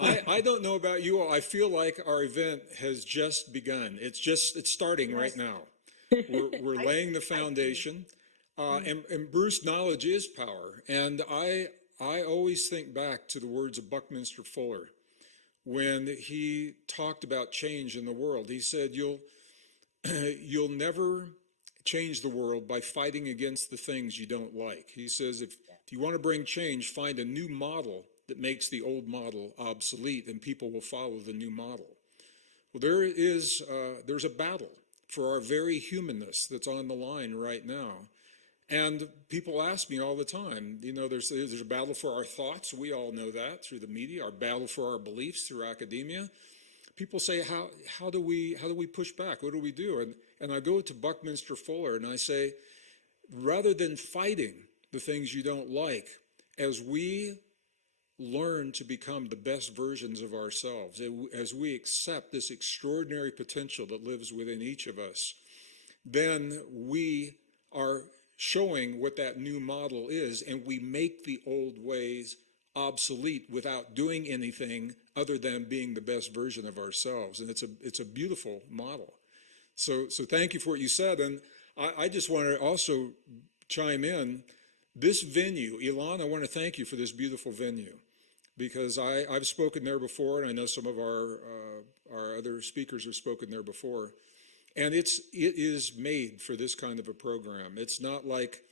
I don't know about you all. I feel like our event has just begun. It's starting right now. We're laying the foundation. And Bruce, knowledge is power. And I always think back to the words of Buckminster Fuller when he talked about change in the world. He said, you'll never change the world by fighting against the things you don't like. He says, if you want to bring change, find a new model that makes the old model obsolete, and people will follow the new model. Well, there's a battle for our very humanness that's on the line right now. And people ask me all the time, there's a battle for our thoughts. We all know that through the media, our battle for our beliefs through academia. People say, how do we push back? What do we do? And I go to Buckminster Fuller and I say, rather than fighting the things you don't like, as we learn to become the best versions of ourselves, as we accept this extraordinary potential that lives within each of us, then we are showing what that new model is, and we make the old ways obsolete without doing anything other than being the best version of ourselves. And it's a beautiful model. So thank you for what you said. And I just want to also chime in. This venue, Elon, I want to thank you for this beautiful venue, because I've spoken there before, and I know some of our other speakers have spoken there before. And it is made for this kind of a program. It's not like,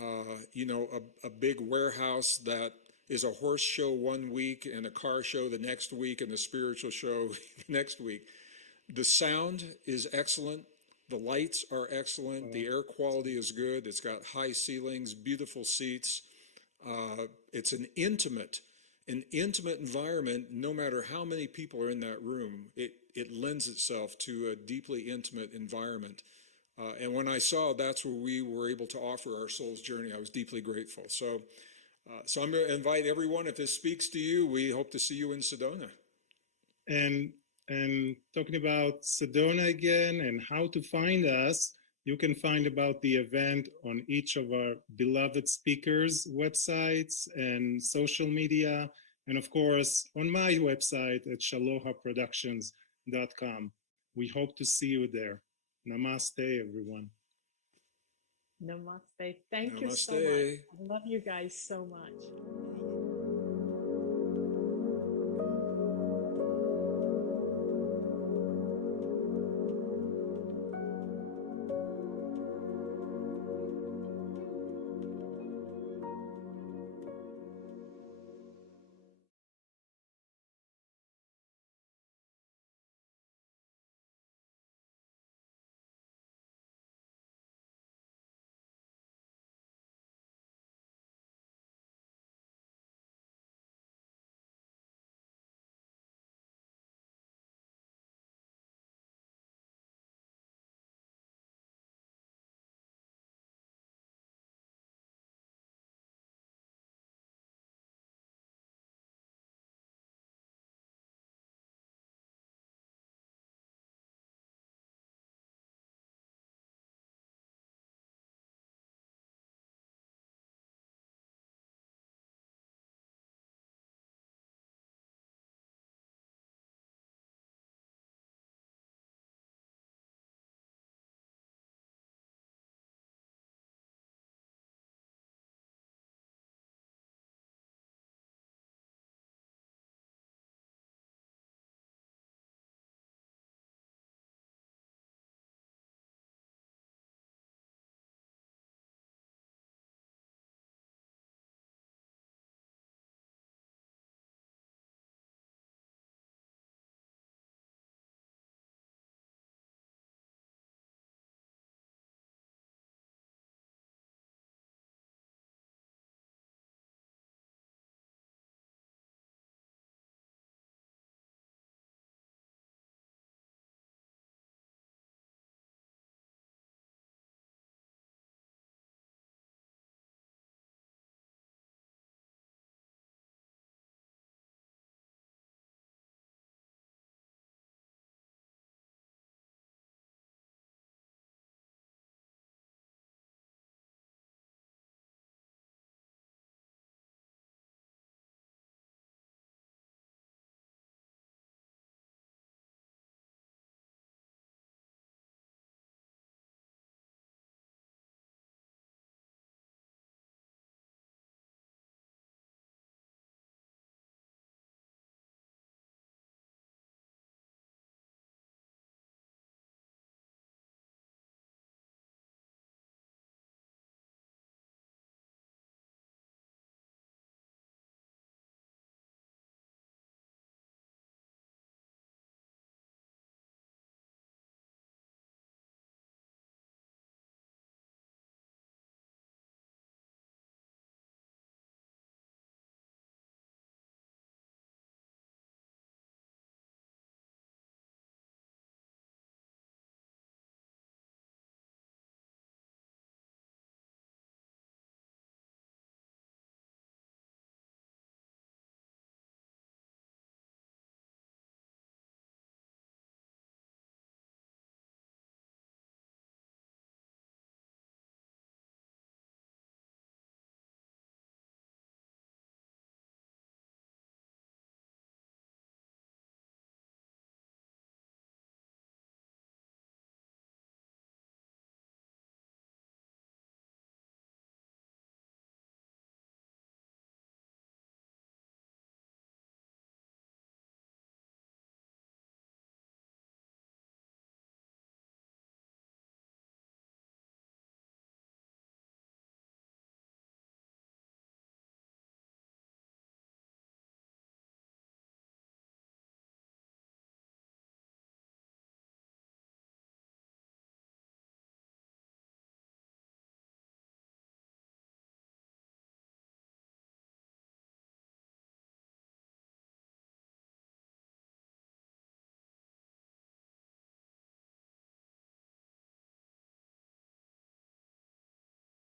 a big warehouse that is a horse show one week and a car show the next week and a spiritual show next week. The sound is excellent. The lights are excellent. The air quality is good. It's got high ceilings, beautiful seats. It's an intimate environment. No matter how many people are in that room, it lends itself to a deeply intimate environment. And when I saw that's where we were able to offer our soul's journey, I was deeply grateful. So I'm going to invite everyone, if this speaks to you, we hope to see you in Sedona. And talking about Sedona again and how to find us, you can find about the event on each of our beloved speakers' websites and social media, and of course on my website at shalohaproductions.com. We hope to see you there. Namaste, everyone. Namaste. Thank you so Namaste. much. I love you guys so much.